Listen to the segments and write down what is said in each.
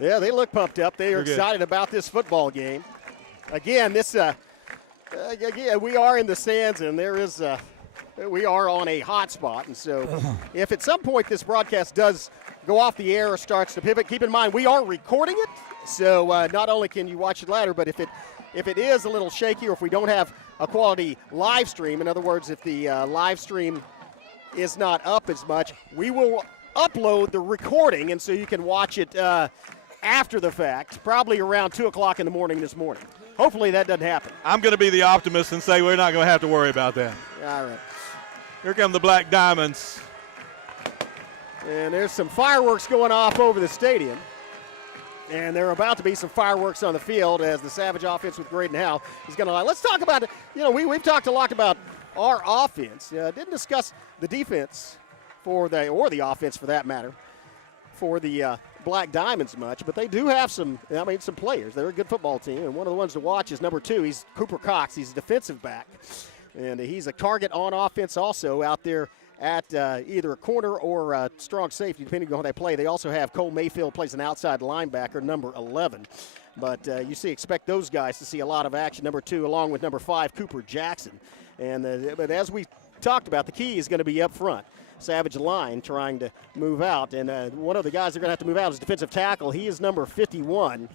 Yeah, they look pumped up. They are excited about this football game. Again, we are in the stands, and we are on a hot spot. And so if at some point this broadcast does go off the air or starts to pivot, keep in mind we are recording it. So not only can you watch it later, but if it is a little shaky or if we don't have a quality live stream, in other words, if the live stream is not up as much, we will upload the recording, and so you can watch it after the fact, probably around 2 o'clock in the morning this morning. Hopefully that doesn't happen. I'm going to be the optimist and say we're not going to have to worry about that. All right. Here come the Black Diamonds. And there's some fireworks going off over the stadium. And there are about to be some fireworks on the field as the Savage offense with Graydon Howell is going to lie. Let's talk about it. We've talked a lot about our offense. Didn't discuss the defense or the offense for that matter for the Black Diamonds much, but they do have some players. They're a good football team, and one of the ones to watch is number 2. He's Cooper Cox. He's a defensive back, and he's a target on offense also out there at either a corner or a strong safety, depending on how they play. They also have Cole Mayfield, plays an outside linebacker, number 11. But expect those guys to see a lot of action. Number 2, along with number 5, Cooper Jackson. But as we talked about, the key is going to be up front. Savage line trying to move out. And one of the guys they're going to have to move out is defensive tackle. He is number 51,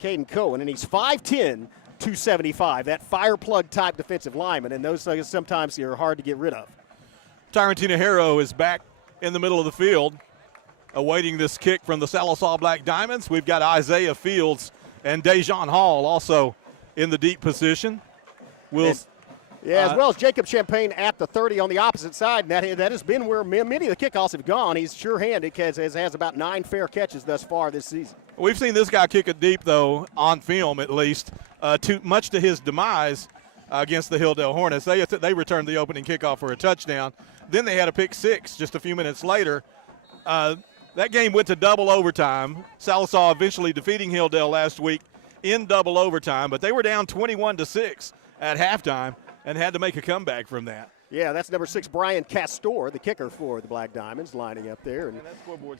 Caden Cohen, and he's 5'10", 275, that fire plug type defensive lineman. And those sometimes are hard to get rid of. Tyron Tinajero is back in the middle of the field, awaiting this kick from the Sallisaw Black Diamonds. We've got Isaiah Fields and Dejon Hall also in the deep position. As well as Jacob Champagne at the 30 on the opposite side. And that has been where many of the kickoffs have gone. He's sure-handed, has about 9 fair catches thus far this season. We've seen this guy kick it deep, though, on film at least, much to his demise against the Hilldale Hornets. They returned the opening kickoff for a touchdown. Then they had a pick 6 just a few minutes later. That game went to double overtime. Sallisaw eventually defeating Hilldale last week in double overtime, but they were down 21-6 at halftime and had to make a comeback from that. Yeah, that's number 6, Brian Castor, the kicker for the Black Diamonds, lining up there. And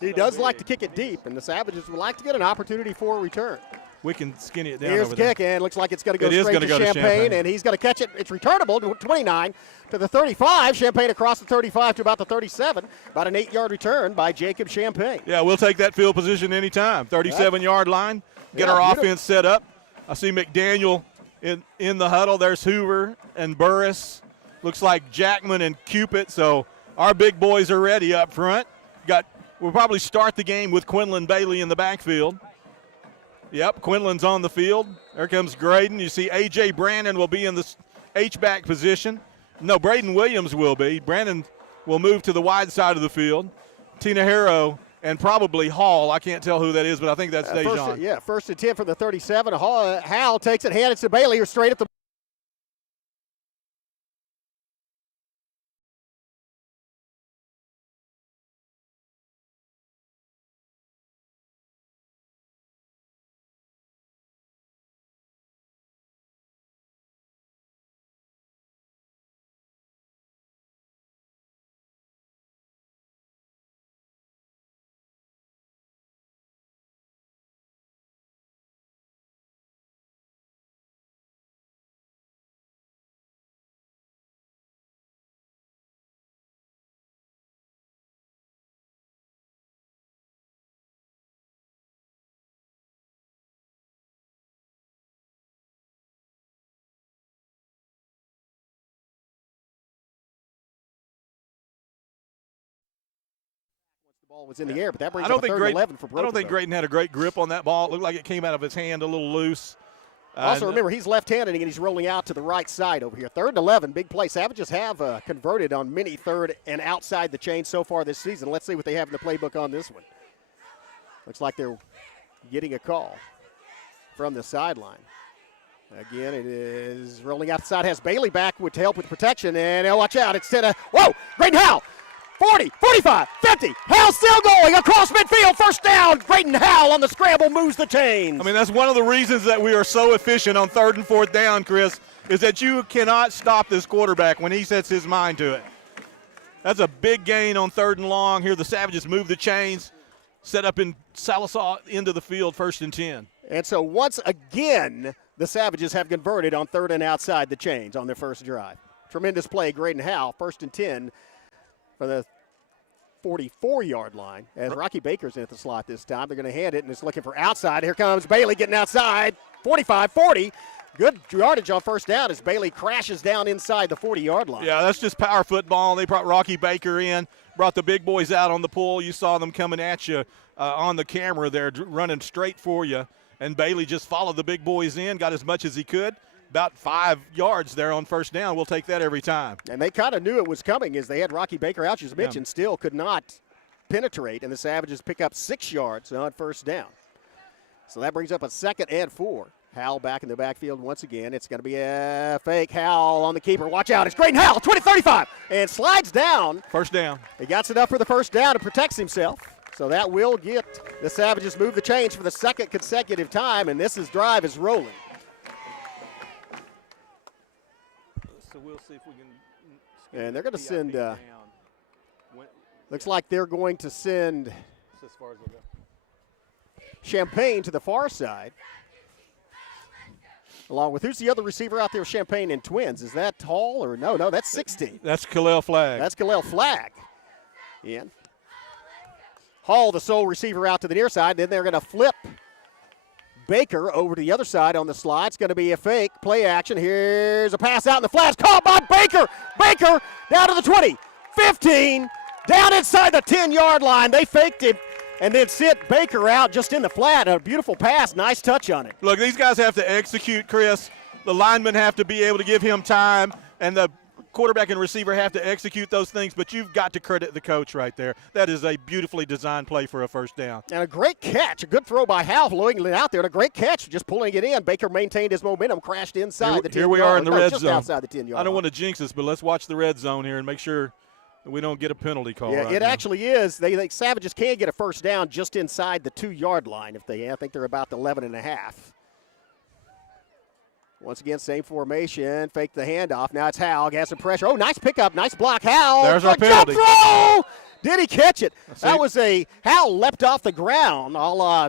he does like to kick it deep, and the Savages would like to get an opportunity for a return. We can skinny it down. Here's the kick, and looks like it's going to go straight to Champagne, and he's going to catch it. It's returnable to 29 to the 35. Champagne across the 35 to about the 37. About an 8-yard return by Jacob Champagne. Yeah, we'll take that field position anytime. 37-yard line. Get our offense set up. I see McDaniel in the huddle. There's Hoover and Burris. Looks like Jackman and Cupid. So our big boys are ready up front. We'll probably start the game with Quinlan Bailey in the backfield. Yep, Quinlan's on the field. There comes Graydon. You see A.J. Brandon will be in the H-back position. No, Braden Williams will be. Brandon will move to the wide side of the field. Tinajero and probably Hall. I can't tell who that is, but I think that's Dejon. First and 10 from the 37. Howell takes it, hands to Bailey, or straight at the ball was in the air, but that brings up a 3rd and 11 for Broken. I don't think Graydon had a great grip on that ball. It looked like it came out of his hand a little loose. Also, remember, he's left-handed, and he's rolling out to the right side over here. 3rd and 11, big play. Savages have converted on many third and outside the chain so far this season. Let's see what they have in the playbook on this one. Looks like they're getting a call from the sideline. Again, it is rolling outside, has Bailey back to help with protection, and watch out. Instead of, Graydon Howell. 40, 45, 50. Howell still going across midfield. First down. Graydon Howell on the scramble moves the chains. I mean, that's one of the reasons that we are so efficient on 3rd and 4th down, Chris, is that you cannot stop this quarterback when he sets his mind to it. That's a big gain on 3rd and long. Here the Savages move the chains. set up in Sallisaw into the field, 1st and 10. And so once again, the Savages have converted on 3rd and outside the chains on their first drive. Tremendous play, Graydon Howell, 1st and 10 for the 44-yard line. As Rocky Baker's in at the slot this time, they're going to hand it, and it's looking for outside. Here comes Bailey getting outside, 45-40. Good yardage on 1st down as Bailey crashes down inside the 40-yard line. Yeah, that's just power football. They brought Rocky Baker in, brought the big boys out on the pull. You saw them coming at you on the camera there, running straight for you. And Bailey just followed the big boys in, got as much as he could. About 5 yards there on 1st down. We'll take that every time. And they kind of knew it was coming as they had Rocky Baker out, as mentioned, still could not penetrate. And the Savages pick up 6 yards on 1st down. So that brings up a 2nd and 4. Howell back in the backfield once again. It's going to be a fake. Howell on the keeper. Watch out. It's Graydon Howell, 20-35, and slides down. 1st down. He got enough for the 1st down and protects himself. So that will get the Savages move the chains for the 2nd consecutive time, and this drive is rolling. So we'll see if we can. And they're going to send, looks like they're going to send as far as we'll go. Champagne to the far side. Along with, who's the other receiver out there, Champagne and Twins? Is that Hall or no, that's 16. That's Khalil Flagg. That's Khalil Flagg. Yeah. Hall, the sole receiver, out to the near side. Then they're going to flip Baker over to the other side on the slide. It's going to be a fake play action. Here's a pass out in the flats. Caught by Baker. Baker down to the 20, 15, down inside the 10-yard line. They faked him and then sent Baker out just in the flat. A beautiful pass. Nice touch on it. Look, these guys have to execute, Chris. The linemen have to be able to give him time, and the quarterback and receiver have to execute those things, but you've got to credit the coach right there. That is a beautifully designed play for a 1st down. And a great catch. A good throw by Howell, blowing it out there, and a great catch, just pulling it in. Baker maintained his momentum, crashed inside the 10-yard. Here we are in the red just zone. Outside the 10-yard. I don't want to jinx us, but let's watch the red zone here and make sure we don't get a penalty call. Yeah, right it now. actually is. They think Savages can get a 1st down just inside the 2-yard line. I think they're about the 11.5. Once again, same formation. Fake the handoff. Now it's Howell. Got some pressure. Oh, nice pickup. Nice block. Howell. There's our penalty. Jump throw. Did he catch it? That was Howell leapt off the ground. I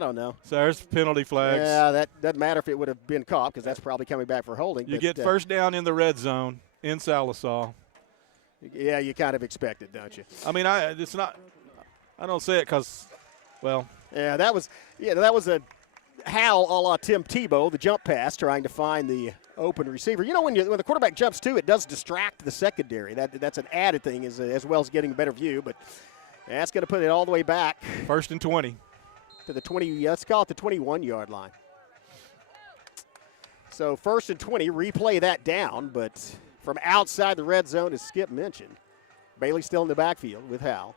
don't know. So there's penalty flags. Yeah, that doesn't matter if it would have been caught because that's probably coming back for holding. You get 1st down in the red zone in Sallisaw. Yeah, you kind of expect it, don't you? I mean, it's not. I don't say it because, well. Yeah, that was a Howell a la Tim Tebow, the jump pass, trying to find the open receiver. You know, when the quarterback jumps too, it does distract the secondary. That's an added thing as well as getting a better view. But that's going to put it all the way back. 1st and 20. To the 20. Let's call it the 21-yard line. So 1st and 20. Replay that down, but from outside the red zone, as Skip mentioned. Bailey still in the backfield with Howell.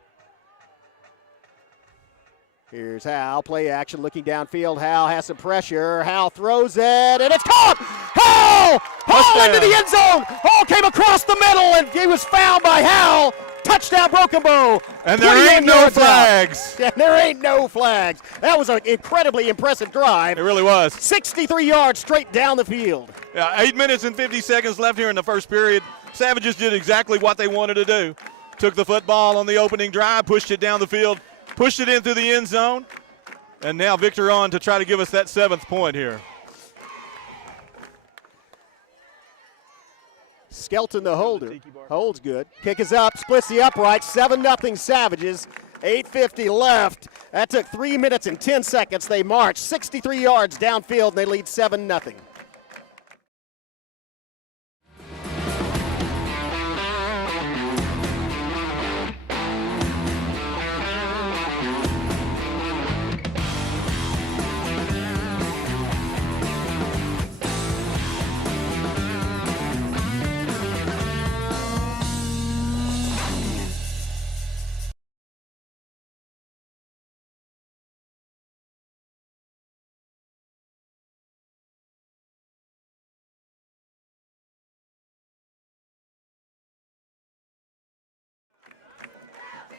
Here's Howell, play action, looking downfield. Howell has some pressure. Howell throws it, and it's caught! Howell! Howell into the end zone! Howell came across the middle, and he was found by Howell. Touchdown, Broken Bow. And there ain't no flags. Yeah, there ain't no flags. That was an incredibly impressive drive. It really was. 63 yards straight down the field. Yeah, 8 minutes and 50 seconds left here in the 1st period. Savages did exactly what they wanted to do. Took the football on the opening drive, pushed it down the field, pushed it into the end zone, and now Victor on to try to give us that 7th point here. Skelton, the holder, holds good. Kick is up, splits the upright, 7-0 Savages, 8:50 left. That took 3 minutes and 10 seconds. They marched 63 yards downfield, and they lead 7-0.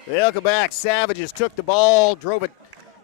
Welcome back. Savages took the ball, drove it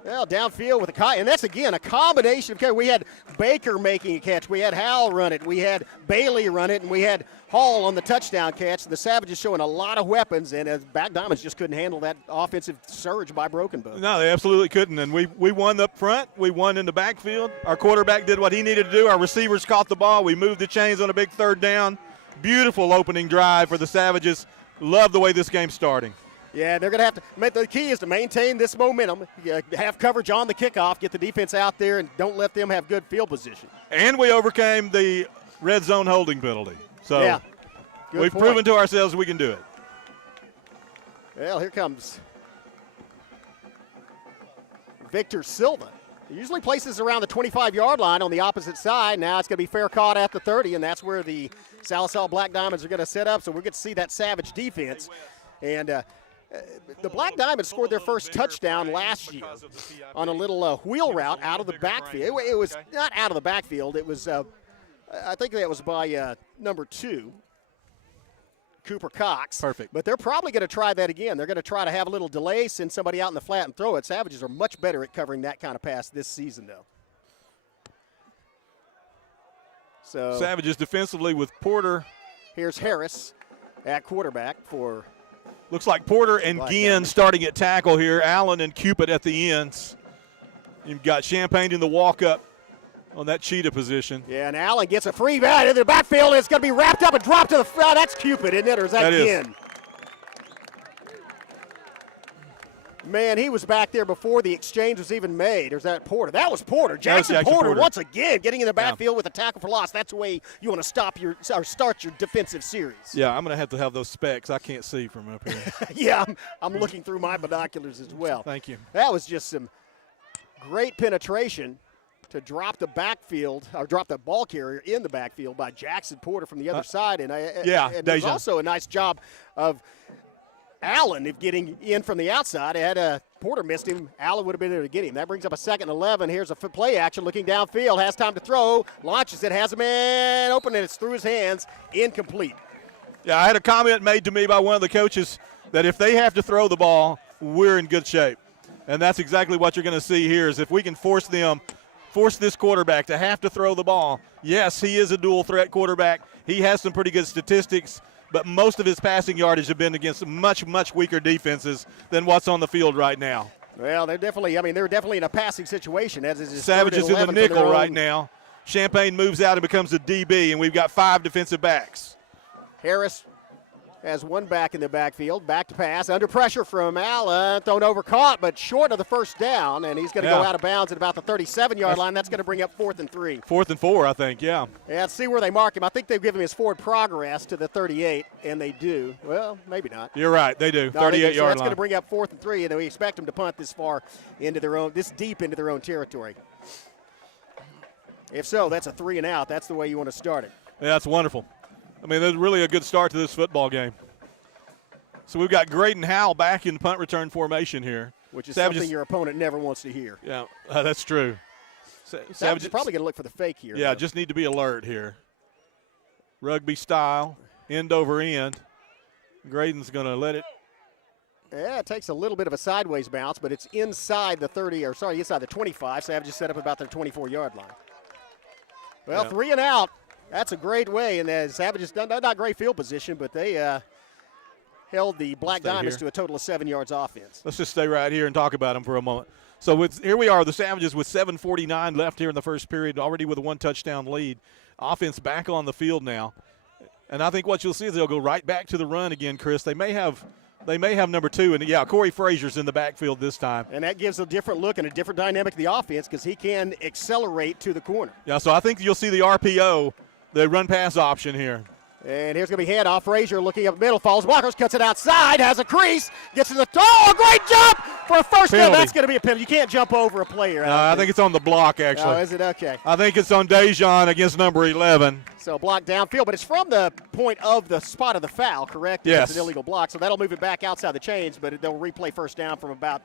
Well, downfield with a kite, and that's, again, a combination of, we had Baker making a catch, we had Howell run it, we had Bailey run it, and we had Hall on the touchdown catch. The Savages showing a lot of weapons, and Black Diamonds just couldn't handle that offensive surge by Broken Bow. No, they absolutely couldn't, and we won up front. We won in the backfield. Our quarterback did what he needed to do. Our receivers caught the ball. We moved the chains on a big third down. Beautiful opening drive for the Savages. Love the way this game's starting. Yeah, they're going to have to – the key is to maintain this momentum, have coverage on the kickoff, get the defense out there, and don't let them have good field position. And we overcame the red zone holding penalty. So yeah, we've proven to ourselves we can do it. Well, here comes Victor Silva. He usually places around the 25-yard line on the opposite side. Now it's going to be fair caught at the 30, and that's where the Sallisaw Black Diamonds are going to set up. So we're going to see that Savage defense. And the Black Diamonds scored their first touchdown last year on a little wheel route out of the backfield. It was not out of the backfield. It was, I think that was by number 2, Cooper Cox. Perfect. But they're probably going to try that again. They're going to try to have a little delay, send somebody out in the flat and throw it. Savages are much better at covering that kind of pass this season, though. So Savages defensively with Porter. Here's Harris at quarterback for – looks like Porter and Ginn starting at tackle here. Allen and Cupid at the ends. You've got Champagne in the walk-up on that cheetah position. Yeah, and Allen gets a free bat into the backfield. It's going to be wrapped up and dropped to the front. That's Cupid, isn't it, or is that Ginn? Man, he was back there before the exchange was even made. Or is that Porter? That was Porter. Jackson Porter once again getting in the backfield with a tackle for loss. That's the way you want to start your defensive series. Yeah, I'm going to have those specs. I can't see from up here. Yeah, I'm looking through my binoculars as well. Thank you. That was just some great penetration to drop the backfield, or drop the ball carrier in the backfield by Jackson Porter from the other side. And there's also a nice job of Allen, if getting in from the outside. Had Porter missed him, Allen would have been able to get him. That brings up a 2nd and 11. Here's a play action looking downfield. Has time to throw. Launches it. Has a man open, and it's through his hands. Incomplete. Yeah, I had a comment made to me by one of the coaches that if they have to throw the ball, we're in good shape. And that's exactly what you're going to see here is if we can force this quarterback to have to throw the ball. Yes, he is a dual threat quarterback. He has some pretty good statistics. But most of his passing yardage have been against much, much weaker defenses than what's on the field right now. Well, they're definitely in a passing situation. As is Savages in the nickel right now. Champagne moves out and becomes a DB, and we've got 5 defensive backs. Harris has one back in the backfield. Back to pass. Under pressure from Allen. Thrown over, caught, but short of the first down. And he's going to go out of bounds at about the 37-yard line. That's going to bring up 4th and 3. 4th and 4, I think, yeah. Yeah, let's see where they mark him. I think they've given him his forward progress to the 38, and they do. Well, maybe not. You're right, they do. 38-yard line. That's going to bring up 4th and 3, and we expect them to punt this deep into their own territory. If so, that's a 3 and out. That's the way you want to start it. Yeah, that's wonderful. I mean, that's really a good start to this football game. So we've got Graydon Howell back in punt return formation here. Which is something your opponent never wants to hear. Yeah, that's true. Savages probably going to look for the fake here. Yeah, just need to be alert here. Rugby style, end over end. Graydon's going to let it. Yeah, it takes a little bit of a sideways bounce, but it's inside the 25. Savages set up about their 24-yard line. Well, 3 and out. That's a great way, and the Savages not great field position, but they held the Black Diamonds to a total of 7 yards offense. Let's just stay right here and talk about them for a moment. So here we are, the Savages with 7:49 left here in the first period, already with a 1-touchdown lead. Offense back on the field now, and I think what you'll see is they'll go right back to the run again, Chris. They may have number 2, and Corey Frazier's in the backfield this time. And that gives a different look and a different dynamic to the offense because he can accelerate to the corner. Yeah, so I think you'll see the RPO. The run-pass option here. And here's going to be handoff. Frazier looking up middle, falls blockers, cuts it outside, has a crease, gets in the great jump for a first down. That's going to be a penalty. You can't jump over a player. I think it's on the block, actually. Oh, is it? Okay. I think it's on Dejon against number 11. So block downfield, but it's from the point of the spot of the foul, correct? Yes. It's an illegal block, so that'll move it back outside the chains, but they'll replay first down from about.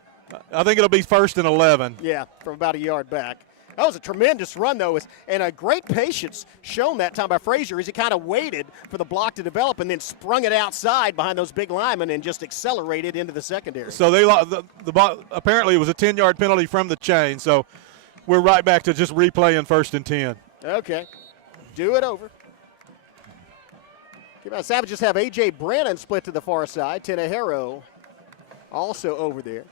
I think it'll be 1st and 11. Yeah, from about a yard back. That was a tremendous run, though, and a great patience shown that time by Frazier as he kind of waited for the block to develop and then sprung it outside behind those big linemen and just accelerated into the secondary. So they apparently it was a 10-yard penalty from the chain, so we're right back to just replaying 1st and 10. Okay. Do it over. Savages have A.J. Brannon split to the far side. Tenehiro also over there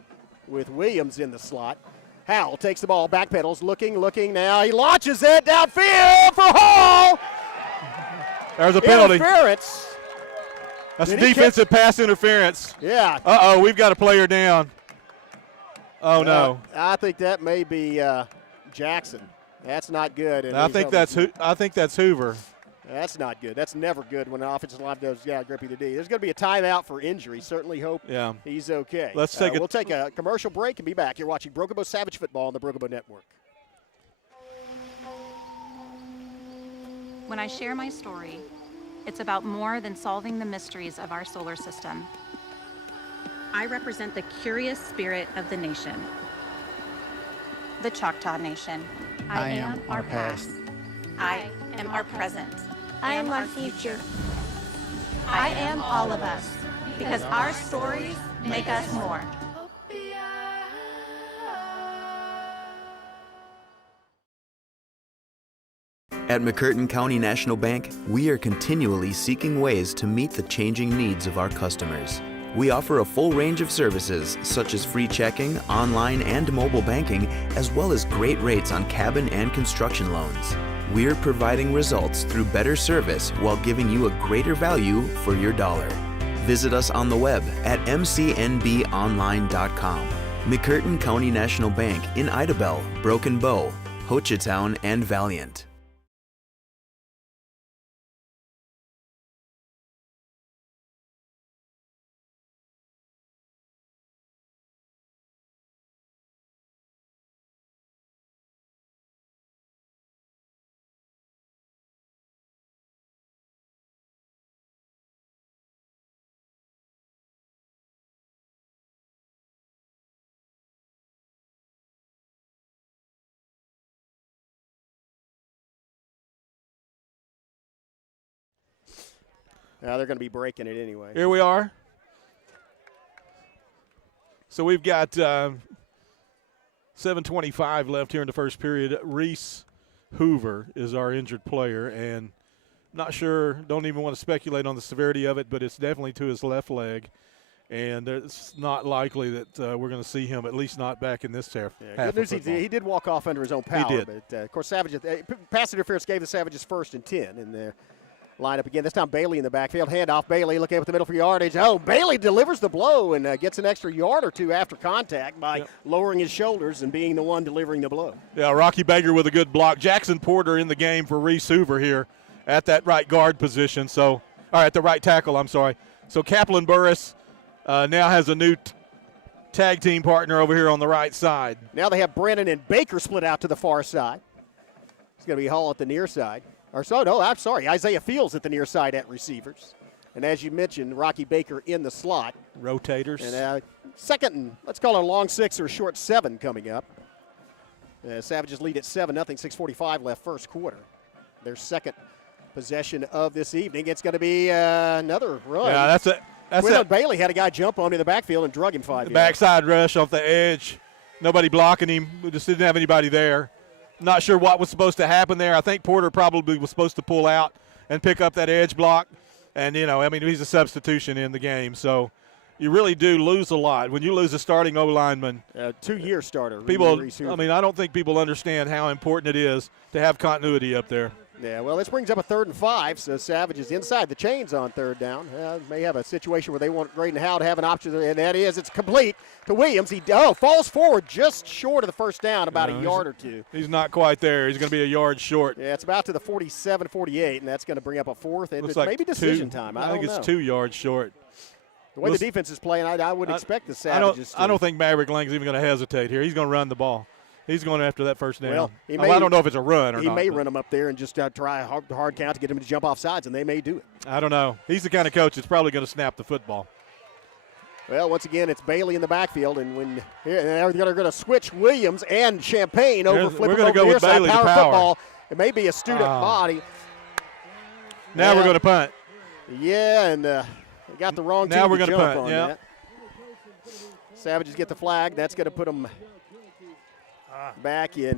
with Williams in the slot. Howell takes the ball, backpedals, looking now. He launches it downfield for Hall. There's a penalty. Interference. That's a defensive pass interference. Yeah. Uh-oh, we've got a player down. Oh, no. I think that may be Jackson. That's not good. I think that's Hoover. That's not good. That's never good when an offensive line does grippy the D. There's going to be a timeout for injury. Certainly hope he's okay. We'll take a commercial break and be back. You're watching Broken Bow Savage Football on the Broken Bow Network. When I share my story, it's about more than solving the mysteries of our solar system. I represent the curious spirit of the nation, the Choctaw Nation. I am our past. I am our present. I am our future. I am all of us, because our stories make us more. At McCurtain County National Bank, we are continually seeking ways to meet the changing needs of our customers. We offer a full range of services, such as free checking, online and mobile banking, as well as great rates on cabin and construction loans. We're providing results through better service while giving you a greater value for your dollar. Visit us on the web at mcnbonline.com. McCurtain County National Bank in Idabel, Broken Bow, Hochatown, and Valiant. Now they're going to be breaking it anyway. Here we are. So we've got 7:25 left here in the first period. Reese Hoover is our injured player, and not sure, don't even want to speculate on the severity of it, but it's definitely to his left leg. And it's not likely that we're going to see him, at least not back in this half. Yeah, good news, he did walk off under his own power. He did. But, of course, Savages, pass interference gave the Savages 1st and 10 in their lineup again. This time Bailey in the backfield. Handoff. Bailey looking up the middle for yardage. Oh, Bailey delivers the blow and gets an extra yard or two after contact by lowering his shoulders and being the one delivering the blow. Yeah, Rocky Baker with a good block. Jackson Porter in the game for Reese Hoover here at that right guard position. At the right tackle, I'm sorry. So Kaplan Burris now has a new tag team partner over here on the right side. Now they have Brennan and Baker split out to the far side. It's going to be Hall at the near side. Isaiah Fields at the near side at receivers. And as you mentioned, Rocky Baker in the slot. Rotators. And second and let's call it a long 6 or a short 7 coming up. Savages lead at 7-0, 6:45 left first quarter. Their second possession of this evening. It's going to be another run. Yeah, that's it. Quinlan Bailey had a guy jump on him in the backfield and drug him 5 yards. Backside rush off the edge. Nobody blocking him. We just didn't have anybody there. Not sure what was supposed to happen there. I think Porter probably was supposed to pull out and pick up that edge block. And, he's a substitution in the game. So you really do lose a lot. When you lose a starting O-lineman. 2-year starter. I don't think people understand how important it is to have continuity up there. Yeah, well, this brings up a 3rd and 5, so Savages inside the chains on 3rd down. May have a situation where they want Graydon Howe to have an option, and that is it's complete to Williams. He falls forward just short of the first down, about a yard or two. He's not quite there. He's going to be a yard short. Yeah, it's about to the 47, 48, and that's going to bring up a 4th. And it's maybe decision time. I think it's 2 yards short. The way the defense is playing, I would expect the Savages I don't think Maverick Lang's even going to hesitate here. He's going to run the ball. He's going after that first down. Well, I don't know if it's a run or not. He may run them up there and just try a hard count to get him to jump off sides, and they may do it. I don't know. He's the kind of coach that's probably going to snap the football. Well, once again, it's Bailey in the backfield, and when they're going to switch Williams and Champagne over, we're going to go with Bailey to power. Football. It may be a student body. Now we're going to punt. Yeah, and they got the wrong team now we're to going to jump punt. on Yeah. that. Savages get the flag. That's going to put them back in,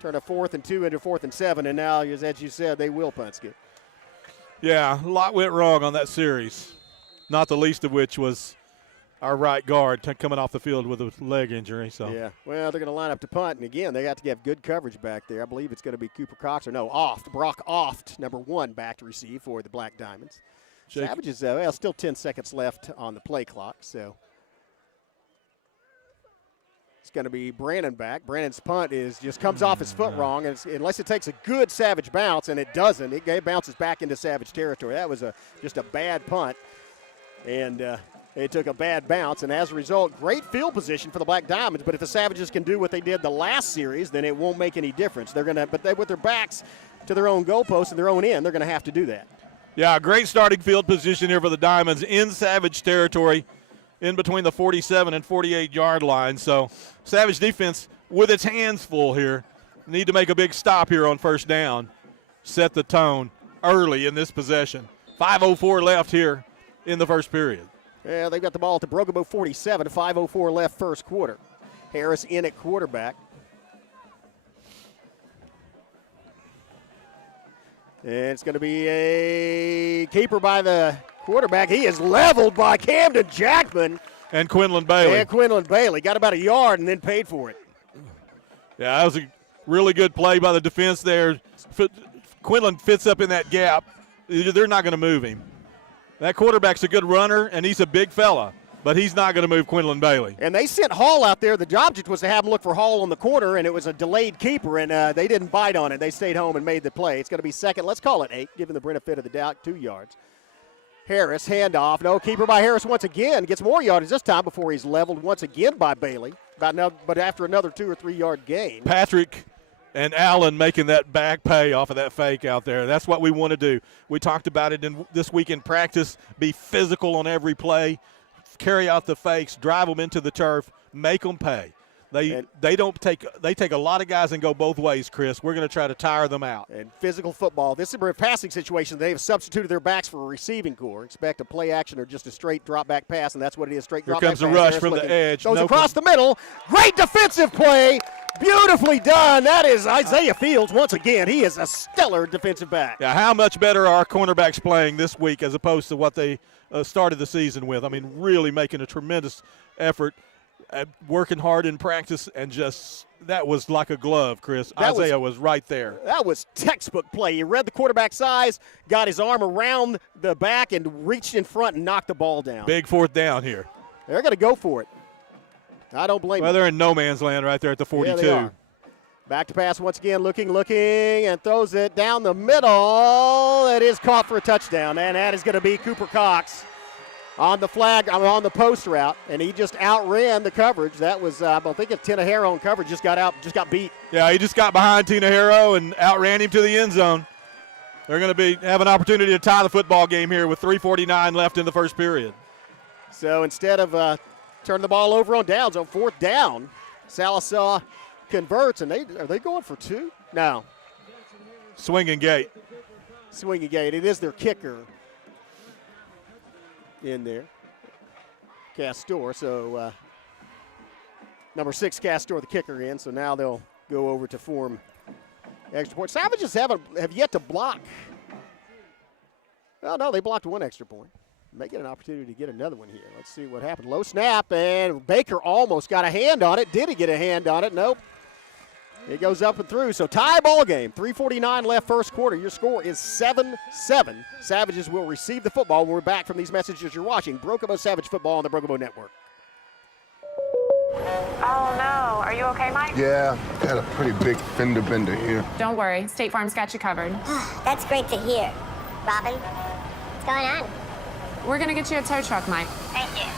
turn a 4th and 2 into 4th and 7, and now, as you said, they will punt, Skip. Yeah, a lot went wrong on that series, not the least of which was our right guard coming off the field with a leg injury. So yeah, well, they're going to line up to punt, and again, they got to get good coverage back there. I believe it's going to be Cooper Cox, or no, Brock Oft, number 1 back to receive for the Black Diamonds. Savages, well, still 10 seconds left on the play clock, so it's going to be Brandon back. Brandon's punt just comes off his foot wrong, and unless it takes a good Savage bounce, and it doesn't, it bounces back into Savage territory. That was just a bad punt, and it took a bad bounce, and as a result, great field position for the Black Diamonds. But if the Savages can do what they did the last series, then it won't make any difference. They're going to, with their backs to their own goalpost and their own end, they're going to have to do that. Yeah, great starting field position here for the Diamonds in Savage territory, in between the 47 and 48-yard line. So Savage defense with its hands full here. Need to make a big stop here on first down. Set the tone early in this possession. 5:04 left here in the first period. Yeah, they've got the ball at the Brogobo 47, 5:04 left first quarter. Harris in at quarterback. And it's going to be a keeper by the quarterback. He is leveled by Camden Jackman. And Quinlan Bailey. And Quinlan Bailey. Got about a yard and then paid for it. Yeah, that was a really good play by the defense there. Quinlan fits up in that gap. They're not going to move him. That quarterback's a good runner, and he's a big fella, but he's not going to move Quinlan Bailey. And they sent Hall out there. The object was to have him look for Hall on the corner, and it was a delayed keeper, and they didn't bite on it. They stayed home and made the play. It's going to be second. Let's call it 8, giving the benefit of the doubt, 2 yards. Harris, handoff. No, keeper by Harris once again. Gets more yardage this time before he's leveled once again by Bailey. But after another 2 or 3 yard gain. Patrick and Allen making that back pay off of that fake out there. That's what we want to do. We talked about it this week in practice. Be physical on every play. Carry out the fakes. Drive them into the turf. Make them pay. They take a lot of guys and go both ways, Chris. We're going to try to tire them out. And physical football. This is a passing situation. They've substituted their backs for a receiving core. Expect a play action or just a straight drop back pass, and that's what it is. Straight drop back pass. Here comes a rush from the edge. Goes across the middle. Great defensive play. Beautifully done. That is Isaiah Fields once again. He is a stellar defensive back. Yeah, how much better are our cornerbacks playing this week as opposed to what they started the season with? I mean, really making a tremendous effort. Working hard in practice, and just that was like a glove, Chris. Isaiah was right there. That was textbook play. He read the quarterback's size, got his arm around the back, and reached in front and knocked the ball down. Big fourth down here. They're going to go for it. I don't blame them. Well, they're in no man's land right there at the 42. Yeah, they are. Back to pass once again, looking, and throws it down the middle. It is caught for a touchdown, and that is going to be Cooper Cox. On the flag, on the post route, and he just outran the coverage. That was, I think it's Tinajero on coverage, just got beat. Yeah, he just got behind Tinajero and outran him to the end zone. They're going to have an opportunity to tie the football game here with 3:49 left in the first period. So instead of turning the ball over on downs, on fourth down, Sallisaw converts, and are they going for 2? No. Swinging gate. Swinging gate. It is their kicker in there, Castor. So number 6, Castor, the kicker, in. So now they'll go over to form extra point. Savages have yet to block. Well, no, they blocked 1 extra point. May get an opportunity to get another one here. Let's see what happened. Low snap, and Baker almost got a hand on it. Did he get a hand on it? Nope. It goes up and through. So tie ball game. 3:49 left first quarter. Your score is 7-7. Savages will receive the football when we're back from these messages you're watching. Brokobo Savage Football on the Brokobo Network. Oh, no. Are you okay, Mike? Yeah, got a pretty big fender bender here. Don't worry. State Farm's got you covered. That's great to hear. Robin, what's going on? We're going to get you a tow truck, Mike. Thank you.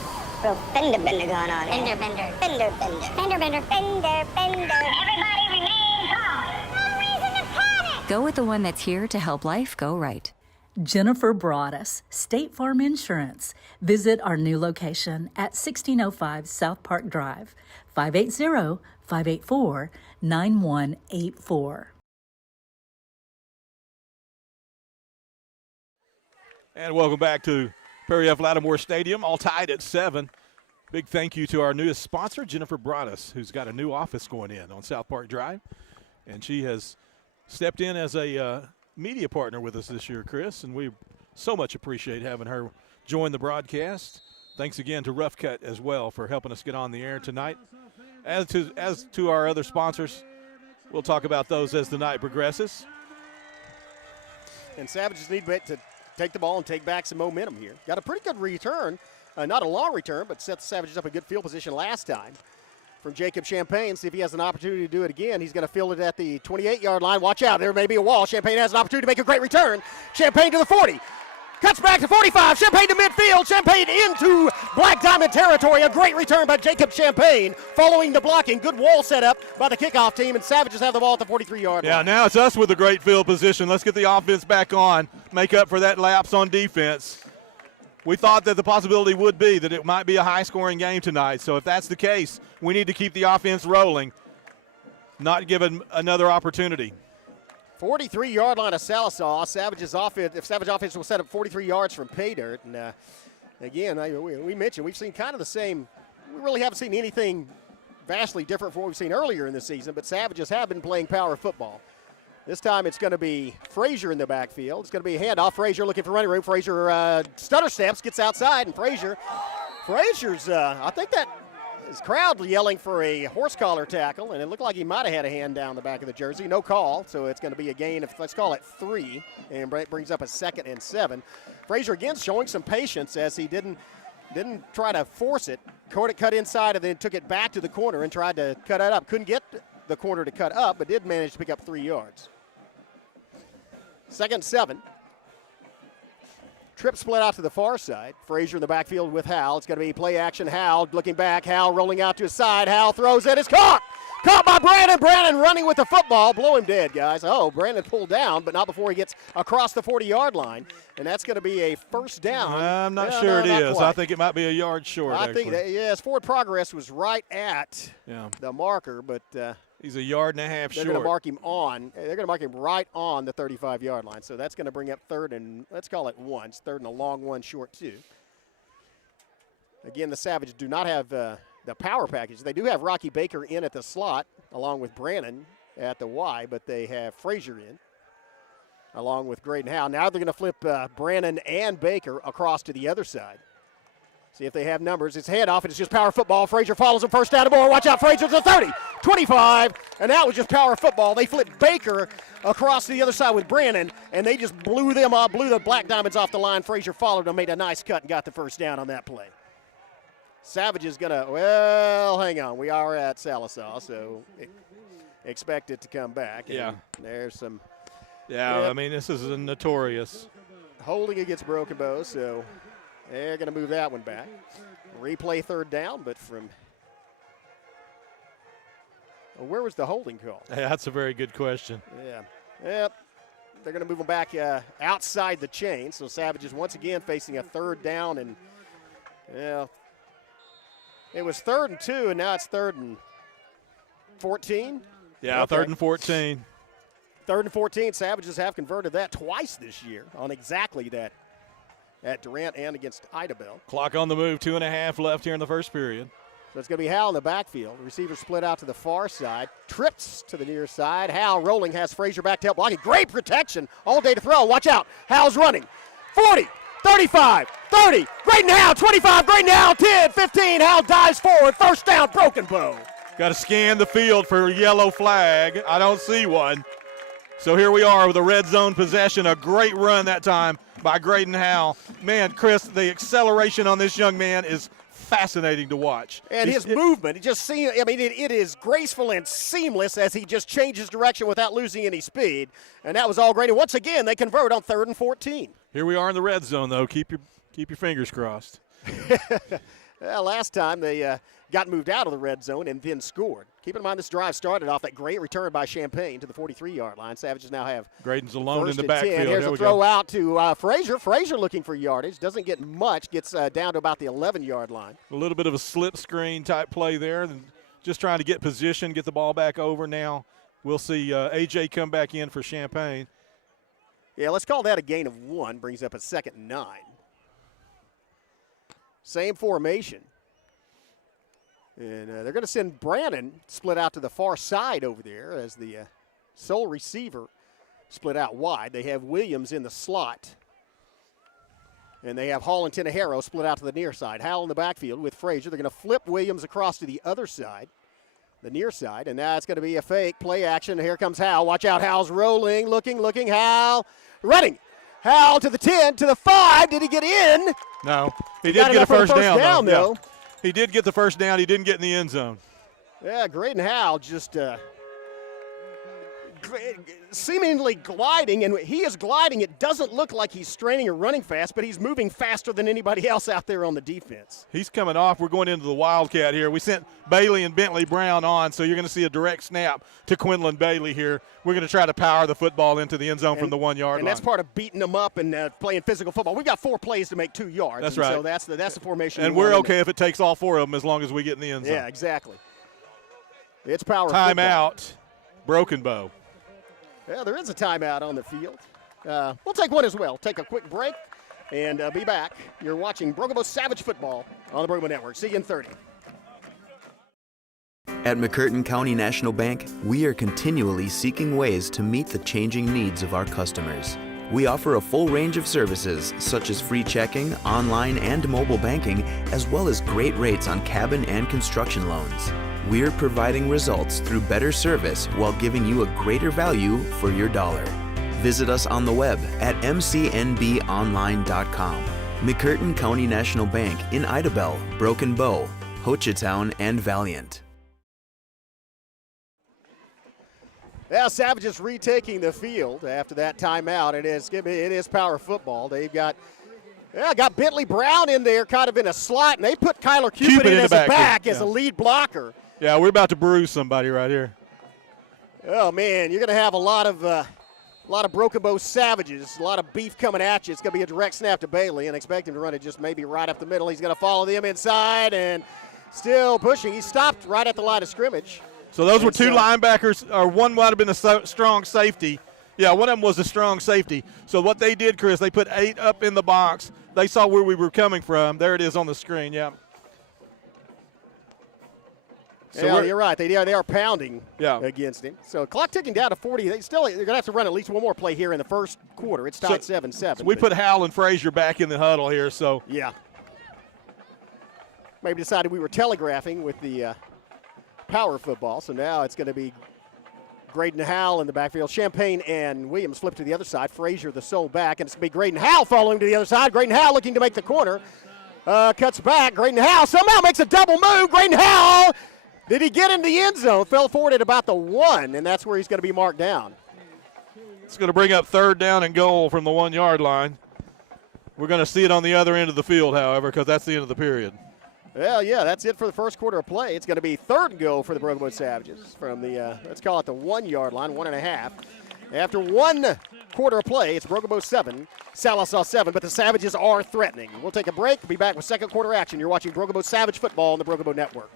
Real fender bender going on. Fender bender. Fender bender. Fender bender. Fender bender. Everybody remain calm. No reason to panic. Go with the one that's here to help life go right. Jennifer Broaddus, State Farm Insurance. Visit our new location at 1605 South Park Drive, 580-584-9184. And welcome back to Perry F. Lattimore Stadium, all tied at 7. Big thank you to our newest sponsor, Jennifer Broaddus, who's got a new office going in on South Park Drive. And she has stepped in as a media partner with us this year, Chris, and we so much appreciate having her join the broadcast. Thanks again to Rough Cut as well for helping us get on the air tonight. As to our other sponsors, we'll talk about those as the night progresses. And Savages need to take the ball and take back some momentum here. Got a pretty good return, not a long return, but set the Savages up in good field position last time from Jacob Champagne. See if he has an opportunity to do it again. He's going to field it at the 28-yard line. Watch out, there may be a wall. Champagne has an opportunity to make a great return. Champagne to the 40. Cuts back to 45. Champagne to midfield. Champagne into Black Diamond territory. A great return by Jacob Champagne following the blocking. Good wall set up by the kickoff team, and Savages have the ball at the 43-yard line. Yeah, now it's us with the great field position. Let's get the offense back on, make up for that lapse on defense. We thought that the possibility would be that it might be a high-scoring game tonight. So if that's the case, we need to keep the offense rolling, not give it another opportunity. 43-yard line of Sallisaw. Savage's offense, if Savage offense will set up 43 yards from pay dirt. And again, we mentioned we've seen kind of the same. We really haven't seen anything vastly different from what we've seen earlier in the season, but Savages have been playing power football. This time it's going to be Frazier in the backfield. It's going to be a handoff. Frazier looking for running room. Frazier stutter steps, gets outside, and Frazier's, I think that his crowd yelling for a horse collar tackle, and it looked like he might have had a hand down the back of the jersey. No call, so it's going to be a gain of, let's call it 3, and brings up a 2nd and 7. Frazier again showing some patience as he didn't try to force it. Cut inside and then took it back to the corner and tried to cut it up. Couldn't get the corner to cut up, but did manage to pick up 3 yards. 2nd and 7. Trip split out to the far side. Frazier in the backfield with Howell. It's going to be play action. Howell looking back. Howell rolling out to his side. Howell throws it. It's caught. Caught by Brandon. Brandon running with the football. Blow him dead, guys. Oh, Brandon pulled down, but not before he gets across the 40-yard line. And that's going to be a first down. I'm not sure it is. I think it might be a yard short, I think that, yes, forward progress was right at the marker, but he's a yard and a half short. They're going to mark him on. They're going to mark him right on the 35-yard line. So that's going to bring up 3rd and, let's call it 1. It's 3rd and a long one, short 2. Again, the Savages do not have the power package. They do have Rocky Baker in at the slot along with Brannon at the Y, but they have Frazier in along with Graydon Howe. Now they're going to flip Brannon and Baker across to the other side. See if they have numbers. It's handoff, and it's just power football. Frazier follows him, first down and more. Watch out, Frazier to the 30, 25, and that was just power football. They flipped Baker across to the other side with Brannon, and they just blew them up, blew the Black Diamonds off the line. Frazier followed them, made a nice cut, and got the first down on that play. Savage is going to, well, hang on. We are at Sallisaw, so expect it to come back. And there's some. Yeah, I mean, this is a notorious. Holding against Broken Bow, so they're going to move that one back. Replay 3rd down, but from. Well, where was the holding call? Yeah, that's a very good question. Yeah. Yep. They're going to move them back outside the chain, so Savages once again facing a 3rd down, and, it was 3rd and 2, and now it's 3rd and 14. Yeah, okay. 3rd and 14. 3rd and 14. Savages have converted that twice this year on exactly that at Durant and against Idabel. Clock on the move, 2.5 left here in the first period. So it's going to be Howell in the backfield. The receiver split out to the far side. Trips to the near side. Howell rolling, has Frazier back to help blocking. Great protection all day to throw. Watch out. Howell's running. 40. 35, 30, Graydon Howe, 25, Graydon Howe, 10, 15, Howe dives forward, first down, Broken Bow. Got to scan the field for a yellow flag. I don't see one. So here we are with a red zone possession, a great run that time by Graydon Howe. Man, Chris, the acceleration on this young man is fascinating to watch. And his movement, it just seems, I mean, it is graceful and seamless as he just changes direction without losing any speed. And that was all great. And once again, they convert on 3rd and 14. Here we are in the red zone, though. Keep your fingers crossed. Well, last time they got moved out of the red zone and then scored. keep in mind this drive started off that great return by Champaign to the 43-yard line. Savages now have Graydon's alone in first the and backfield. 10. Here's There a we throw go. out to Frazier. Frazier looking for yardage. Doesn't get much. Gets down to about the 11-yard line. A little bit of a slip screen type play there. Just trying to get position, get the ball back over now. We'll see A.J. come back in for Champaign. Yeah, let's call that a gain of 1. Brings up a 2nd and 9. Same formation. And they're going to send Brannon split out to the far side over there as the sole receiver split out wide. They have Williams in the slot. And they have Hall and Tenejero split out to the near side. Howell in the backfield with Frazier. They're going to flip Williams across to the other side, the near side. And now it's going to be a fake play action. Here comes Howell. Watch out. Howell's rolling, looking. Howell running. Howell to the 10, to the 5. Did he get in? No. He did get a first down, though. Yeah. He did get the first down. He didn't get in the end zone. Yeah, Graydon Howell just seemingly gliding, and he is gliding. It doesn't look like he's straining or running fast, but he's moving faster than anybody else out there on the defense. He's coming off. We're going into the Wildcat here. We sent Bailey and Bentley Brown on, so you're going to see a direct snap to Quinlan Bailey here. We're going to try to power the football into the end zone from the 1-yard line. And that's part of beating them up and playing physical football. We've got 4 plays to make 2 yards. That's right. So that's the formation. And we're okay if it takes all 4 of them as long as we get in the end zone. Yeah, exactly. It's power football. Timeout, Broken Bow. Yeah, there is a timeout on the field. We'll take one as well. Take a quick break and be back. You're watching Broken Bow Savage Football on the Broken Bow Network. See you in 30. At McCurtain County National Bank, we are continually seeking ways to meet the changing needs of our customers. We offer a full range of services such as free checking, online and mobile banking, as well as great rates on cabin and construction loans. We're providing results through better service while giving you a greater value for your dollar. Visit us on the web at mcnbonline.com. McCurtain County National Bank in Idabel, Broken Bow, Hochatown, and Valiant. Yeah, Savages retaking the field after that timeout. It is power football. They've got Bentley Brown in there kind of in a slot, and they put Kyler Cupid in as a back as a lead blocker. Yeah, we're about to bruise somebody right here. Oh, man, you're going to have a lot of Broken Bow Savages, a lot of beef coming at you. It's going to be a direct snap to Bailey, and expect him to run it just maybe right up the middle. He's going to follow them inside and still pushing. He stopped right at the line of scrimmage. So those were 2 linebackers, or one might have been a strong safety. Yeah, one of them was a strong safety. So what they did, Chris, they put 8 up in the box. They saw where we were coming from. There it is on the screen, yeah. So yeah, you're right. They are pounding against him. So clock ticking down to 40. They're going to have to run at least one more play here in the first quarter. It's tied 7-7. So we put Howell and Frazier back in the huddle here. So yeah. Maybe decided we were telegraphing with the power football. So now it's going to be Graydon Howell in the backfield. Champaign and Williams flip to the other side. Frazier the sole back. And it's going to be Graydon Howell following to the other side. Graydon Howell looking to make the corner. Cuts back. Graydon Howell somehow makes a double move. Graydon Howell. Did he get in the end zone? Fell forward at about the 1, and that's where he's going to be marked down. It's going to bring up 3rd down and goal from the 1-yard line. We're going to see it on the other end of the field, however, because that's the end of the period. Well, yeah, that's it for the first quarter of play. It's going to be 3rd and goal for the Broken Bow Savages from the, let's call it the 1-yard line, 1.5. After 1 quarter of play, it's Broken Bow 7, Sallisaw 7, but the Savages are threatening. We'll take a break. We'll be back with second quarter action. You're watching Broken Bow Savage Football on the Broken Bow Network.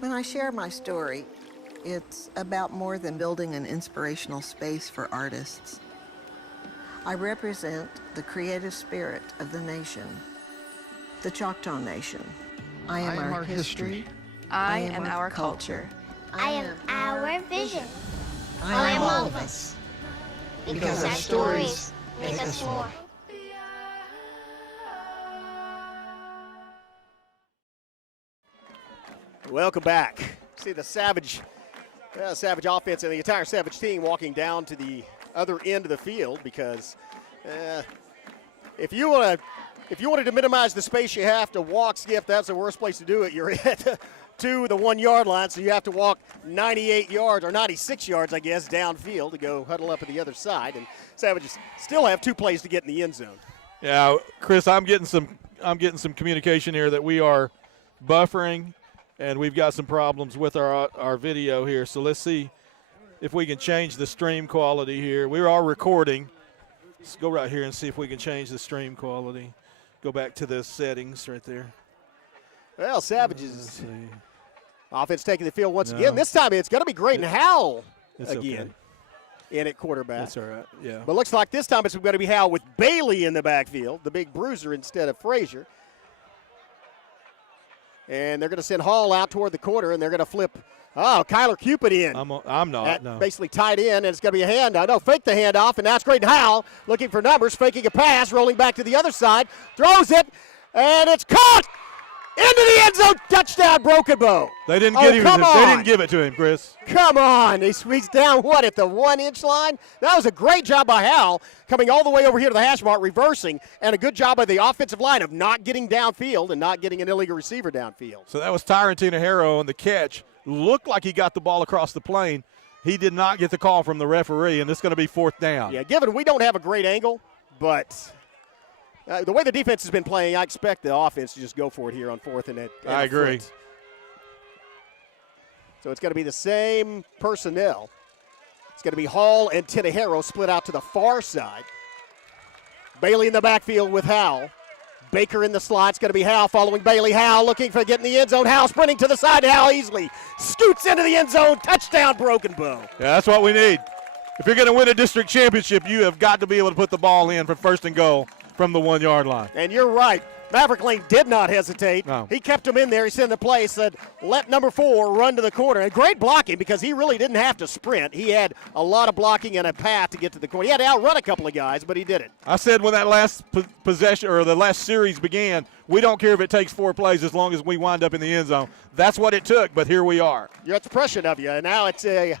When I share my story, it's about more than building an inspirational space for artists. I represent the creative spirit of the nation, the Choctaw Nation. I am our history. I am our culture. I am our vision. I am all of us. Because our stories make us more. Welcome back. See the Savage offense and the entire Savage team walking down to the other end of the field because if you wanted to minimize the space you have to walk, Skip, that's the worst place to do it. You're at to the 1-yard line, so you have to walk 98 yards or 96 yards, I guess, downfield to go huddle up at the other side. And Savages still have 2 plays to get in the end zone. Yeah, Chris, I'm getting some communication here that we are buffering and we've got some problems with our video here. So let's see if we can change the stream quality here. We are recording. Let's go right here and see if we can change the stream quality. Go back to the settings right there. Well, Savages offense taking the field once again. This time it's going to be Graydon Howell again in at quarterback. That's all right, yeah. But looks like this time it's going to be Howell with Bailey in the backfield, the big bruiser instead of Frazier. And they're going to send Hall out toward the corner, and they're going to flip. Oh, Kyler Cupid in. I'm not, no. Basically tied in, and it's going to be a handoff. No, fake the handoff, and now it's Graydon Howell looking for numbers, faking a pass, rolling back to the other side, throws it, and it's caught into the end zone. Touchdown, Broken Bow. They didn't get him. They didn't give it to him, Chris. Come on. He squeezed down, at the 1-inch line? That was a great job by Howell coming all the way over here to the hash mark, reversing, and a good job by the offensive line of not getting downfield and not getting an illegal receiver downfield. So that was Tyron Tinahero on the catch. Looked like he got the ball across the plane. He did not get the call from the referee, and this is going to be 4th down. Yeah, given we don't have a great angle, but the way the defense has been playing, I expect the offense to just go for it here on 4th and I agree. So it's going to be the same personnel. It's going to be Hall and Tinahero split out to the far side. Bailey in the backfield with Howell. Baker in the slot. It's going to be Howell following Bailey. Howell looking for getting the end zone. Howell sprinting to the side. Howell easily scoots into the end zone. Touchdown, Broken Bow. Yeah, that's what we need. If you're going to win a district championship, you have got to be able to put the ball in for 1st and goal from the 1-yard line. And you're right. Maverick Lane did not hesitate. No. He kept him in there. He sent the play, said, let number 4 run to the corner. And great blocking because he really didn't have to sprint. He had a lot of blocking and a path to get to the corner. He had to outrun a couple of guys, but he did it. I said when that last possession or the last series began, we don't care if it takes 4 plays as long as we wind up in the end zone. That's what it took, but here we are. Yeah, it's pressure of you. And now it's a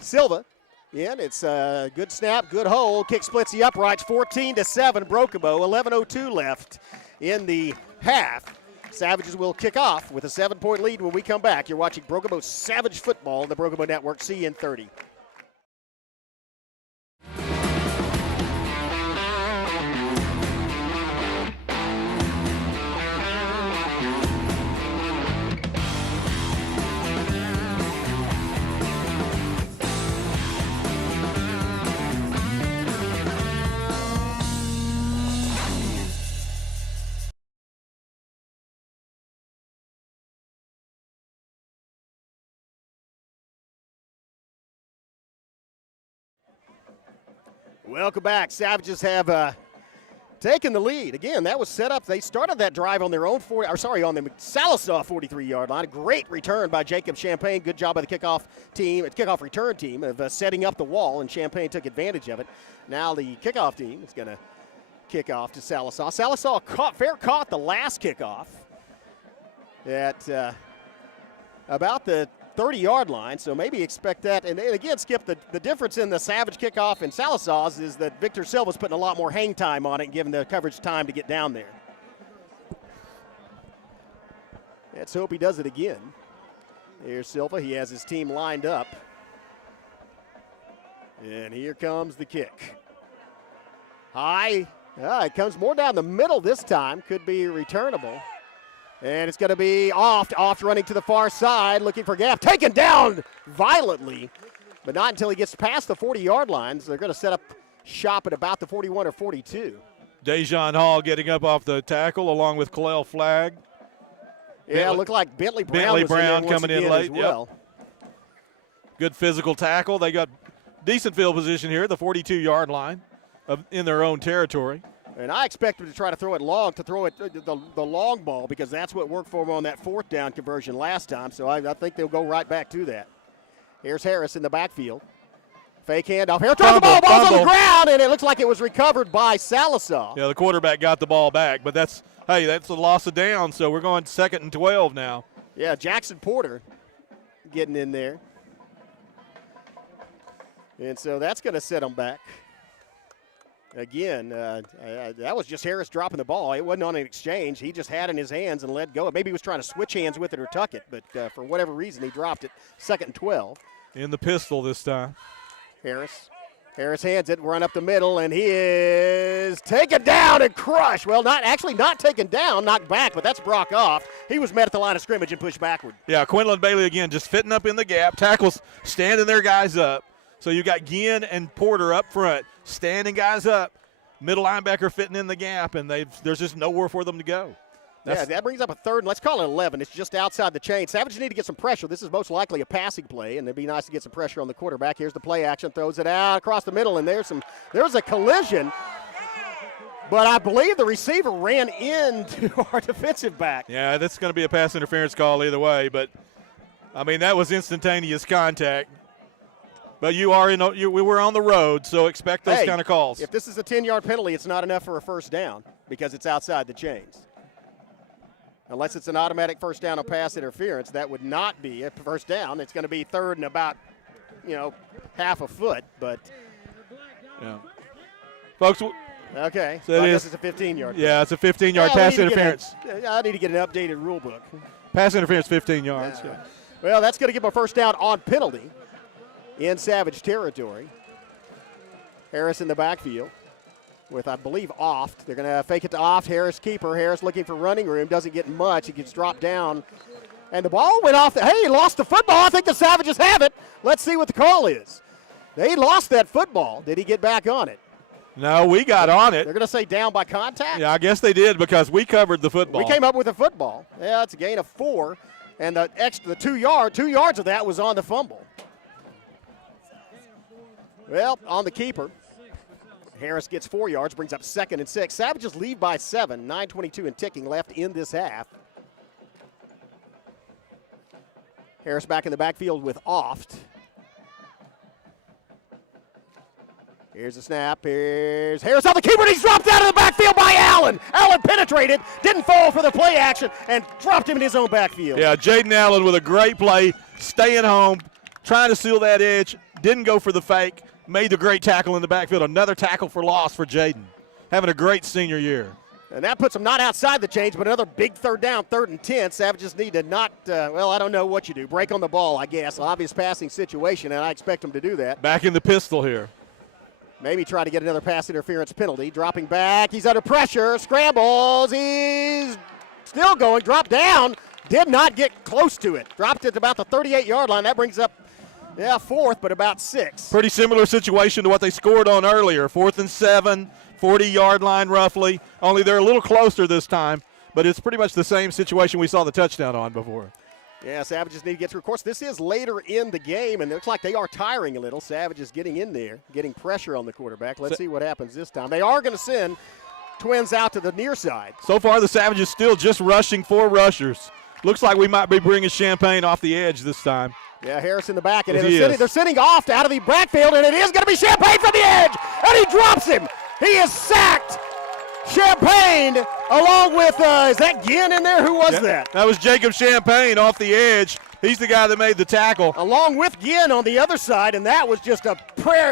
Silva. Yeah, it's a good snap, good hold. Kick splits the uprights, 14-7, Broken Bow. 11:02 left in the half. Savages will kick off with a 7-point lead when we come back. You're watching Broken Bow Savage Football on the Broken Bow Network, CN30. Welcome back. Savages have taken the lead. Again, that was set up. They started that drive on their own on the Sallisaw 43-yard line. A great return by Jacob Champagne. Good job by the kickoff return team of setting up the wall, and Champagne took advantage of it. Now the kickoff team is going to kick off to Sallisaw. Sallisaw caught the last kickoff at about the 30-yard line, so maybe expect that. And again, Skip, the difference in the Savage kickoff and Sallisaw's is that Victor Silva's putting a lot more hang time on it and giving the coverage time to get down there. Let's hope he does it again. Here's Silva. He has his team lined up. And here comes the kick. High. It comes more down the middle this time. Could be returnable. And it's going to be off running to the far side, looking for gap. Taken down violently, but not until he gets past the 40-yard line. So they're going to set up shop at about the 41 or 42. Dejan Hall getting up off the tackle along with Kalel Flagg. Yeah, it looked like Bentley Brown coming in late. As well. Yep. Good physical tackle. They got decent field position here, the 42-yard line in their own territory. And I expect them to try to throw it long, the long ball, because that's what worked for them on that 4th down conversion last time. So I think they'll go right back to that. Here's Harris in the backfield. Fake handoff. Harris throws the ball's on the ground, and it looks like it was recovered by Sallisaw. Yeah, the quarterback got the ball back, but that's a loss of down, so we're going 2nd and 12 now. Yeah, Jackson Porter getting in there. And so that's going to set them back. Again, that was just Harris dropping the ball. It wasn't on an exchange. He just had it in his hands and let go. Maybe he was trying to switch hands with it or tuck it, but for whatever reason, he dropped it. 2nd and 12. In the pistol this time. Harris Harris hands it, run up the middle, and he is taken down and crushed. Well, not taken down, knocked back, but that's Brock off. He was met at the line of scrimmage and pushed backward. Yeah, Quinlan Bailey again just fitting up in the gap. Tackles standing their guys up. So you got Ginn and Porter up front, standing guys up. Middle linebacker fitting in the gap, and there's just nowhere for them to go. That brings up a third, and let's call it 11. It's just outside the chain. Savages need to get some pressure. This is most likely a passing play, and it'd be nice to get some pressure on the quarterback. Here's the play action, throws it out across the middle, and there's a collision. But I believe the receiver ran into our defensive back. Yeah, that's going to be a pass interference call either way, but, I mean, that was instantaneous contact. But we were on the road, so expect those kind of calls. If this is a 10-yard penalty, it's not enough for a first down because it's outside the chains. Unless it's an automatic first down on pass interference, that would not be a first down. It's going to be third and about, half a foot. But yeah, folks. Okay, so I guess it's a 15-yard. Yeah, it's a 15-yard pass interference. I need to get an updated rule book. Pass interference, 15 yards. Yeah. Well, that's going to give a first down on penalty in Savage territory. Harris in the backfield with, I believe, Oft. They're going to fake it to Oft. Harris keeper. Harris looking for running room. Doesn't get much. He gets dropped down. And the ball went off. He lost the football. I think the Savages have it. Let's see what the call is. They lost that football. Did he get back on it? No, we got on it. They're going to say down by contact? Yeah, I guess they did because we covered the football. We came up with a football. Yeah, it's a gain of 4. And the 2 yards of that was on the fumble. Well, on the keeper. Harris gets 4 yards, brings up 2nd and 6. Savages lead by 7, 9:22 and ticking left in this half. Harris back in the backfield with Oft. Here's the snap. Here's Harris on the keeper, and he's dropped out of the backfield by Allen. Allen penetrated, didn't fall for the play action, and dropped him in his own backfield. Yeah, Jaden Allen with a great play, staying home, trying to seal that edge, didn't go for the fake. Made the great tackle in the backfield. Another tackle for loss for Jaden. Having a great senior year. And that puts them not outside the chains, but another big third down, 3rd and 10. Savages need to not, I don't know what you do. Break on the ball, I guess. Obvious passing situation, and I expect them to do that. Back in the pistol here. Maybe try to get another pass interference penalty. Dropping back. He's under pressure. Scrambles. He's still going. Dropped down. Did not get close to it. Dropped it about the 38-yard line. That brings up 4th, but about 6. Pretty similar situation to what they scored on earlier. 4th and 7, 40-yard line roughly. Only they're a little closer this time, but it's pretty much the same situation we saw the touchdown on before. Yeah, Savages need to get through. Of course, this is later in the game, and it looks like they are tiring a little. Savages getting in there, getting pressure on the quarterback. Let's see what happens this time. They are going to send Twins out to the near side. So far, the Savages still just rushing 4 rushers. Looks like we might be bringing Champagne off the edge this time. Yeah, Harris in the back, and Yes, they're sending Oft out of the backfield, and it is going to be Champagne from the edge, and he drops him. He is sacked. Champagne, along with, is that Ginn in there? Who was that? That was Jacob Champagne off the edge. He's the guy that made the tackle. Along with Ginn on the other side, and that was just a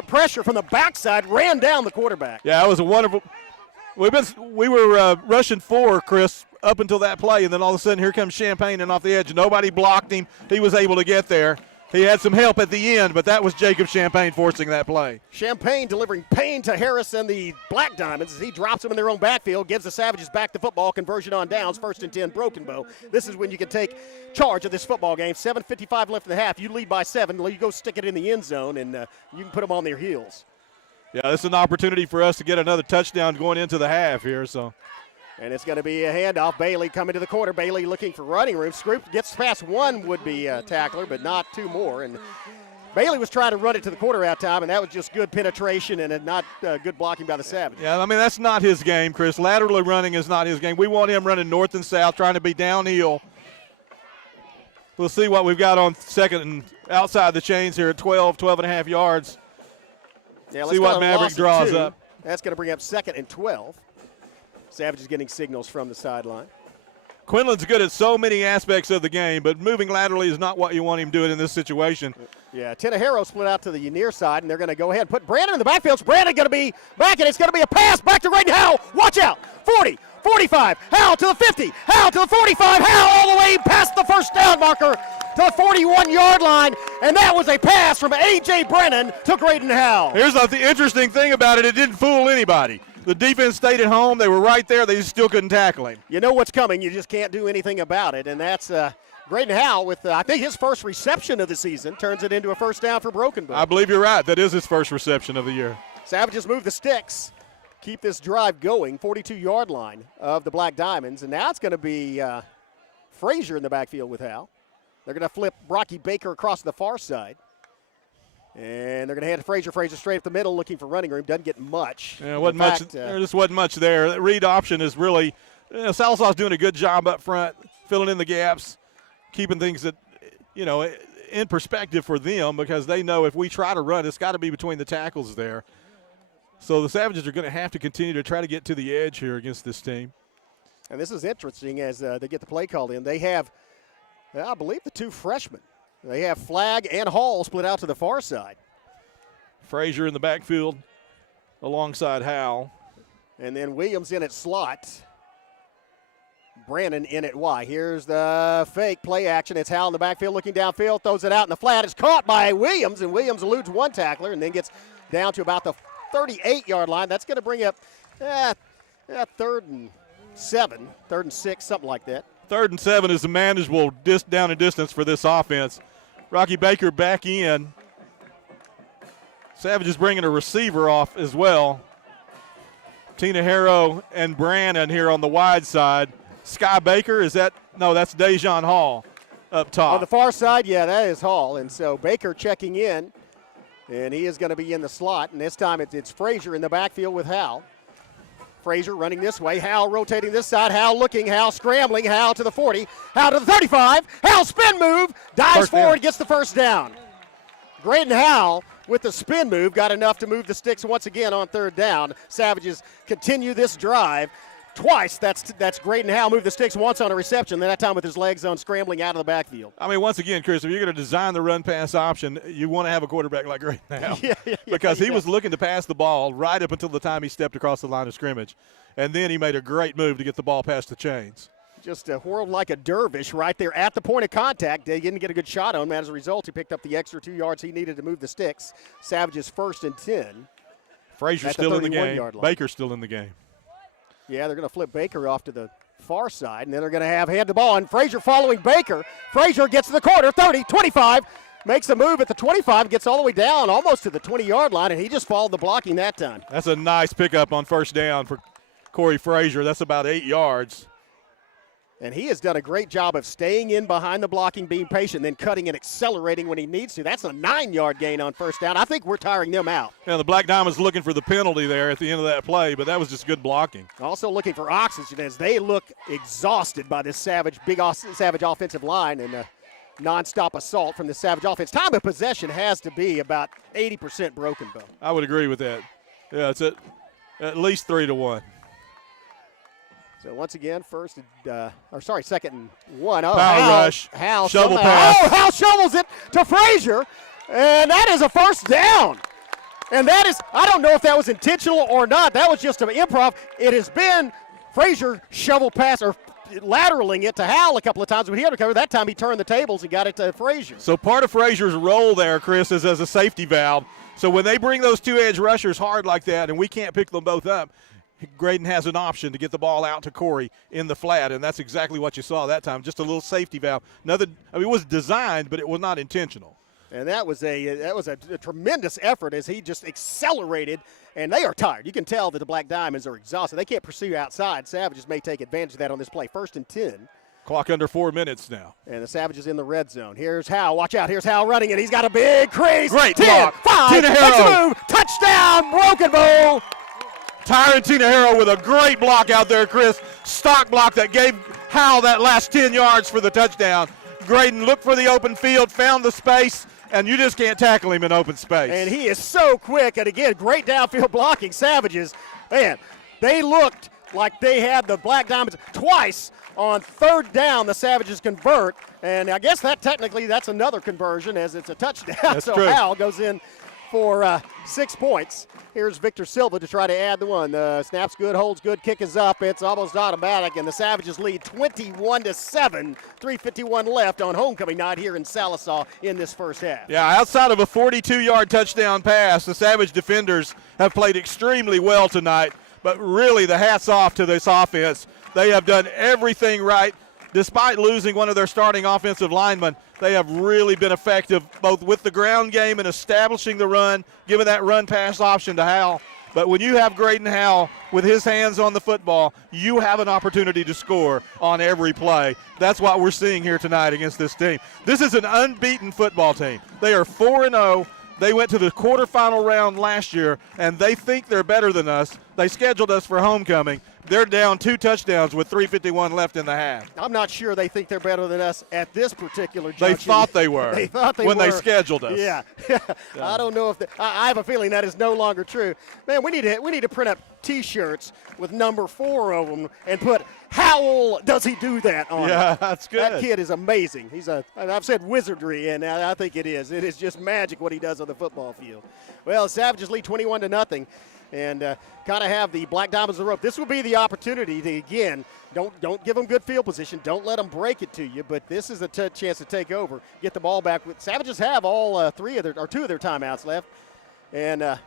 pressure from the backside, ran down the quarterback. Yeah, it was a wonderful. We were rushing 4, Chris, up until that play, and then all of a sudden here comes Champagne and off the edge. Nobody blocked him. He was able to get there. He had some help at the end, but that was Jacob Champagne forcing that play. Champagne delivering pain to Harris and the Black Diamonds as he drops them in their own backfield, gives the Savages back the football, conversion on downs, 1st and 10, Broken Bow. This is when you can take charge of this football game. 7:55 left in the half. You lead by 7. You go stick it in the end zone, and you can put them on their heels. Yeah, this is an opportunity for us to get another touchdown going into the half here. And it's going to be a handoff. Bailey coming to the corner. Bailey looking for running room. Scroop gets past 1 would-be tackler, but not 2 more. And Bailey was trying to run it to the quarter at time, and that was just good penetration and not good blocking by the Savages. Yeah, I mean, that's not his game, Chris. Laterally running is not his game. We want him running north and south, trying to be downhill. We'll see what we've got on 2nd and outside the chains here at 12 and a half yards. Yeah, see what Maverick draws up. That's going to bring up 2nd and 12. Savages getting signals from the sideline. Quinlan's good at so many aspects of the game, but moving laterally is not what you want him doing in this situation. Yeah, Tenahero split out to the near side, and they're going to go ahead and put Brandon in the backfield. So Brandon going to be back, and it's going to be a pass back to Graydon Howell. Watch out. 40, 45, Howell to the 50, Howell to the 45, Howell all the way past the first down marker. to the 41-yard line, and that was a pass from A.J. Brennan to Graydon Howell. Here's the interesting thing about it. It didn't fool anybody. The defense stayed at home. They were right there. They just still couldn't tackle him. You know what's coming. You just can't do anything about it, and that's Graydon Howell with, I think, his first reception of the season, turns it into a first down for Broken Bow. I believe you're right. That is his first reception of the year. Savages move the sticks, keep this drive going, 42-yard line of the Black Diamonds, and now it's going to be Frazier in the backfield with Hal. They're going to flip Brocky Baker across the far side. And they're going to hand to Frazier. Frazier straight up the middle looking for running room. Doesn't get much. Yeah, there just wasn't much there. The read option is really, Sallisaw's doing a good job up front, filling in the gaps, keeping things that, in perspective for them, because they know if we try to run, it's got to be between the tackles there. So the Savages are going to have to continue to try to get to the edge here against this team. And this is interesting as they get the play called in. They have, I believe, the two freshmen. They have Flagg and Hall split out to the far side. Frazier in the backfield alongside Howell. And then Williams in at slot. Brandon in at Y. Here's the fake play action. It's Howell in the backfield looking downfield, throws it out in the flat. It's caught by Williams, and Williams eludes one tackler and then gets down to about the 38-yard line. That's going to bring up third and 6, something like that. 3rd and 7 is a manageable down and distance for this offense. Rocky Baker back in. Savages bringing a receiver off as well. Tina Harrow and Brannon here on the wide side. Sky Baker, that's Dejon Hall up top. On the far side, yeah, that is Hall. And so Baker checking in, and he is going to be in the slot. And this time it's Frazier in the backfield with Hal. Frazier running this way. Hal rotating this side. Hal looking. Hal scrambling. Hal to the 40. Hal to the 35. Hal spin move. Dives forward. Gets the first down. Graydon Hal with the spin move got enough to move the sticks once again on 3rd down. Savages continue this drive. Twice, that's Graydon Howell moved the sticks once on a reception, then that time with his legs on scrambling out of the backfield. I mean, once again, Chris, if you're going to design the run-pass option, you want to have a quarterback like Graydon Howell. Because he was looking to pass the ball right up until the time he stepped across the line of scrimmage. And then he made a great move to get the ball past the chains. Just whirled like a dervish right there at the point of contact. They didn't get a good shot on him. As a result, he picked up the extra 2 yards he needed to move the sticks. Savages 1st and 10. Frazier's still in the game. Baker's still in the game. Yeah, they're going to flip Baker off to the far side, and then they're going to hand the ball. And Frazier following Baker. Frazier gets to the corner, 30, 25, makes a move at the 25, gets all the way down almost to the 20-yard line, and he just followed the blocking that time. That's a nice pickup on 1st down for Corey Frazier. That's about 8 yards. And he has done a great job of staying in behind the blocking, being patient, then cutting and accelerating when he needs to. That's a 9-yard gain on 1st down. I think we're tiring them out. Yeah, the Black Diamonds looking for the penalty there at the end of that play, but that was just good blocking. Also looking for oxygen as they look exhausted by this Savage offensive line and a nonstop assault from the Savage offense. Time of possession has to be about 80% Broken Bow. I would agree with that. Yeah, it's at least 3-1. So once again, 2nd and 1. Oh, Power rush. Hal shovel pass. Oh, Hal shovels it to Frazier, and that is a 1st down. And that is, I don't know if that was intentional or not. That was just an improv. It has been Frazier shovel pass or lateraling it to Hal a couple of times, but he had to cover. That time he turned the tables and got it to Frazier. So part of Frazier's role there, Chris, is as a safety valve. So when they bring those two edge rushers hard like that and we can't pick them both up, Graydon has an option to get the ball out to Corey in the flat, and that's exactly what you saw that time, just a little safety valve. It was designed, but it was not intentional. And that was a tremendous effort as he just accelerated, and they are tired. You can tell that the Black Diamonds are exhausted. They can't pursue outside. Savages may take advantage of that on this play. 1st and 10. Clock under 4 minutes now. And the Savages in the red zone. Here's Hal. Watch out. Here's Hal running, and he's got a big crease. Great 10, block. 5, Tina makes Harrow. a move. Touchdown, Broken Bow. Tyron Tina Harrow with a great block out there, Chris. Stock block that gave Howell that last 10 yards for the touchdown. Graydon looked for the open field, found the space, and you just can't tackle him in open space. And he is so quick. And again, great downfield blocking. Savages, man, they looked like they had the Black Diamonds twice on 3rd down. The Savages convert. And I guess that's another conversion as it's a touchdown. That's so true. Howell goes in for 6 points. Here's Victor Silva to try to add the one. The snap's good, holds good, kick is up. It's almost automatic, and the Savages lead 21-7. 3:51 left on homecoming night here in Sallisaw in this first half. Yeah, outside of a 42-yard touchdown pass, the Savage defenders have played extremely well tonight, but really the hat's off to this offense. They have done everything right. Despite losing one of their starting offensive linemen, they have really been effective both with the ground game and establishing the run, giving that run-pass option to Howell. But when you have Graydon Howell with his hands on the football, you have an opportunity to score on every play. That's what we're seeing here tonight against this team. This is an unbeaten football team. They are 4-0. They went to the quarterfinal round last year, and they think they're better than us. They scheduled us for homecoming. They're down 2 touchdowns with 3:51 left in the half. I'm not sure they think they're better than us at this particular junction. They thought they were. They thought they when were. They scheduled us. Yeah. I don't know if I have a feeling that is no longer true. Man, we need to print up T-shirts with number 4 of them and put "How does he do that?" on Yeah, it. that's good. That kid is amazing. I've said wizardry, and I think it is. It is just magic what he does on the football field. Well, the Savages lead 21-0. And kind of have the Black Diamonds on the rope. This will be the opportunity to, again, don't give them good field position. Don't let them break it to you. But this is a chance to take over, get the ball back. Savages have all 2 of their timeouts left. And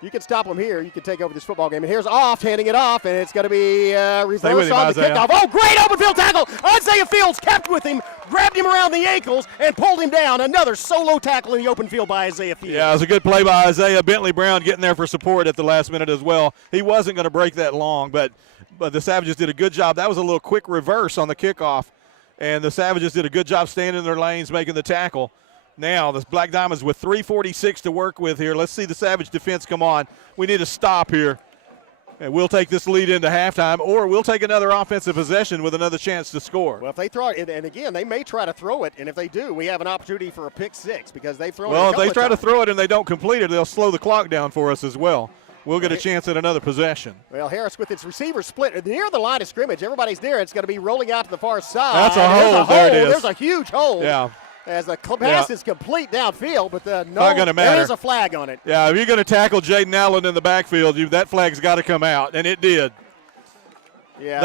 you can stop them here. You can take over this football game. And here's Off, handing it off, and it's going to be reversed on the kickoff. Oh, great open field tackle. Isaiah Fields kept with him, grabbed him around the ankles, and pulled him down. Another solo tackle in the open field by Isaiah Fields. Yeah, it was a good play by Isaiah. Bentley Brown getting there for support at the last minute as well. He wasn't going to break that long, but the Savages did a good job. That was a little quick reverse on the kickoff, and the Savages did a good job staying in their lanes, making the tackle. Now, the Black Diamonds with 3:46 to work with here. Let's see the Savage defense come on. We need to stop here. And we'll take this lead into halftime, or we'll take another offensive possession with another chance to score. Well, if they throw it, and again, they may try to throw it, and if they do, we have an opportunity for a pick 6 because they've thrown it a Well, if couple they of try to times. throw it and they don't complete it, they'll slow the clock down for us as well. We'll get a chance at another possession. Well, Harris with its receiver split near the line of scrimmage. Everybody's near. It's going to be rolling out to the far side. That's a hole. There it is. There's a huge hole. Yeah. As the pass is complete downfield, but not gonna matter. There is a flag on it. Yeah, if you're going to tackle Jaden Allen in the backfield, that flag's got to come out, and it did. Yeah,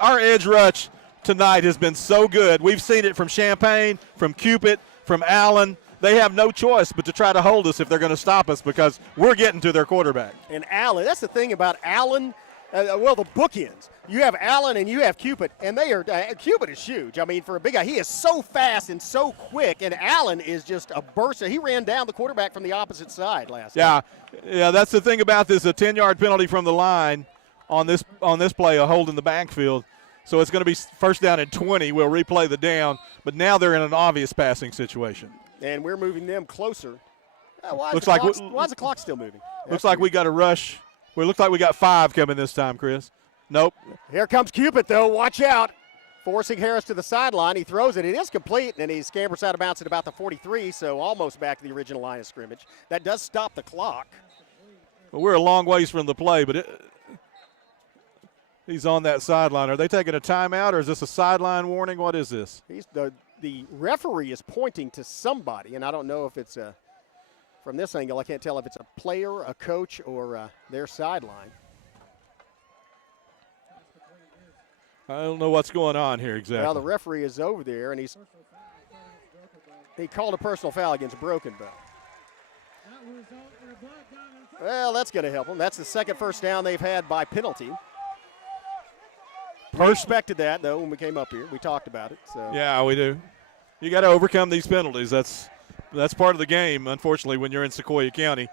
our edge rush tonight has been so good. We've seen it from Champaign, from Cupid, from Allen. They have no choice but to try to hold us if they're going to stop us because we're getting to their quarterback. And Allen, that's the thing about Allen. The bookends. You have Allen and you have Cupid, and they are Cupid is huge. I mean, for a big guy, he is so fast and so quick, and Allen is just a burst. He ran down the quarterback from the opposite side last night. Yeah, that's the thing about this, a 10-yard penalty from the line on this play, a hold in the backfield. So it's going to be first down and 20. We'll replay the down, but now they're in an obvious passing situation. And we're moving them closer. Why is the clock still moving? Looks like we got a rush. Well, it looks like we got 5 coming this time, Chris. Nope. Here comes Cupid, though. Watch out. Forcing Harris to the sideline. He throws it. It is complete, and he scampers out of bounds at about the 43, so almost back to the original line of scrimmage. That does stop the clock. Well, we're a long ways from the play, but he's on that sideline. Are they taking a timeout, or is this a sideline warning? What is this? The referee is pointing to somebody, and I don't know if it's from this angle, I can't tell if it's a player, a coach, or their sideline. I don't know what's going on here exactly. Well, the referee is over there, and he called a personal foul against Broken Bow. Well, that's going to help them. That's the second first down they've had by penalty. Respected that, though, when we came up here. We talked about it. So. Yeah, we do. You got to overcome these penalties. That's part of the game, unfortunately, when you're in Sequoyah County.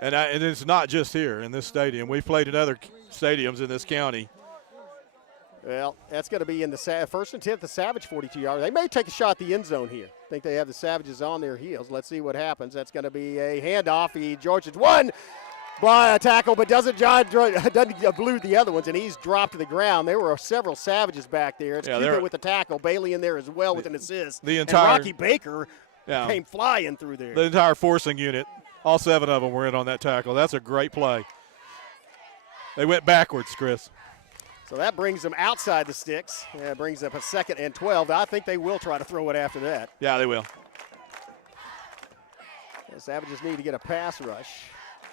And it's not just here in this stadium. We've played in other stadiums in this county. Well, that's going to be in the first and 10 at the Savage 42-yard. They may take a shot at the end zone here. I think they have the Savages on their heels. Let's see what happens. That's going to be a handoff. George's one tackle, but doesn't blew the other ones, and he's dropped to the ground. There were several Savages back there. It's Cupid with the tackle. Bailey in there as well with an assist. And Rocky Baker came flying through there. The entire forcing unit, all 7 of them were in on that tackle. That's a great play. They went backwards, Chris. So that brings them outside the sticks. It brings up a 2nd and 12. I think they will try to throw it after that. Yeah, they will. Savages need to get a pass rush.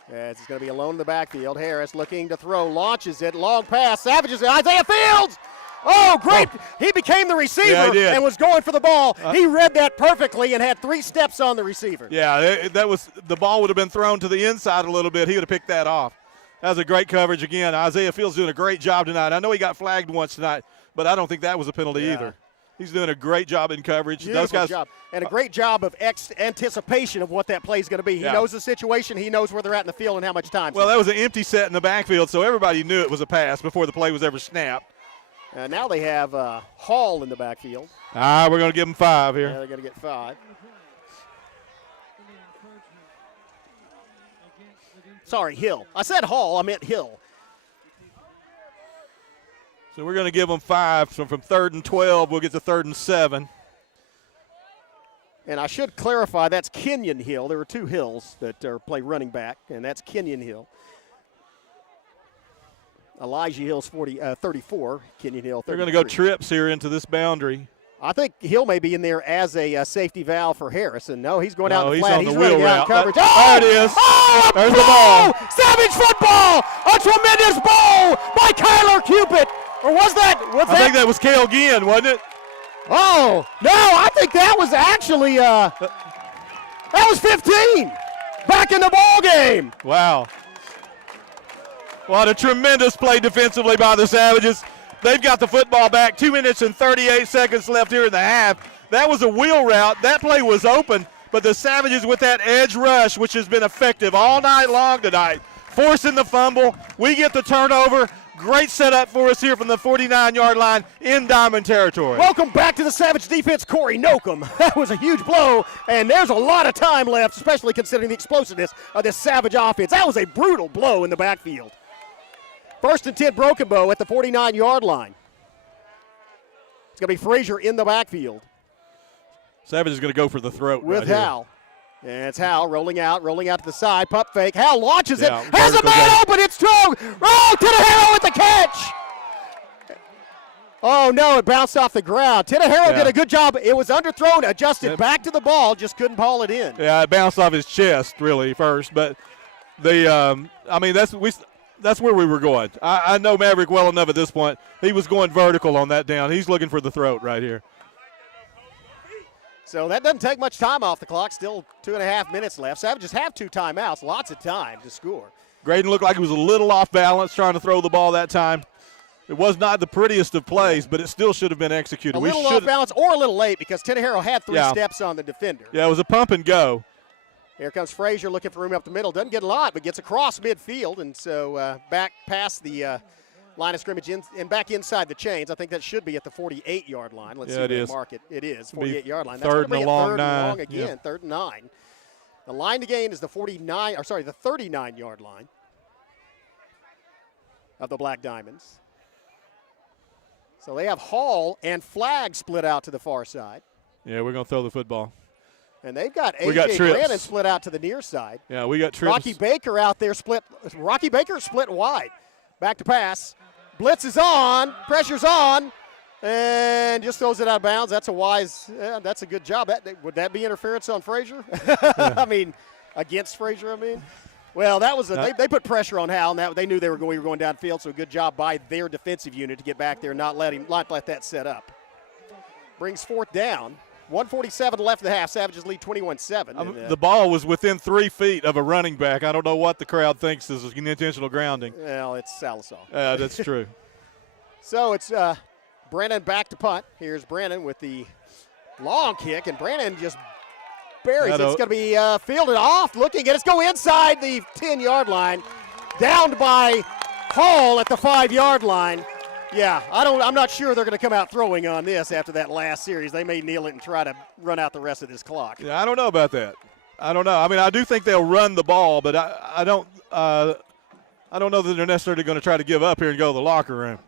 As it's going to be alone in the backfield. Harris looking to throw, launches it, long pass. Savages, Isaiah Fields! Oh, great! Oh. He became the receiver and was going for the ball. He read that perfectly and had 3 steps on the receiver. Yeah, that was the ball would have been thrown to the inside a little bit. He would have picked that off. That was a great coverage again. Isaiah Fields doing a great job tonight. I know he got flagged once tonight, but I don't think that was a penalty either. He's doing a great job in coverage. Beautiful job. And a great job of anticipation of what that play is going to be. He knows the situation. He knows where they're at in the field and how much time. Well, that was an empty set in the backfield, so everybody knew it was a pass before the play was ever snapped. Now they have Hall in the backfield. We're going to give him 5 here. Yeah, they're going to get 5. Sorry, Hill. I said Hall. I meant Hill. So we're going to give them 5. So from 3rd and 12, we'll get to 3rd and 7. And I should clarify, that's Kenyon Hill. There were 2 Hills that play running back, and that's Kenyon Hill. Elijah Hill's 34. Kenyon Hill 33. They're going to go trips here into this boundary. I think Hill may be in there as a safety valve for Harrison. No, he's going out in the flat. He's running out in coverage. There it is. Oh, there's the ball. Savage football. A tremendous ball by Kyler Cupid. Or was that? I think that was Cale Ginn, wasn't it? Oh, no, I think that was actually, that was 15. Back in the ball game. Wow. What a tremendous play defensively by the Savages. They've got the football back. 2 minutes and 38 seconds left here in the half. That was a wheel route. That play was open, but the Savages with that edge rush, which has been effective all night long tonight, forcing the fumble. We get the turnover. Great setup for us here from the 49-yard line in Diamond territory. Welcome back to the Savage defense, Corey Nocum. That was a huge blow, and there's a lot of time left, especially considering the explosiveness of this Savage offense. That was a brutal blow in the backfield. 1st and 10 Broken Bow at the 49-yard line. It's going to be Frazier in the backfield. Savage is going to go for the throat with right Hal. And it's Hal rolling out to the side, pump fake. Hal launches it, has a vertical man open, it's thrown. Oh, Tinahero with the catch. Oh, no, it bounced off the ground. Tinahero did a good job. It was underthrown, adjusted back to the ball, just couldn't haul it in. Yeah, it bounced off his chest, really, first. But that's where we were going. I know Maverick well enough at this point. He was going vertical on that down. He's looking for the throat right here. So that doesn't take much time off the clock. Still 2.5 minutes left. Savages have 2 timeouts. Lots of time to score. Graydon looked like he was a little off balance trying to throw the ball that time. It was not the prettiest of plays, but it still should have been executed. A little off balance or a little late because Tinahero had 3 steps on the defender. Yeah, it was a pump and go. Here comes Frazier looking for room up the middle. Doesn't get a lot, but gets across midfield, and so back past the line of scrimmage and back inside the chains. I think that should be at the 48-yard line. Let's see where they mark it. It is 48-yard line. That's third and a long 9 again. 3rd and 9. The line to gain is the 39-yard line of the Black Diamonds. So they have Hall and Flag split out to the far side. Yeah, we're going to throw the football. And they've got A.J. Brandon split out to the near side. Yeah, we got trips. Rocky Baker out there split. Rocky Baker split wide. Back to pass. Blitz is on. Pressure's on. And just throws it out of bounds. That's that's a good job. Would that be interference on Frazier? Yeah. Against Frazier, Well, that was they put pressure on Hal, and they knew we were going downfield, so good job by their defensive unit to get back there and not let that set up. Brings 4th down. 1:47 left in the half. Savages lead 21-7. The ball was within 3 feet of a running back. I don't know what the crowd thinks is intentional grounding. Well, it's Sallisaw. That's true. So it's Brennan back to punt. Here's Brennan with the long kick, and Brennan just buries it. It's going to be fielded off, looking, and it's go inside the 10-yard line. Downed by Hall at the 5-yard line. Yeah, I'm not sure they're going to come out throwing on this after that last series. They may kneel it and try to run out the rest of this clock. Yeah, I don't know about that. I don't know. I do think they'll run the ball, but I don't know that they're necessarily going to try to give up here and go to the locker room.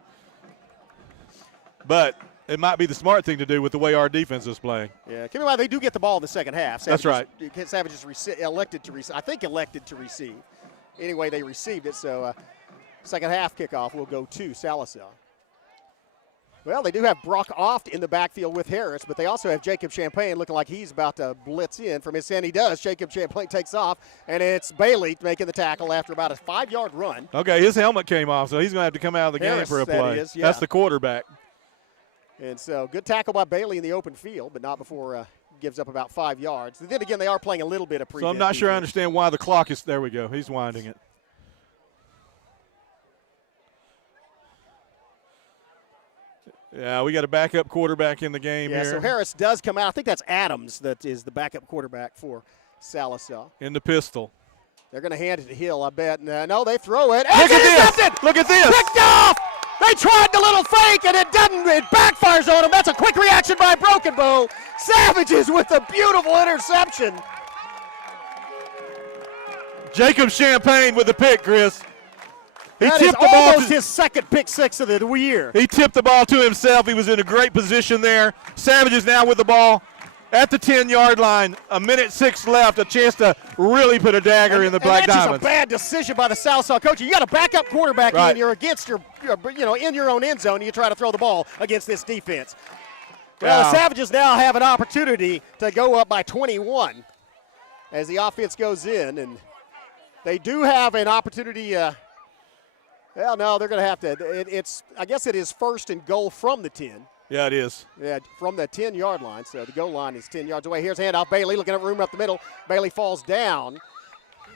But it might be the smart thing to do with the way our defense is playing. Yeah, keep in mind they do get the ball in the second half. That's right. Savages elected to receive. Anyway, they received it, so second half kickoff will go to Sallisaw. Well, they do have Brock Oft in the backfield with Harris, but they also have Jacob Champagne looking like he's about to blitz in from his end. He does. Jacob Champagne takes off, and it's Bailey making the tackle after about a 5-yard run. Okay, his helmet came off, so he's going to have to come out of the game for a play. Is, yeah. That's the quarterback. And so good tackle by Bailey in the open field, but not before gives up about 5 yards. And then again, they are playing a little bit of So I'm not sure I understand why the clock is – there we go. He's winding it. Yeah, we got a backup quarterback in the game here. Yeah, so Harris does come out. I think that's Adams that is the backup quarterback for Sallisaw. In the pistol. They're going to hand it to Hill, I bet. No, they throw it. Look at this. Look at this. Picked off. They tried the little fake, and it doesn't. It backfires on them. That's a quick reaction by Broken Bow. Savages with a beautiful interception. Jacob Champagne with the pick, Chris. That is almost his second pick six of the year. He tipped the ball to himself. He was in a great position there. Savages now with the ball at the 10-yard line. 1:06 left. A chance to really put a dagger in the Black Diamonds. That's just a bad decision by the Sallisaw coach. You got a backup quarterback right. and you're against in your own end zone. And you try to throw the ball against this defense. Well, the Savages now have an opportunity to go up by 21 as the offense goes in, and they do have an opportunity. Well, no, they're going to have to. I guess it is 1st and goal from the 10. Yeah, it is. Yeah, from the 10-yard line. So the goal line is 10 yards away. Here's handoff. Bailey looking at room up the middle. Bailey falls down.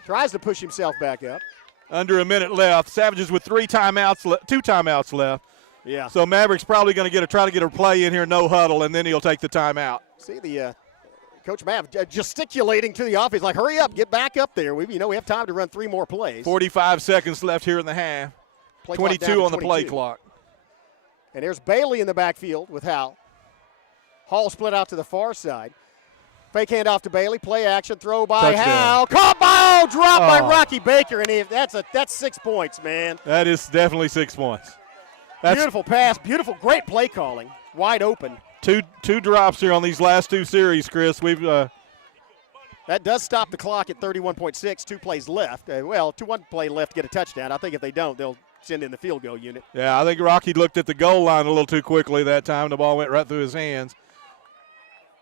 Tries to push himself back up. Under a minute left. Savages with 2 timeouts left. Yeah. So Maverick's probably going to try to get a play in here, no huddle, and then he'll take the timeout. See the Coach Mav gesticulating to the offense, like, hurry up, get back up there. We have time to run 3 more plays. 45 seconds left here in the half. 22 on the play clock. And there's Bailey in the backfield with Howell. Hall split out to the far side. Fake handoff to Bailey. Play action. Throw by Howell. Caught ball. Dropped by Rocky Baker. And that's 6 points, man. That is definitely 6 points. Beautiful pass. Beautiful. Great play calling. Wide open. Two drops here on these last 2 series, Chris. That does stop the clock at 31.6. 2 plays left. 1 play left to get a touchdown. I think if they don't, they'll send in the field goal unit. Yeah, I think Rocky looked at the goal line a little too quickly that time. The ball went right through his hands.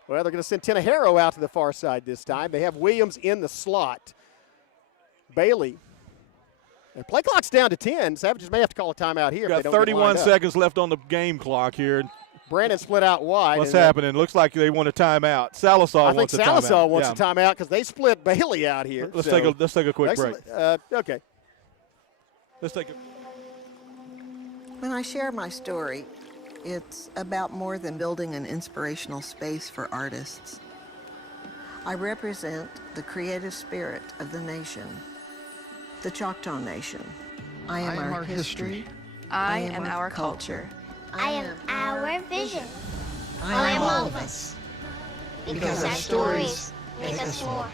Well, they're going to send Tenahero out to the far side this time. They have Williams in the slot. Bailey. And play clock's down to 10. Savages may have to call a timeout here. Got 31 seconds left on the game clock here. Brandon split out wide. What's happening? Looks like they want a timeout. Sallisaw wants a timeout. I think Sallisaw wants a timeout because they split Bailey out here. Let's take a quick break. Okay. Let's take a. When I share my story, it's about more than building an inspirational space for artists. I represent the creative spirit of the nation, the Choctaw Nation. I am our history. I am our culture. I am our vision. I am all of us. Because our stories make us more.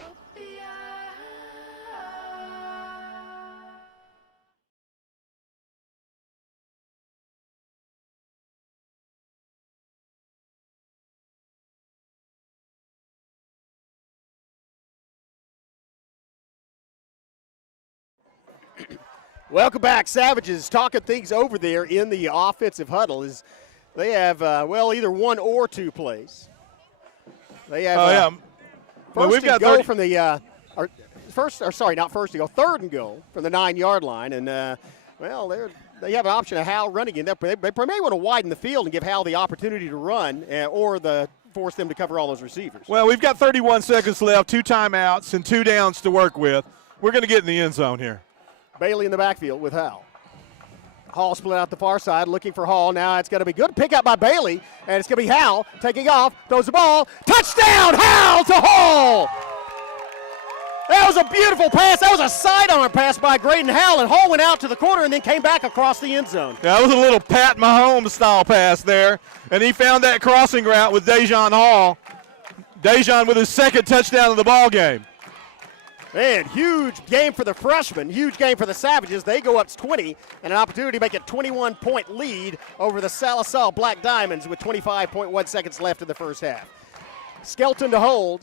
Welcome back. Savages talking things over there in the offensive huddle. They have, either 1 or 2 plays. They have first and goal from the third and goal from the 9-yard line. And, they have an option of Hal running in there. They may want to widen the field and give Hal the opportunity to run or force them to cover all those receivers. Well, we've got 31 seconds left, 2 timeouts, and 2 downs to work with. We're going to get in the end zone here. Bailey in the backfield with Hall. Hall split out the far side, looking for Hall. Now it's going to be good pickup by Bailey, and it's going to be Hal taking off, throws the ball. Touchdown, Hal to Hall! That was a beautiful pass. That was a sidearm pass by Graydon Hall, and Hall went out to the corner and then came back across the end zone. Yeah, that was a little Pat Mahomes style pass there, and he found that crossing route with Dejon Hall. Dejon with his 2nd touchdown of the ball game. Man, huge game for the freshmen, huge game for the Savages. They go up 20 and an opportunity to make a 21-point lead over the Sallisaw Black Diamonds with 25.1 seconds left in the first half. Skelton to hold.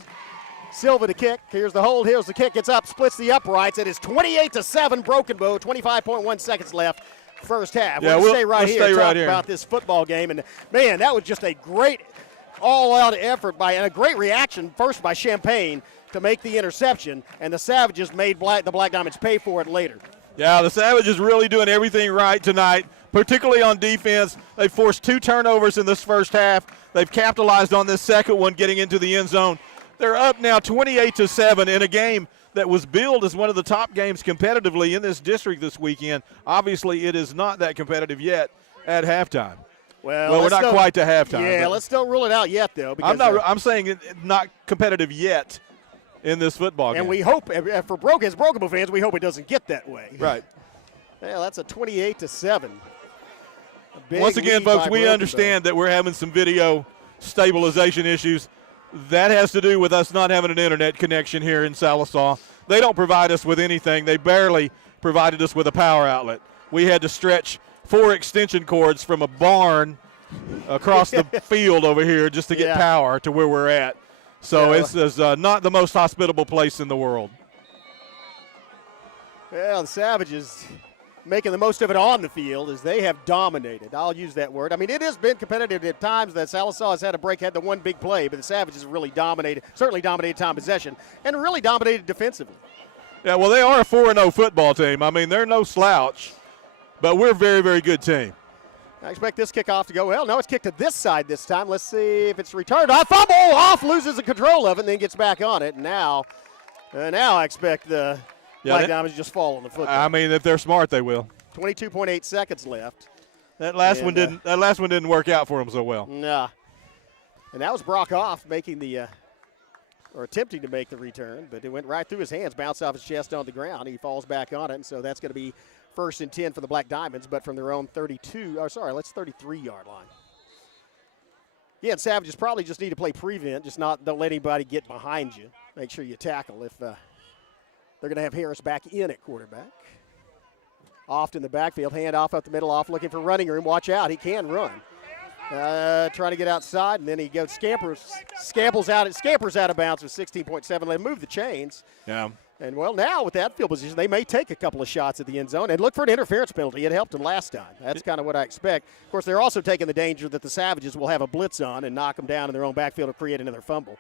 Silva to kick. Here's the hold. Here's the kick. Gets up, splits the uprights. It is 28-7. Broken Bow. 25.1 seconds left. first half. Yeah, we'll stay right let's here stay and right talk here. about this football game. And, man, that was just a great all-out effort and a great reaction first by Champaign to make the interception, and the Savages made the Black Diamonds pay for it later. Yeah, the Savages really doing everything right tonight, particularly on defense. They forced 2 turnovers in this first half. They've capitalized on this second one, getting into the end zone. They're up now 28-7 in a game that was billed as one of the top games competitively in this district this weekend. Obviously, it is not that competitive yet at halftime. Well, we're not quite to halftime. Yeah, let's don't rule it out yet, though. Because, I'm saying not competitive yet in this football game. And we hope, for Broken fans, we hope it doesn't get that way. Right. Yeah, that's a 28-7. Once again, folks, we understand that we're having some video stabilization issues. That has to do with us not having an internet connection here in Sallisaw. They don't provide us with anything. They barely provided us with a power outlet. We had to stretch 4 extension cords from a barn across the field over here just to get power to where we're at. So it's not the most hospitable place in the world. Well, the Savages making the most of it on the field as they have dominated. I'll use that word. I mean, it has been competitive at times. That Sallisaw has had a break, had the one big play, but the Savages have really certainly dominated time possession, and really dominated defensively. Yeah, well, they are a 4-0 football team. I mean, they're no slouch, but we're a very, very good team. I expect this kickoff to go well. No, it's kicked to this side this time. Let's see if it's returned. Fumble off, loses the control of it, and then gets back on it. And now I expect the Black Diamonds just fall on the football. I mean, if they're smart, they will. 22.8 seconds left. That last one didn't work out for them so well. Nah. And that was Brock Off making or attempting to make the return, but it went right through his hands, bounced off his chest on the ground. He falls back on it, and so that's going to be 1st and 10 for the Black Diamonds, but from their own 33-yard line. Yeah, and Savages probably just need to play prevent, don't let anybody get behind you. Make sure you tackle if they're going to have Harris back in at quarterback. Off in the backfield, hand off up the middle, off looking for running room. Watch out, he can run. Trying to get outside, and then he goes scampers out of bounds with 16.7. They move the chains. Yeah. And, well, now with that field position, they may take a couple of shots at the end zone and look for an interference penalty. It helped them last time. That's kind of what I expect. Of course, they're also taking the danger that the Savages will have a blitz on and knock them down in their own backfield or create another fumble.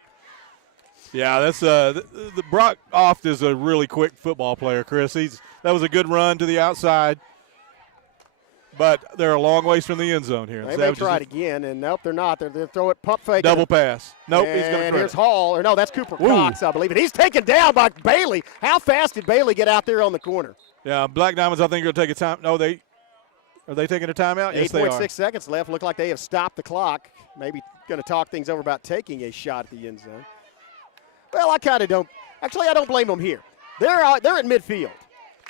Yeah, that's the Brock Oft is a really quick football player, Chris. That was a good run to the outside, but they're a long ways from the end zone here. They may try it again, and nope, they're not. They're throw it pump fake. Double pass. Nope, he's going to And here's Hall. Or no, that's Cooper Cox, I believe. And he's taken down by Bailey. How fast did Bailey get out there on the corner? Yeah, Black Diamonds, I think, are going to take a time. No, are they taking a timeout? Yes, they are. 8.6 seconds left. Look like they have stopped the clock. Maybe going to talk things over about taking a shot at the end zone. Well, I kind of don't. Actually, I don't blame them here. They're at midfield.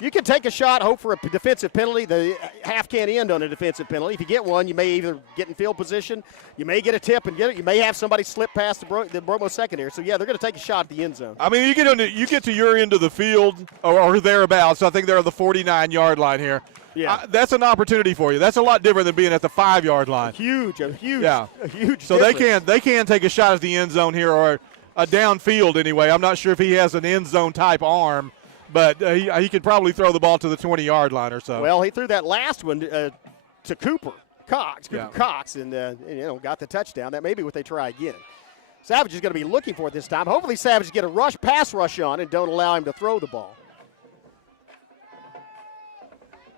You can take a shot, hope for a defensive penalty. The half can't end on a defensive penalty. If you get one, you may either get in field position, you may get a tip and get it. You may have somebody slip past the Bromo secondary. So, yeah, they're going to take a shot at the end zone. I mean, you get to your end of the field or thereabouts. I think they're on the 49-yard line here. Yeah. That's an opportunity for you. That's a lot different than being at the 5-yard line. A huge So difference. they can take a shot at the end zone here or a downfield anyway. I'm not sure if he has an end zone type arm, but he could probably throw the ball to the 20-yard line or so. Well, he threw that last one to Cooper Cox, and got the touchdown. That may be what they try again. Savage is going to be looking for it this time. Hopefully Savage get a pass rush on and don't allow him to throw the ball.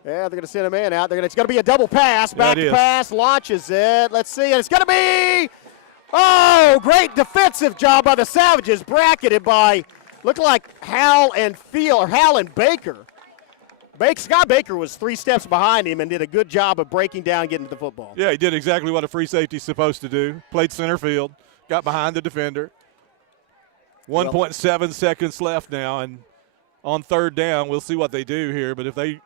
Yeah, they're going to send a man out. It's going to be a double pass. Back to pass, launches it. Let's see. And it's going to be, great defensive job by the Savages, bracketed by, looked like Hal and Baker. Scott Baker was 3 steps behind him and did a good job of breaking down, getting to the football. Yeah, he did exactly what a free safety's supposed to do. Played center field, got behind the defender. 1.7 seconds left now, and on 3rd down, we'll see what they do here. But if they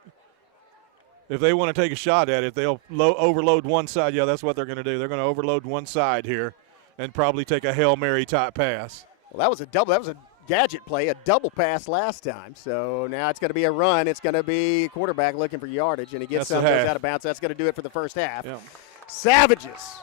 want to take a shot at it, they'll overload one side. Yeah, that's what they're going to do. They're going to overload one side here and probably take a Hail Mary type pass. Well, that was a gadget play, a double pass last time. So now it's going to be a run. It's going to be quarterback looking for yardage, and he gets some, goes out of bounds. That's going to do it for the first half. Yeah. Savages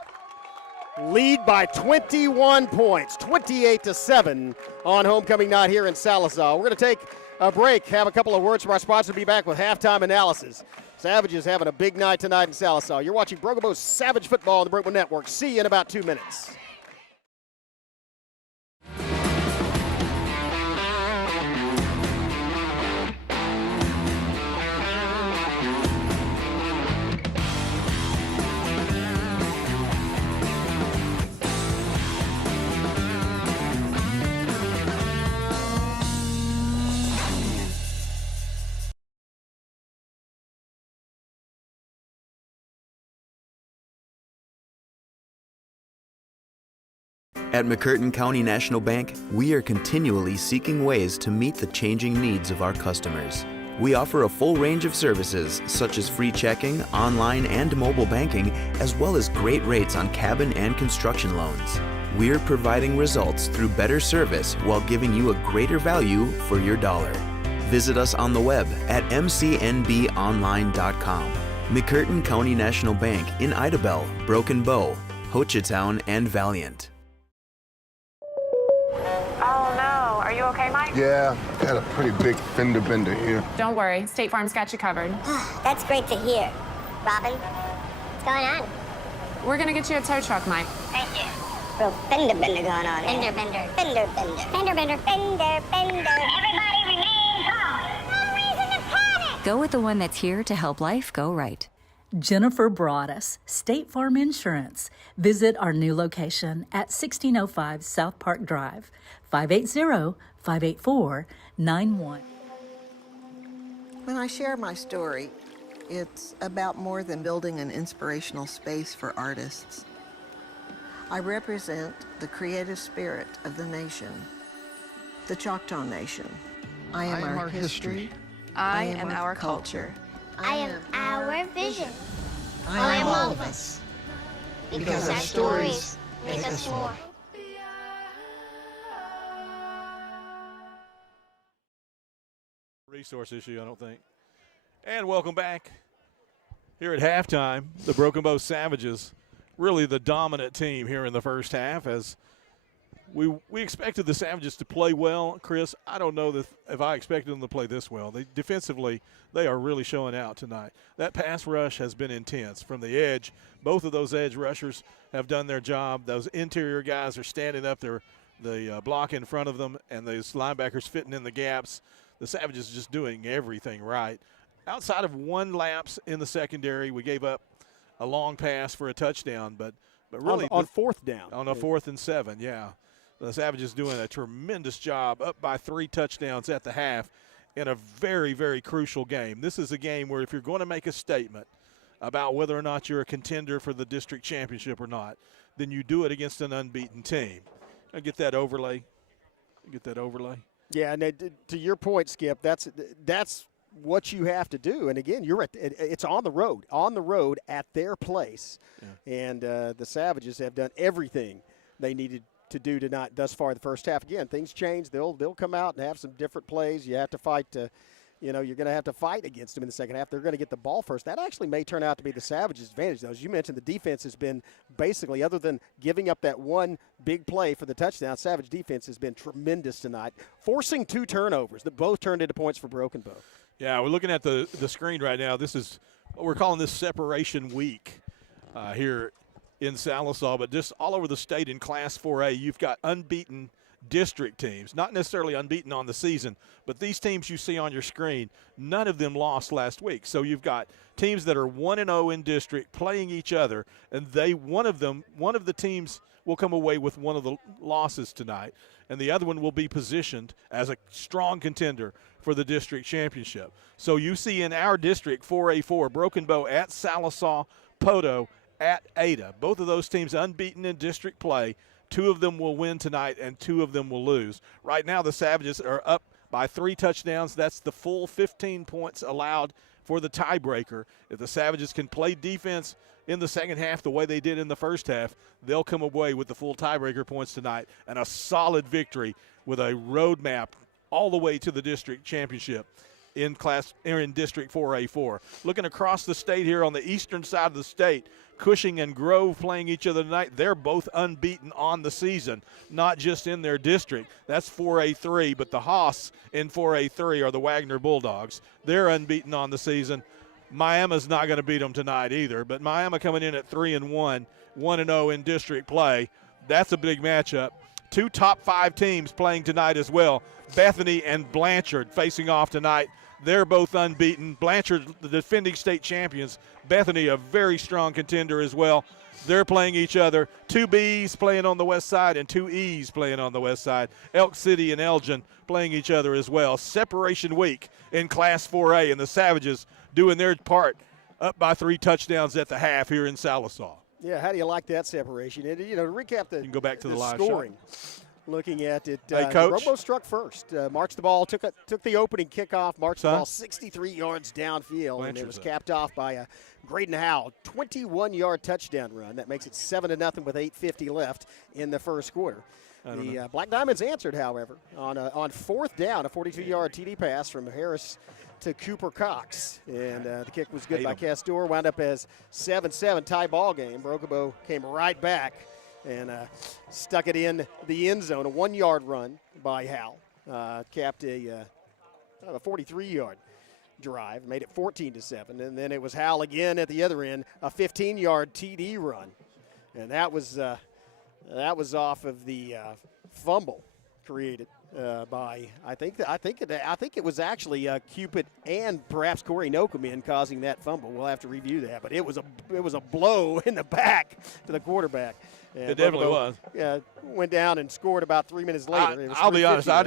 lead by 21 points, 28-7 on homecoming night here in Sallisaw. We're going to take a break, have a couple of words from our sponsor, be back with halftime analysis. Savages having a big night tonight in Sallisaw. You're watching Broken Bow's Savage Football on the Broken Network. See you in about 2 minutes. At McCurtain County National Bank, we are continually seeking ways to meet the changing needs of our customers. We offer a full range of services such as free checking, online and mobile banking, as well as great rates on cabin and construction loans. We're providing results through better service while giving you a greater value for your dollar. Visit us on the web at mcnbonline.com. McCurtain County National Bank in Idabel, Broken Bow, Hochatown, and Valiant. Oh no, are you okay, Mike? Yeah, got a pretty big fender bender here. Don't worry, State Farm's got you covered. That's great to hear. Robin, what's going on? We're gonna get you a tow truck, Mike. Thank you. Real fender bender going on. Fender bender. Fender bender. Fender bender. Fender bender. Everybody remain calm. No reason to panic. Go with the one that's here to help life go right. Jennifer Broadus, State Farm Insurance. Visit our new location at 1605 South Park Drive, 580-584-91. When I share my story, it's about more than building an inspirational space for artists. I represent the creative spirit of the nation, the Choctaw Nation. I am our history. I am our culture. I am our vision. I am all of us. Because our stories make us more. Resource issue, I don't think. And welcome back. Here at halftime, the Broken Bow Savages, really the dominant team here in the first half, as we expected the Savages to play well. Chris, I don't know if I expected them to play this well. Defensively, they are really showing out tonight. That pass rush has been intense from the edge. Both of those edge rushers have done their job. Those interior guys are standing up there, the block in front of them, and those linebackers fitting in the gaps. The Savages just doing everything right. Outside of one lapse in the secondary, we gave up a long pass for a touchdown, but really on fourth down. On a 4th and 7, yeah. The Savages doing a tremendous job, up by 3 touchdowns at the half in a very, very crucial game. This is a game where if you're going to make a statement about whether or not you're a contender for the district championship or not, then you do it against an unbeaten team. I get that overlay. Yeah, and to your point, Skip, that's what you have to do. And again, it's on the road at their place. Yeah. And the Savages have done everything they needed to do tonight thus far in the first half. Again, things change. They'll come out and have some different plays. You have to fight you're going to have to fight against them in the second half. They're going to get the ball first. That actually may turn out to be the Savages' advantage, though. As you mentioned, the defense has been basically, other than giving up that one big play for the touchdown, Savage defense has been tremendous tonight, forcing 2 turnovers that both turned into points for Broken Bow. Yeah, we're looking at the screen right now. This is what we're calling this separation week here in Sallisaw, but just all over the state in Class 4A, you've got unbeaten district teams, not necessarily unbeaten on the season, but these teams you see on your screen, none of them lost last week. So you've got teams that are 1-0 in district playing each other, and one of the teams will come away with one of the losses tonight, and the other one will be positioned as a strong contender for the district championship. So you see in our district 4A4, Broken Bow at Sallisaw, Poto at Ada. Both of those teams unbeaten in district play. 2 of them will win tonight and 2 of them will lose. Right now the Savages are up by 3 touchdowns. That's the full 15 points allowed for the tiebreaker. If the Savages can play defense in the second half the way they did in the first half, they'll come away with the full tiebreaker points tonight and a solid victory with a roadmap all the way to the district championship in District 4A4. Looking across the state here on the eastern side of the state, Cushing and Grove playing each other tonight. They're both unbeaten on the season, not just in their district. That's 4A3, but the Haas in 4A3 are the Wagner Bulldogs. They're unbeaten on the season. Miami's not going to beat them tonight either, but Miami coming in at 3-1, 1-0 in district play. That's a big matchup. 2 top 5 teams playing tonight as well. Bethany and Blanchard facing off tonight. They're both unbeaten. Blanchard, the defending state champions. Bethany, a very strong contender as well. They're playing each other. 2 B's playing on the west side and 2 E's playing on the west side. Elk City and Elgin playing each other as well. Separation week in Class 4A, and the Savages doing their part, up by 3 touchdowns at the half here in Sallisaw. Yeah, how do you like that separation? And, to recap You can go back to the live scoring. shot. Looking at it, Hey, Coach. Robo struck first. Marched the ball, took the opening kickoff, marched the ball 63 yards downfield, and it was capped off by a Graydon Howell 21-yard touchdown run. That makes it 7-0 with 8:50 left in the first quarter. The Black Diamonds answered, however, on fourth down, a 42-yard TD pass from Harris to Cooper Cox, and the kick was good by Castor. Wound up as 7-7 tie ball game. Brokobo came right back and stuck it in the end zone. A 1-yard run by Howell capped a 43-yard drive, made it 14-7, and then it was Howell again at the other end, a 15-yard TD run, and that was off of the fumble created by I think it was actually Cupid and perhaps Corey Nokomin causing that fumble. We'll have to review that, but it was a blow in the back to the quarterback. And it definitely was. Yeah, went down and scored about 3 minutes later. I'll be honest, I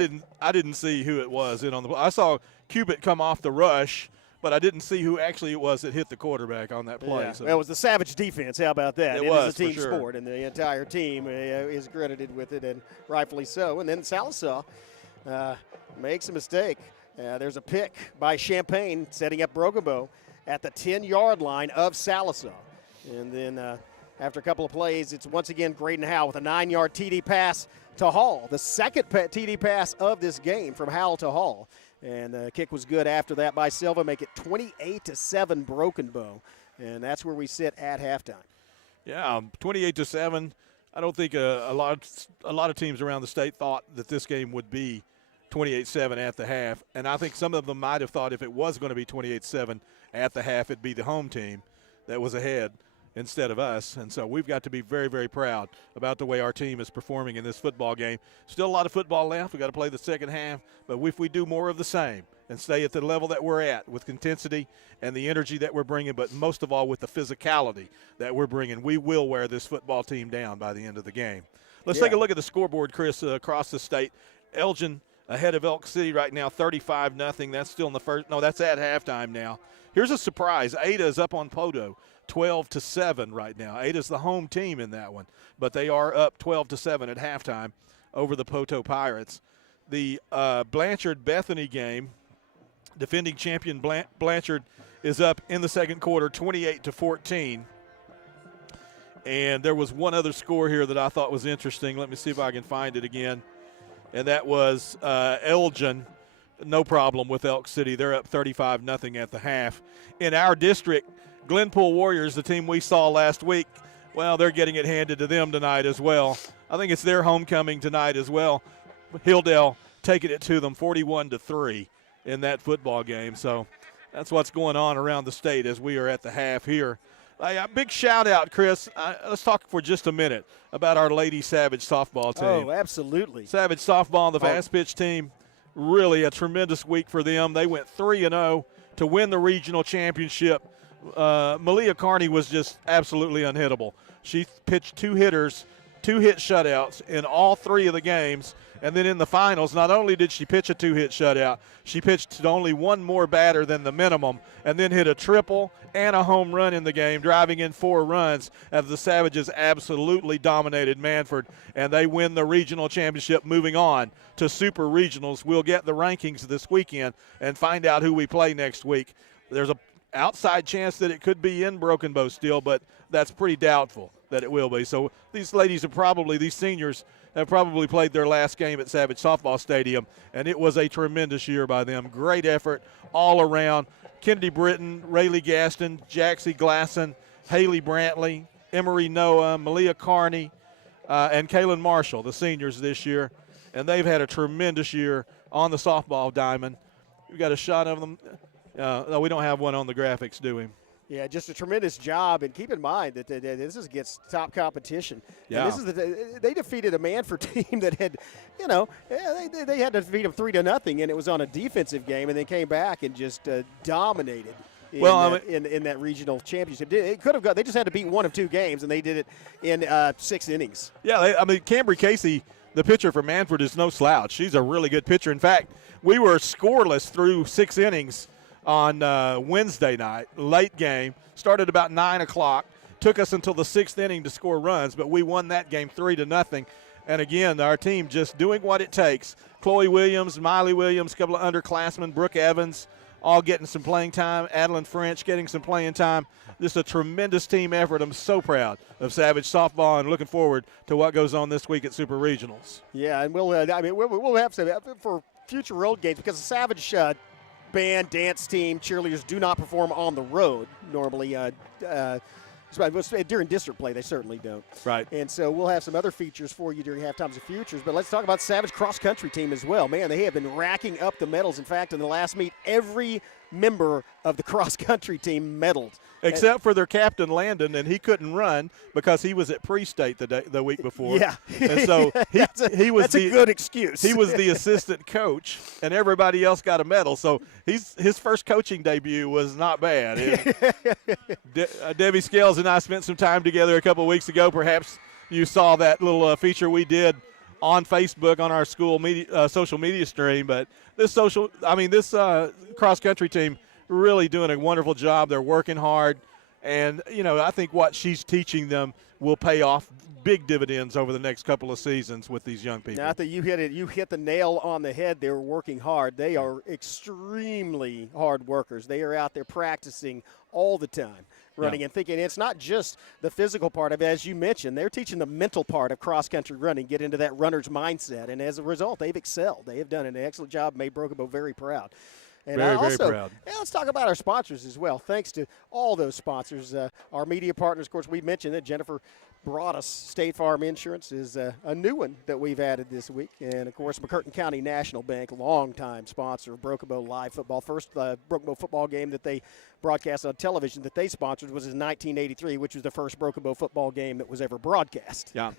didn't see who it was in on the play. I saw Cupid come off the rush, but I didn't see who actually it was that hit the quarterback on that play. Yeah. So. Well, it was the Savage defense. How about that? It was a team for sure. sport, and the entire team is credited with it, and rightfully so. And then Sallisaw makes a mistake. There's a pick by Champaign setting up Brokobo at the 10-yard line of Sallisaw. And then after a couple of plays, it's once again Graydon Howell with a 9-yard TD pass to Hall. The second TD pass of this game from Howell to Hall. And the kick was good after that by Silva, make it 28-7 Broken Bow. And that's where we sit at halftime. Yeah, 28-7. I don't think a lot of teams around the state thought that this game would be 28-7 at the half. And I think some of them might have thought if it was going to be 28-7 at the half, it'd be the home team that was ahead instead of us. And so we've got to be very, very proud about the way our team is performing in this football game. Still a lot of football left. We've got to play the second half. But if we do more of the same and stay at the level that we're at with intensity and the energy that we're bringing, but most of all with the physicality that we're bringing, we will wear this football team down by the end of the game. Let's take a look at the scoreboard, Chris, across the state. Elgin ahead of Elk City right now, 35-0. That's still in the first. No, that's at halftime now. Here's a surprise. Ada is up on Poto, 12-7 right now. Ada's the home team in that one, but they are up 12-7 at halftime over the Poto Pirates. The Blanchard-Bethany game, defending champion Blanchard is up in the second quarter, 28-14. And there was one other score here that I thought was interesting. Let me see if I can find it again. And that was Elgin. No problem with Elk City. They're up 35-0 at the half. In our district, Glenpool Warriors, the team we saw last week, well, they're getting it handed to them tonight as well. I think it's their homecoming tonight as well. Hilldale taking it to them 41-3 in that football game. So that's what's going on around the state as we are at the half here. A big shout out, Chris. Let's talk for just a minute about our Lady Savage softball team. Oh, absolutely. Savage softball, the fast pitch team, really a tremendous week for them. They went 3-0 to win the regional championship. Malia Carney was just absolutely unhittable. She pitched 2 hitters, 2 hit shutouts in all 3 of the games. And then in the finals, not only did she pitch a 2-hit shutout, she pitched to only 1 more batter than the minimum and then hit a triple and a home run in the game, driving in 4 runs as the Savages absolutely dominated Manford. And they win the regional championship, moving on to super regionals. We'll get the rankings this weekend and find out who we play next week. There's a outside chance that it could be in Broken Bow still, but that's pretty doubtful that it will be. So these ladies these seniors have probably played their last game at Savage Softball Stadium, and it was a tremendous year by them. Great effort all around. Kennedy Britton, Rayleigh Gaston, Jaxie Glasson, Haley Brantley, Emery Noah, Malia Carney, and Kaylin Marshall, the seniors this year. And they've had a tremendous year on the softball diamond. We've got a shot of them. No, we don't have one on the graphics, do we? Yeah, just a tremendous job. And keep in mind that this is against top competition. Yeah. And this is they defeated a Manford team that had, they had to defeat them 3-0, and it was on a defensive game, and they came back and just dominated. In that regional championship, it could have got. They just had to beat one of 2 games, and they did it in 6 innings. Yeah, Cambry Casey, the pitcher for Manford, is no slouch. She's a really good pitcher. In fact, we were scoreless through 6 innings on Wednesday night, late game. Started about 9 o'clock. Took us until the 6th inning to score runs, but we won that game 3-0. And again, our team just doing what it takes. Chloe Williams, Miley Williams, a couple of underclassmen, Brooke Evans, all getting some playing time. Adeline French getting some playing time. Just a tremendous team effort. I'm so proud of Savage softball and looking forward to what goes on this week at Super Regionals. Yeah, and we'll have to for future road games because the Savage band, dance team, cheerleaders do not perform on the road normally. During district play, they certainly don't. Right. And so we'll have some other features for you during halftimes of futures. But let's talk about Savage cross-country team as well. Man, they have been racking up the medals. In fact, in the last meet, every member of the cross-country team medaled. Except for their captain, Landon, and he couldn't run because he was at pre-state the week before. Yeah. And so he was that's a good excuse. He was the assistant coach, and everybody else got a medal. So his first coaching debut was not bad. Debbie Scales and I spent some time together a couple of weeks ago. Perhaps you saw that little feature we did on Facebook on our school social media stream. But this cross-country team really doing a wonderful job. They're working hard, and I think what she's teaching them will pay off big dividends over the next couple of seasons with these young people. Now, I think you hit the nail on the head. They're working hard. They are extremely hard workers. They are out there practicing all the time, running and thinking. It's not just the physical part of it. As you mentioned, they're teaching the mental part of cross-country running, get into that runner's mindset, and as a result, they've excelled. They have done an excellent job, made Brookabo very proud. And very proud. Yeah, let's talk about our sponsors as well. Thanks to all those sponsors. Our media partners, of course, we mentioned that Jennifer brought us State Farm Insurance is a new one that we've added this week. And, of course, McCurtain County National Bank, longtime sponsor of Brookabo Live Football. First Brookabo football game that they broadcast on television that they sponsored was in 1983, which was the first Brookabo football game that was ever broadcast. Yeah.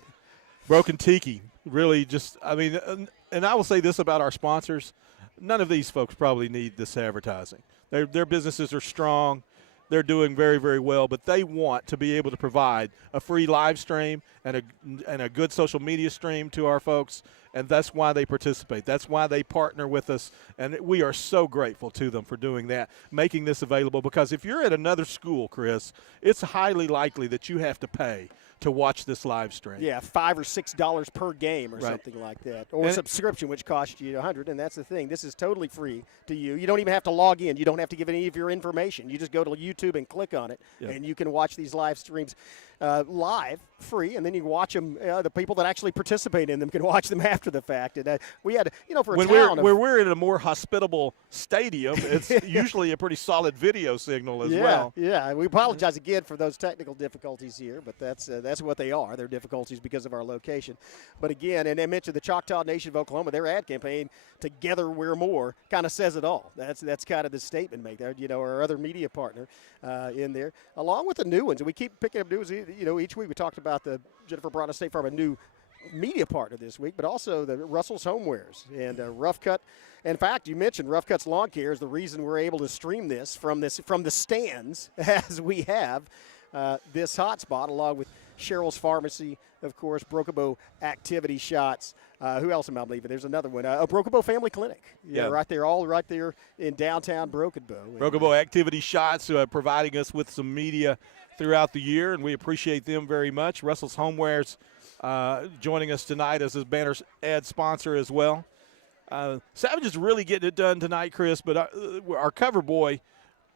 Broken Tiki, really and I will say this about our sponsors. None of these folks probably need this advertising. Their businesses are strong. They're doing very, very well, but they want to be able to provide a free live stream and a good social media stream to our folks, and that's why they participate. That's why they partner with us, and we are so grateful to them for doing that, making this available, because if you're at another school, Chris, it's highly likely that you have to pay to watch this live stream. Yeah, $5 or $6 per game or something like that. Or subscription, which costs you $100, and that's the thing. This is totally free to you. You don't even have to log in. You don't have to give any of your information. You just go to YouTube and click on it, and you can watch these live streams live, free, and then you can watch them. The people that actually participate in them can watch them after the fact. And we had, for a town where we're in a more hospitable stadium, it's usually a pretty solid video signal as well. Yeah, we apologize again for those technical difficulties here, but that's what they are. They're difficulties because of our location. But again, and I mentioned the Choctaw Nation of Oklahoma, their ad campaign, Together We're More, kind of says it all. That's kind of the statement made there, our other media partner in there, along with the new ones. And we keep picking up news, each week we talked about the Jennifer brought us State Farm, a new media partner this week, but also the Russell's Homewares and Rough Cut. In fact, you mentioned Rough Cut's Lawn Care is the reason we're able to stream this from the stands as we have this hotspot, along with Cheryl's Pharmacy, of course, Brookabo Activity Shots. Who else am I believing? There's another one. Brookabo Family Clinic. Yeah, all right there in downtown Brookabo. Brookabo Activity Shots providing us with some media throughout the year, and we appreciate them very much. Russell's Homewares joining us tonight as his banner ad sponsor as well. Savage is really getting it done tonight, Chris, but our cover boy,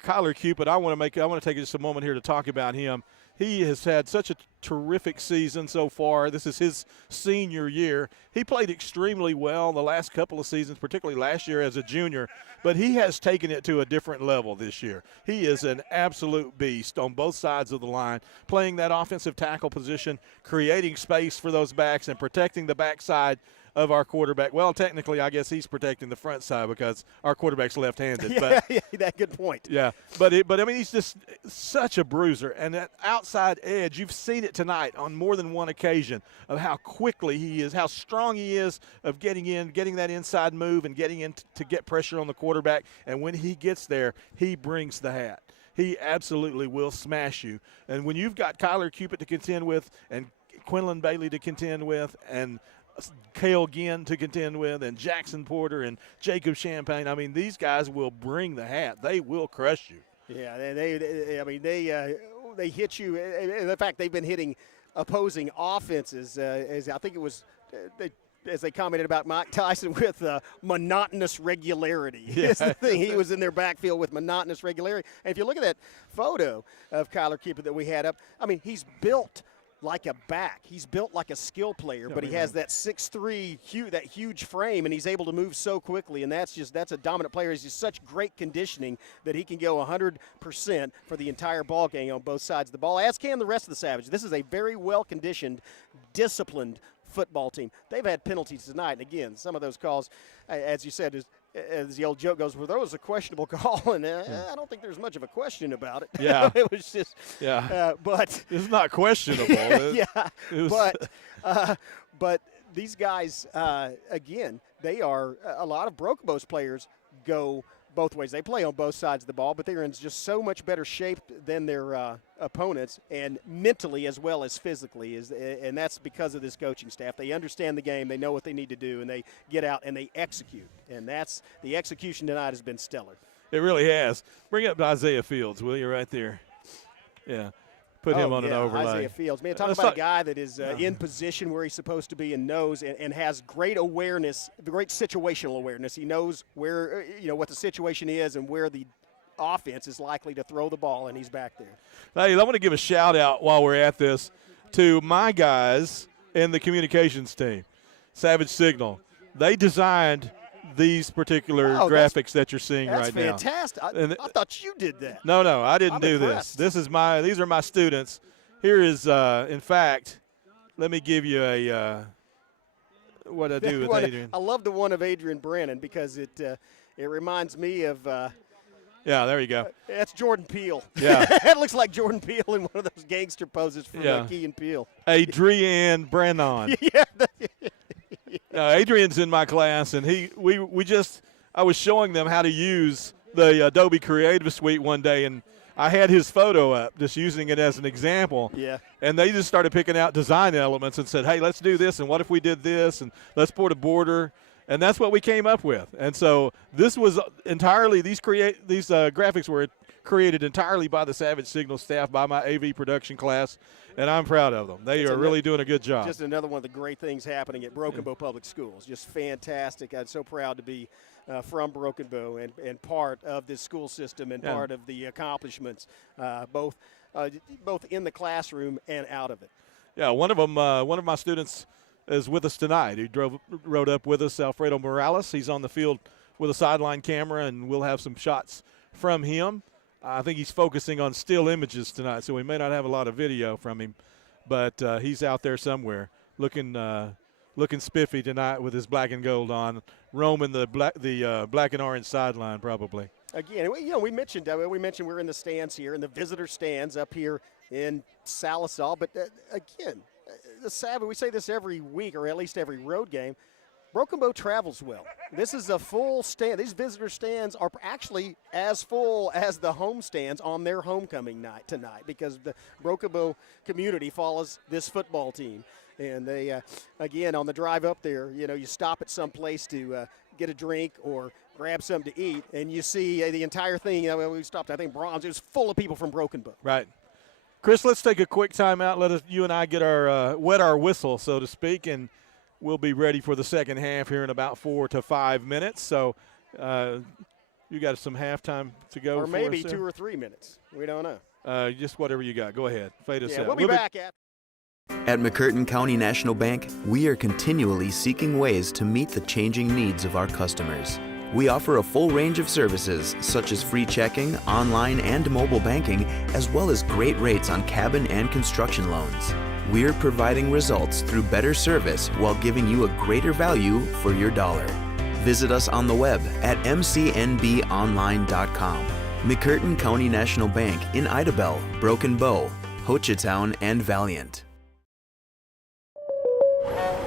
Kyler Cupid, I want to take just a moment here to talk about him. He has had such a terrific season so far. This is his senior year. He played extremely well the last couple of seasons, particularly last year as a junior, but he has taken it to a different level this year. He is an absolute beast on both sides of the line, playing that offensive tackle position, creating space for those backs and protecting the backside of our quarterback. Well, technically, I guess he's protecting the front side because our quarterback's left-handed. Yeah, that good point. Yeah, but I mean, he's just such a bruiser. And that outside edge, you've seen it tonight on more than one occasion of how quickly he is, how strong he is of getting in, getting that inside move and getting in to get pressure on the quarterback. And when he gets there, he brings the hat. He absolutely will smash you. And when you've got Kyler Cupid to contend with and Quinlan Bailey to contend with and Cale Ginn to contend with and Jackson Porter and Jacob Champagne, I mean, these guys will bring the hat. They will crush you. Yeah, they hit you. In fact, they've been hitting opposing offenses. As I think it was, as they commented about Mike Tyson with monotonous regularity. Yeah. Is the thing. He was in their backfield with monotonous regularity. And if you look at that photo of Kyler Cupid that we had up, I mean, he's built like a back. He's built like a skill player, but he has that 6'3", that huge frame, and he's able to move so quickly, and that's a dominant player. He's just such great conditioning that he can go 100% for the entire ball game on both sides of the ball, as can the rest of the Savage. This is a very well-conditioned, disciplined football team. They've had penalties tonight, and again, some of those calls, as you said, as the old joke goes, well, there was a questionable call, and I don't think there's much of a question about it. Yeah. It was just, but it's not questionable. But these guys, again, they are a lot of Broken Bow's players go both ways. They play on both sides of the ball, but they're in just so much better shape than their opponents, and mentally as well as physically. And that's because of this coaching staff. They understand the game. They know what they need to do, and they get out and they execute. And that's the execution tonight has been stellar. It really has. Bring up Isaiah Fields, will you, right there? Yeah. Put him on an overlay. Isaiah Fields. Man, talk about a guy that is in position where he's supposed to be and knows and has great awareness, great situational awareness. He knows where, what the situation is and where the offense is likely to throw the ball, and he's back there. Hey, I want to give a shout-out while we're at this to my guys in the communications team, Savage Signal. They designed these particular graphics that you're seeing right now. That's fantastic. I thought you did that. No, I didn't do impressed. this. These are my students. Here is, in fact, let me give you what I do with Adrian. I love the one of Adrian Brennan because it reminds me of. Yeah, there you go. That's Jordan Peele. Yeah. It looks like Jordan Peele in one of those gangster poses from Key and Peele. Adrian Brennan. Yeah. Adrian's in my class, and I was showing them how to use the Adobe Creative Suite one day, and I had his photo up, just using it as an example. Yeah. And they just started picking out design elements and said, hey, let's do this, and what if we did this, and let's put a border. And that's what we came up with. And so this was entirely, these graphics were created entirely by the Savage Signal staff, by my AV production class, and I'm proud of them. They are really doing a good job. Just another one of the great things happening at Broken Bow Public Schools. Just fantastic. I'm so proud to be from Broken Bow and part of this school system and part of the accomplishments, both in the classroom and out of it. Yeah, one of my students is with us tonight. He rode up with us, Alfredo Morales. He's on the field with a sideline camera, and we'll have some shots from him. I think he's focusing on still images tonight, so we may not have a lot of video from him, but he's out there somewhere looking spiffy tonight with his black and gold on, roaming the black and orange sideline probably. Again, we mentioned we're in the stands here, in the visitor stands up here in Sallisaw, but again, the Savage, we say this every week or at least every road game, Broken Bow travels well. This is a full stand. These visitor stands are actually as full as the home stands on their homecoming night tonight because the Broken Bow community follows this football team. And they, again, on the drive up there, you stop at some place to get a drink or grab something to eat, and you see the entire thing. We stopped, I think, Bronze. It was full of people from Broken Bow. Right. Chris, let's take a quick timeout. You and I get our wet our whistle, so to speak, and we'll be ready for the second half here in about 4 to 5 minutes. So you got some halftime to go. Or maybe 2 or 3 minutes. We don't know. Just whatever you got. Go ahead. Fade us out. We'll be back at. At McCurtain County National Bank, we are continually seeking ways to meet the changing needs of our customers. We offer a full range of services such as free checking, online and mobile banking, as well as great rates on cabin and construction loans. We're providing results through better service while giving you a greater value for your dollar. Visit us on the web at mcnbonline.com. McCurtain County National Bank in Idabel, Broken Bow, Hochatown, and Valiant.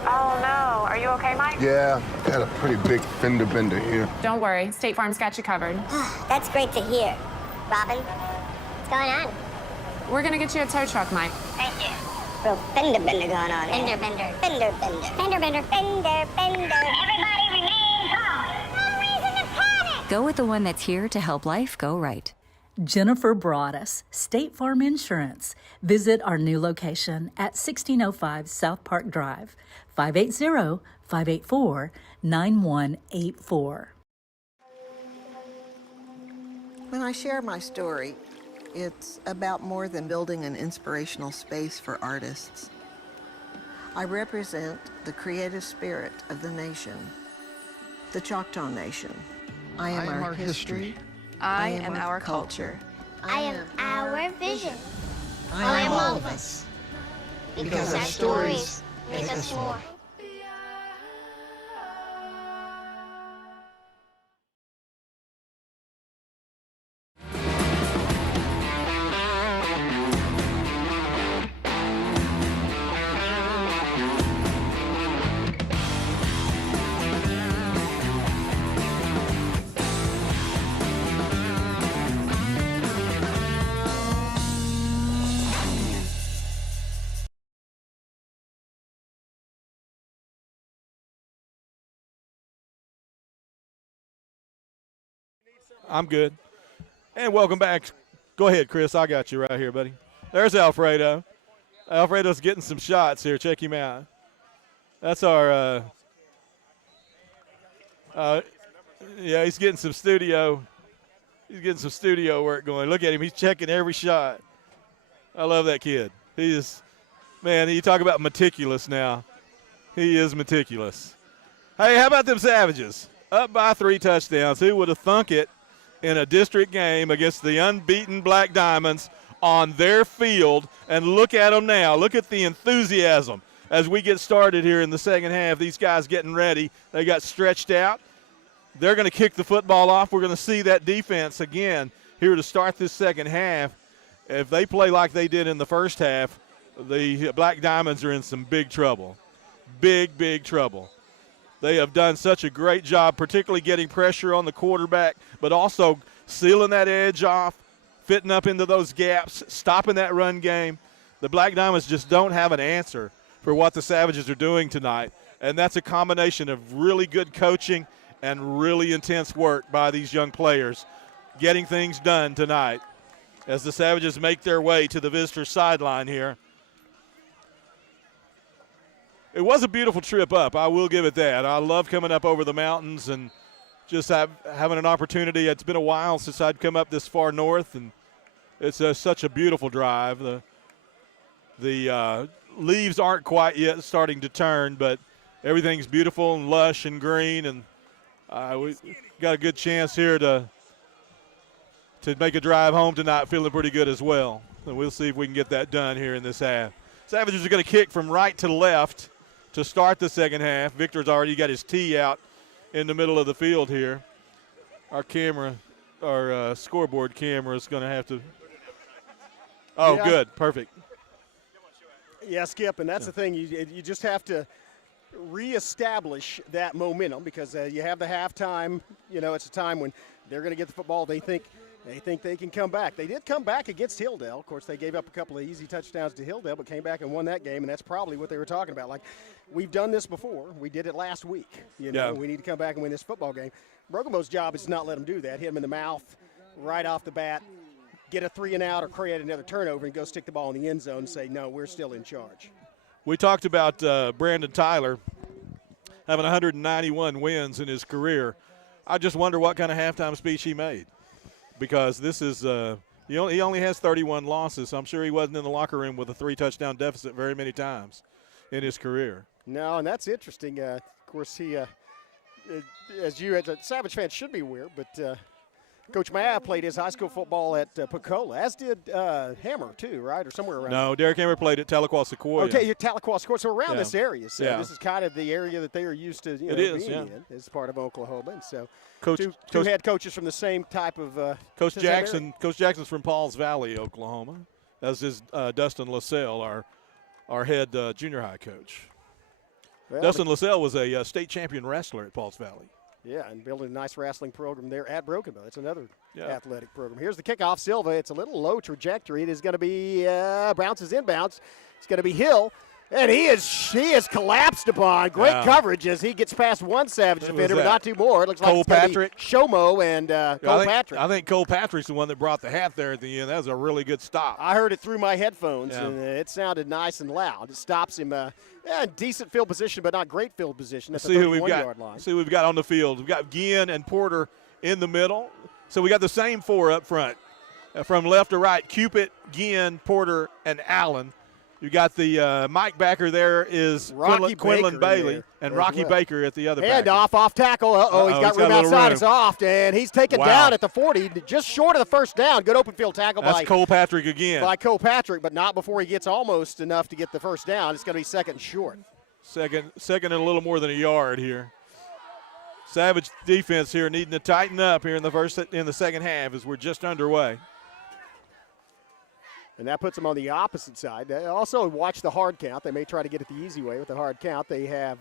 Oh no, are you okay, Mike? Yeah, got a pretty big fender bender here. Don't worry, State Farm's got you covered. That's great to hear. Robin, what's going on? We're gonna get you a tow truck, Mike. Thank you. Real fender bender going on. Fender bender. Fender bender. Fender bender. Fender bender. Everybody remain calm. No reason to panic. Go with the one that's here to help life go right. Jennifer Broadus, State Farm Insurance. Visit our new location at 1605 South Park Drive, 580-584-9184. When I share my story, it's about more than building an inspirational space for artists. I represent the creative spirit of the nation, the Choctaw Nation. I am our history. I am our culture. I am our vision. I am all of us. Because our stories make us more. I'm good. And welcome back. Go ahead, Chris. I got you right here, buddy. There's Alfredo. Alfredo's getting some shots here. Check him out. That's our yeah, he's getting some studio. He's getting some studio work going. Look at him. He's checking every shot. I love that kid. He is, man, you talk about meticulous now. He is meticulous. Hey, how about them Savages? Up by 3 touchdowns. Who would have thunk it in a district game against the unbeaten Black Diamonds on their field? And look at them now. Look at the enthusiasm as we get started here in the second half. These guys getting ready. They got stretched out. They're going to kick the football off. We're going to see that defense again here to start this second half. If they play like they did in the first half, the Black Diamonds are in some big trouble. Big, big trouble. They have done such a great job, particularly getting pressure on the quarterback, but also sealing that edge off, fitting up into those gaps, stopping that run game. The Black Diamonds just don't have an answer for what the Savages are doing tonight, and that's a combination of really good coaching and really intense work by these young players getting things done tonight as the Savages make their way to the visitor sideline here. It was a beautiful trip up. I will give it that. I love coming up over the mountains and just having an opportunity. It's been a while since I'd come up this far north, and it's such a beautiful drive. The leaves aren't quite yet starting to turn, but everything's beautiful and lush and green, and we got a good chance here to make a drive home tonight feeling pretty good as well. And we'll see if we can get that done here in this half. Savages are going to kick from right to left to start the second half. Victor's already got his tee out in the middle of the field here. Our camera, our scoreboard camera is going to have to. Oh, yeah. Good. Perfect. Yeah, Skip, and that's the thing. You just have to reestablish that momentum because you have the halftime. You know, it's a time when they're going to get the football. They think they can come back. They did come back against Hilldale. Of course, they gave up a couple of easy touchdowns to Hilldale, but came back and won that game, and that's probably what they were talking about. Like, we've done this before. We did it last week. You know, we need to come back and win this football game. Broken Bow's job is to not let them do that. Hit them in the mouth right off the bat, get a 3-and-out or create another turnover and go stick the ball in the end zone and say, no, we're still in charge. We talked about Brandon Tyler having 191 wins in his career. I just wonder what kind of halftime speech he made. Because this is, He only has 31 losses, so I'm sure he wasn't in the locker room with a 3-touchdown deficit very many times in his career. No, and that's interesting. Of course, he, as a Savage fan should be aware, but Coach Mav played his high school football at Pensacola, as did Hammer too, right, or somewhere around. No, Derek Hammer played at Tahlequah Sequoia. Okay, Tahlequah Sequoia, so around this area. So yeah. this is kind of the area that they are used to being in as part of Oklahoma. And so two head coaches from the same type of Coach Jackson. Coach Jackson's from Pauls Valley, Oklahoma. As is Dustin LaSalle, our head junior high coach. Well, Dustin LaSalle was a state champion wrestler at Pauls Valley. Yeah, and building a nice wrestling program there at Broken Bow. It's another athletic program. Here's the kickoff. Silva, it's a little low trajectory. It is going to be bounces inbounds. It's going to be Hill, and he is collapsed upon. Great coverage as he gets past one Savage defender, but not two more. It looks like Cole Patrick, Shomo, and Cole Patrick. I think Cole Patrick's the one that brought the hat there at the end. That was a really good stop. I heard it through my headphones, and it sounded nice and loud. It stops him. Decent field position, but not great field position at the 31-yard line. See who we've got on the field. We've got Ginn and Porter in the middle. So we got the same four up front. From left to right, Cupid, Ginn, Porter, and Allen. You got the Mike backer there is Quinlan Bailey and Rocky Baker at the other back. Off tackle. He's got room outside. It's off, and he's taken down at the 40, just short of the first down. Good open field tackle by Cole Patrick again. By Cole Patrick, but not before he gets almost enough to get the first down. It's going to be second and short. Second and a little more than a yard here. Savage defense here needing to tighten up here in the second half as we're just underway. And that puts them on the opposite side. They also watch the hard count. They may try to get it the easy way with the hard count. They have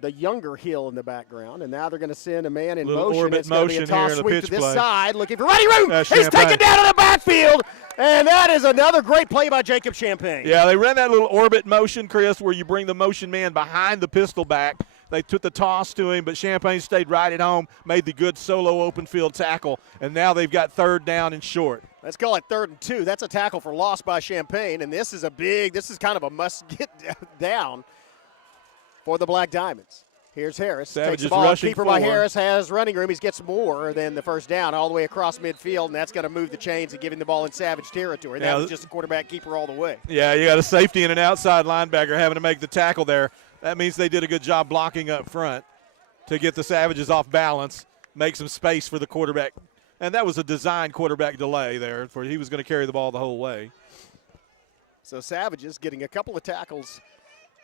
the younger Hill in the background, and now they're going to send a man in motion. It's going to be a toss sweep to this side, looking for Roddy Room. He's taken down in the backfield, and that is another great play by Jacob Champagne. Yeah, they ran that little orbit motion, Chris, where you bring the motion man behind the pistol back. They took the toss to him, but Champagne stayed right at home, made the good solo open field tackle, and now they've got third down and short. Let's call it 3rd and 2. That's a tackle for loss by Champagne, and this is kind of a must-get down for the Black Diamonds. Here's Harris. Takes the ball. Keeper by Harris has running room. He gets more than the first down all the way across midfield, and that's going to move the chains and giving the ball in Savage territory. That was just a quarterback keeper all the way. Yeah, you got a safety and an outside linebacker having to make the tackle there. That means they did a good job blocking up front to get the Savages off balance, make some space for the quarterback. And that was a designed quarterback delay there, for he was going to carry the ball the whole way. So Savages getting a couple of tackles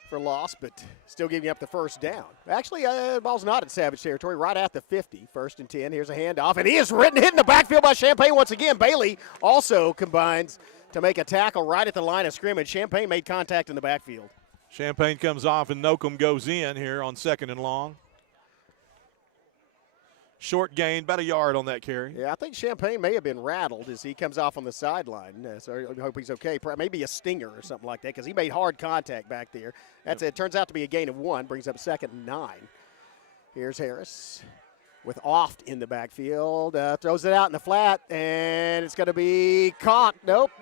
for loss, but still giving up the first down. Actually, the ball's not in Savage territory, right at the 50. 1st and 10. Here's a handoff, and he is hit in the backfield by Champagne once again. Bailey also combines to make a tackle right at the line of scrimmage. Champagne made contact in the backfield. Champagne comes off, and Nocum goes in here on 2nd and long. Short gain, about a yard on that carry. Yeah, I think Champagne may have been rattled as he comes off on the sideline. So I hope he's okay. Maybe a stinger or something like that because he made hard contact back there. It turns out to be a gain of 1, brings up 2nd and 9. Here's Harris with Oft in the backfield. Throws it out in the flat, and it's going to be caught. Nope.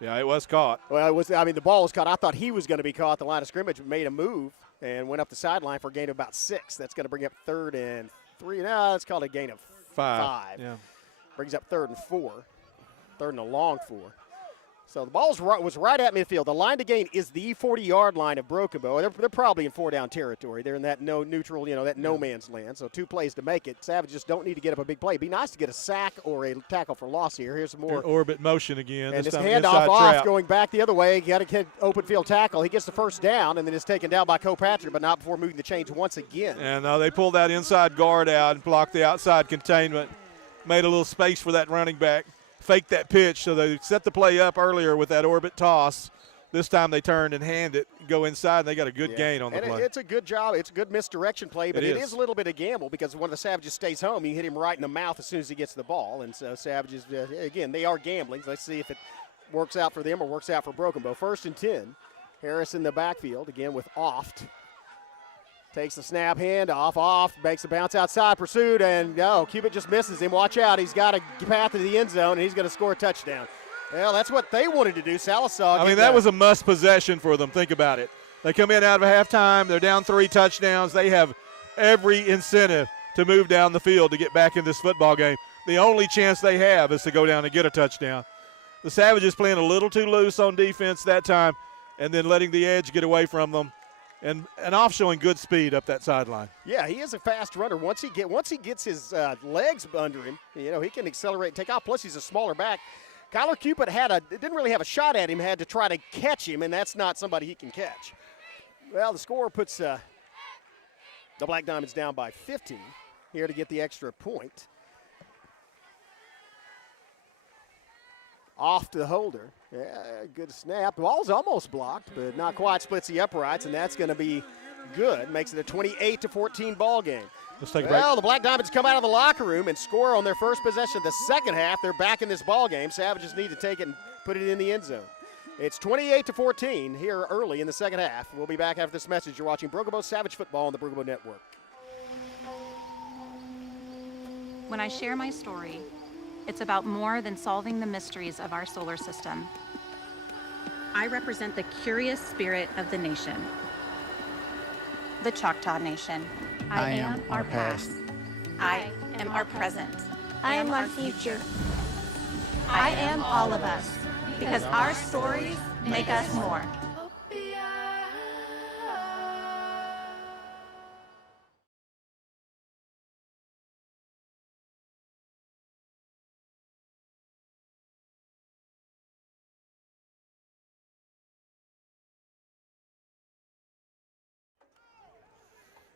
Yeah, it was caught. Well, the ball was caught. I thought he was going to be caught at the line of scrimmage, but made a move and went up the sideline for a gain of about 6. That's going to bring up 3rd and 3. No, let's call it a gain of 5. Yeah. Brings up 3rd and 4. 3rd and a long 4. So the ball was right at midfield. The line to gain is the 40-yard line of Broken Bow. They're probably in 4-down territory. They're in that no man's land. So 2 plays to make it. Savages don't need to get up a big play. It'd be nice to get a sack or a tackle for loss here. Here's some more. Orbit motion again. And this handoff off going back the other way. Got to get open field tackle. He gets the first down and then is taken down by Cole Patrick, but not before moving the chains once again. And they pulled that inside guard out and blocked the outside containment. Made a little space for that running back. Faked that pitch, so they set the play up earlier with that orbit toss. This time they turned and hand it, go inside, and they got a good gain on the play. It's a good job. It's a good misdirection play, but it is a little bit of gamble because one of the Savages stays home. You hit him right in the mouth as soon as he gets the ball. And so Savages, again, they are gambling. Let's see if it works out for them or works out for Broken Bow. 1st and 10. Harris in the backfield, again with Oft. Takes the snap, handoff, off, makes the bounce outside, pursued, and Cupid just misses him. Watch out, he's got a path to the end zone, and he's going to score a touchdown. Well, that's what they wanted to do. Sallisaw. That was a must possession for them. Think about it. They come in out of halftime. They're down 3 touchdowns. They have every incentive to move down the field to get back in this football game. the only chance they have is to go down and get a touchdown. The Savages playing a little too loose on defense that time and then letting the edge get away from them and off showing good speed up that sideline. Yeah, he is a fast runner. Once he gets his legs under him, he can accelerate and take off. Plus, he's a smaller back. Kyler Cupid didn't really have a shot at him, had to try to catch him, and that's not somebody he can catch. Well, the score puts the Black Diamonds down by 15 here to get the extra point. Off to the holder. Yeah, good snap. The ball's almost blocked, but not quite. Splits the uprights, and that's going to be good. Makes it a 28-14 ball game. Let's take a break. Well, the Black Diamonds come out of the locker room and score on their first possession of the second half. They're back in this ball game. Savages need to take it and put it in the end zone. It's 28-14 here early in the second half. We'll be back after this message. You're watching Brookabo Savage Football on the Brookabo Network. When I share my story, it's about more than solving the mysteries of our solar system. I represent the curious spirit of the nation, the Choctaw Nation. I am our past. I am our present. I am our future. I am all of us, because our stories make us more.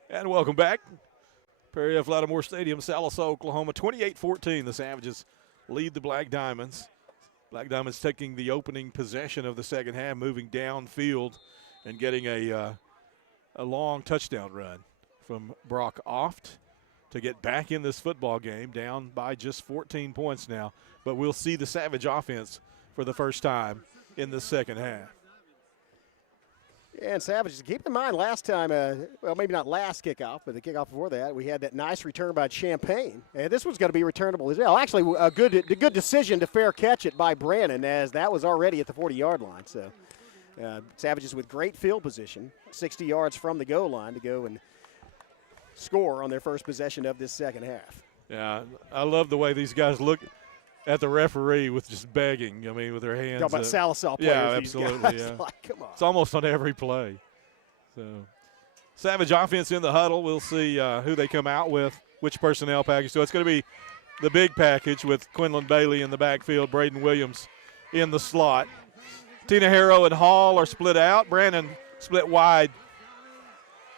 And welcome back. Perry F. Lattimore Stadium, Sallisaw, Oklahoma. 28-14, the Savages lead the Black Diamonds. Black Diamonds taking the opening possession of the second half, moving downfield and getting a long touchdown run from Brock Oft to get back in this football game, down by just 14 points now. But we'll see the Savage offense for the first time in the second half. Yeah, and Savages, keep in mind last time, well, maybe not last kickoff, but the kickoff before that, we had that nice return by Champagne. And this one's going to be returnable as well. Actually, a good decision to fair catch it by Brannon, as that was already at the 40-yard line. So Savages with great field position, 60 yards from the goal line to go and score on their first possession of this second half. Yeah, I love the way these guys look at the referee with just begging. I mean, with their hands. Talk about Sallisaw players. Yeah, absolutely. Yeah. Like, come on. It's almost on every play. So, Savage offense in the huddle. We'll see who they come out with, which personnel package. So it's going to be the big package with Quinlan Bailey in the backfield, Braden Williams in the slot. Tina Harrow and Hall are split out. Brandon split wide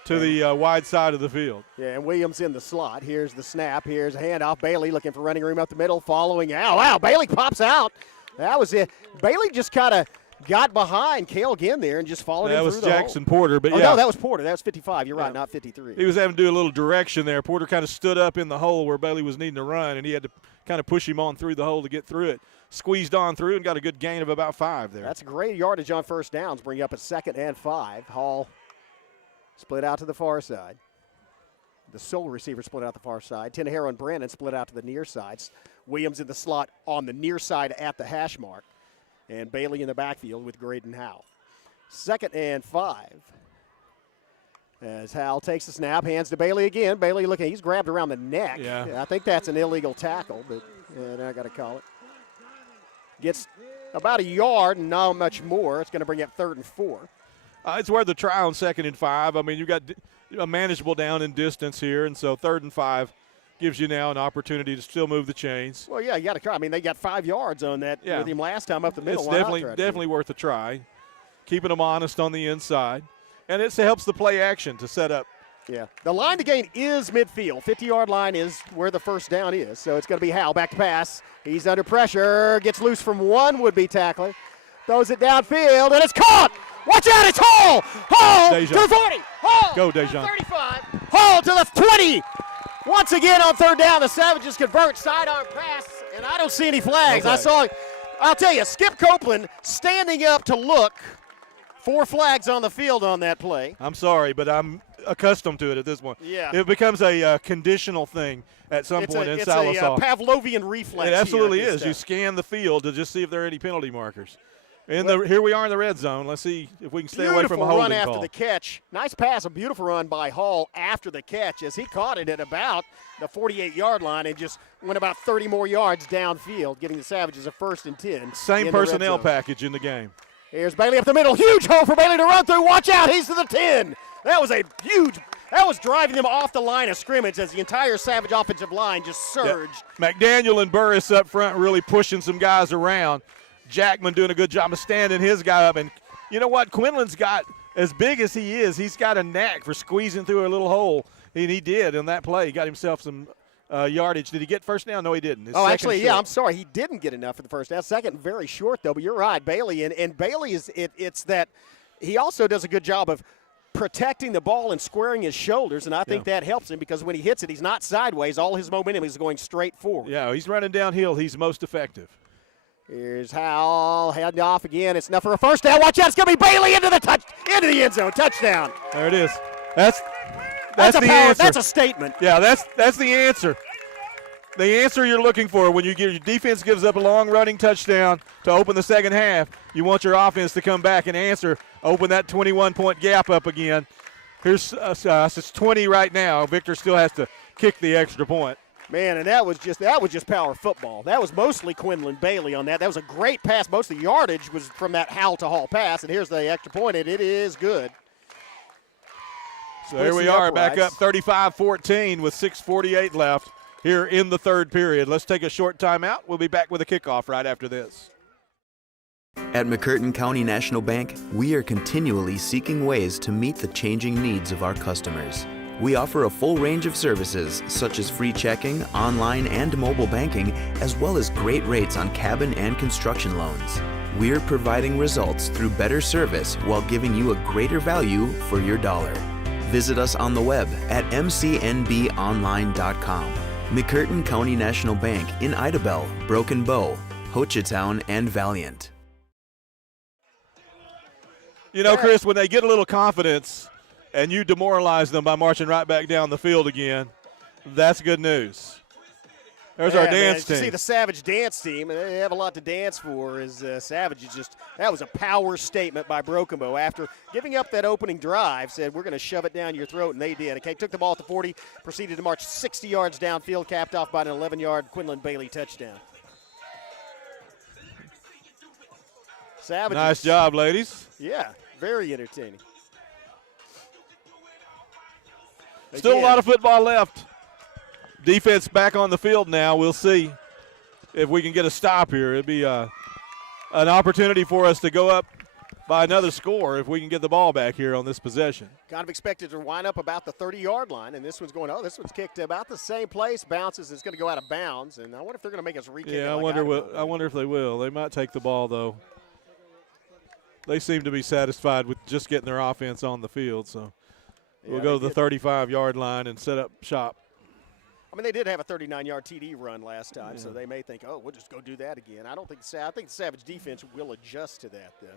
to the wide side of the field. Yeah, and Williams in the slot. Here's the snap. Here's a handoff. Bailey looking for running room up the middle, following out. Wow, Bailey pops out. That was it. Bailey just kind of got behind Cale Ginn there and just followed him through the hole. That was Jackson Porter. But yeah. No, that was Porter. That was 55. You're right, not 53. He was having to do a little direction there. Porter kind of stood up in the hole where Bailey was needing to run, and he had to kind of push him on through the hole to get through it. Squeezed on through and got a good gain of about 5 there. That's great yardage on first downs, bring up a 2nd and 5. Hall split out to the far side. The sole receiver split out the far side. Tinahero and Brandon split out to the near sides. Williams in the slot on the near side at the hash mark. And Bailey in the backfield with Graydon Howell. 2nd and 5. As Howell takes the snap, hands to Bailey again. Bailey looking, he's grabbed around the neck. Yeah. I think that's an illegal tackle, but I got to call it. Gets about a yard and not much more. It's going to bring up 3rd and 4. It's worth a try on 2nd and 5. I mean, you've got a manageable down in distance here, and so 3rd and 5 gives you now an opportunity to still move the chains. Well, yeah, you got to try. I mean, they got 5 yards on that with him last time up the middle. It's definitely worth a try. Keeping them honest on the inside. And it helps the play action to set up. Yeah. The line to gain is midfield. 50-yard line is where the first down is. So it's going to be Howell back to pass. He's under pressure. Gets loose from one would-be tackler. Throws it downfield, and it's caught. Watch out, it's Hall. Hall Dejan. to the 40. Hall Go, to the Dejan. 35. Hall to the 20. Once again on 3rd down, the Savages convert sidearm pass, and I don't see any flags. Okay. I'll tell you, Skip Copeland standing up to look. 4 flags on the field on that play. I'm sorry, but I'm accustomed to it at this point. Yeah. It becomes a conditional thing at some point in Sallisaw. It's a Pavlovian reflex. It absolutely here is. You scan the field to just see if there are any penalty markers. Here we are in the red zone. Let's see if we can stay away from a holding run after call. the catch. Nice pass, a beautiful run by Hall after the catch as he caught it at about the 48-yard line and just went about 30 more yards downfield, giving the Savages a 1st and 10. Same personnel package in the game. Here's Bailey up the middle. Huge hole for Bailey to run through. Watch out. He's to the 10. That was driving them off the line of scrimmage as the entire Savage offensive line just surged. Yeah. McDaniel and Burris up front really pushing some guys around. Jackman doing a good job of standing his guy up. And you know what? Quinlan's got, as big as he is, he's got a knack for squeezing through a little hole. And he did on that play. He got himself some yardage. Did he get first down? No, he didn't. Actually, yeah, I'm sorry. He didn't get enough for the first down. Second, very short, though. But you're right, Bailey. And Bailey, it's that he also does a good job of protecting the ball and squaring his shoulders, and I think that helps him because when he hits it, he's not sideways. All his momentum is going straight forward. Yeah, he's running downhill. He's most effective. Here's Howell heading off again. It's enough for a first down. Watch out. It's going to be Bailey into the end zone. Touchdown. There it is. That's the answer. That's a statement. Yeah, that's the answer. The answer you're looking for when your defense gives up a long running touchdown to open the second half, you want your offense to come back and answer, open that 21-point gap up again. Here's it's 20 right now. Victor still has to kick the extra point. Man, and that was just power football. That was mostly Quinlan Bailey on that. That was a great pass. Most of the yardage was from that Howell to Hall pass, and here's the extra point, and it is good. So here we are, back up 35-14 with 6:48 left here in the third period. Let's take a short timeout. We'll be back with a kickoff right after this. At McCurtain County National Bank, we are continually seeking ways to meet the changing needs of our customers. We offer a full range of services such as free checking, online and mobile banking, as well as great rates on cabin and construction loans. We're providing results through better service while giving you a greater value for your dollar. Visit us on the web at mcnbonline.com. McCurtain County National Bank in Idabel, Broken Bow, Hochatown, and Valiant. You know, Chris, when they get a little confidence and you demoralize them by marching right back down the field again, that's good news. There's our dance team. You see the Savage dance team, and they have a lot to dance for. Savage is that was a power statement by Broken Bow after giving up that opening drive, said we're going to shove it down your throat, and they did. Okay, took the ball at the 40, proceeded to march 60 yards downfield, capped off by an 11-yard Quinlan Bailey touchdown. Savage. Nice job, ladies. Yeah, very entertaining. Still a lot of football left. Defense back on the field now. We'll see if we can get a stop here. It'd be an opportunity for us to go up by another score if we can get the ball back here on this possession. Kind of expected to wind up about the 30-yard line, and this one's kicked about the same place, bounces, it's going to go out of bounds, and I wonder if they're going to make us re-kick it. Yeah, I wonder if they will. They might take the ball, though. They seem to be satisfied with just getting their offense on the field, so we'll go to the 35-yard line and set up shop. I mean, they did have a 39-yard TD run last time, so they may think, oh, we'll just go do that again. I think the Savage defense will adjust to that, though.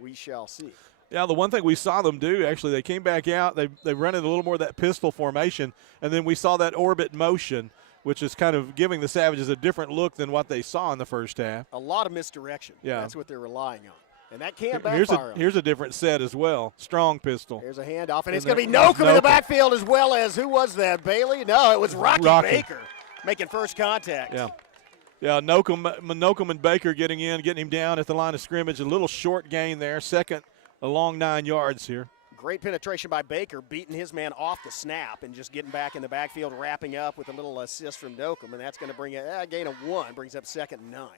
We shall see. Yeah, the one thing we saw them do, actually, they came back out. They run in a little more of that pistol formation, and then we saw that orbit motion, which is kind of giving the Savages a different look than what they saw in the first half. A lot of misdirection. Yeah. That's what they're relying on. And that can backfire. Here's a different set as well. Strong pistol. Here's a handoff, and it's going to be Nocum in the backfield as well as, who was that, Bailey? No, it was Rocky. Baker making first contact. Yeah. Yeah, Nocum and Baker getting him down at the line of scrimmage. A little short gain there. Second, a long 9 yards here. Great penetration by Baker, beating his man off the snap and just getting back in the backfield, wrapping up with a little assist from Nocum, and that's going to bring a gain of 1, brings up 2nd and 9.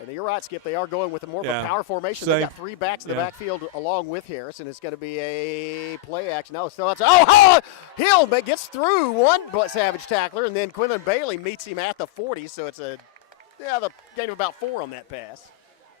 And you're right, Skip. They are going with more of a power formation. They got 3 backs in the backfield along with Harris, and it's going to be a play action. No, so it's Hill gets through one Savage tackler, and then Quinlan Bailey meets him at the 40. So it's the gain of about 4 on that pass.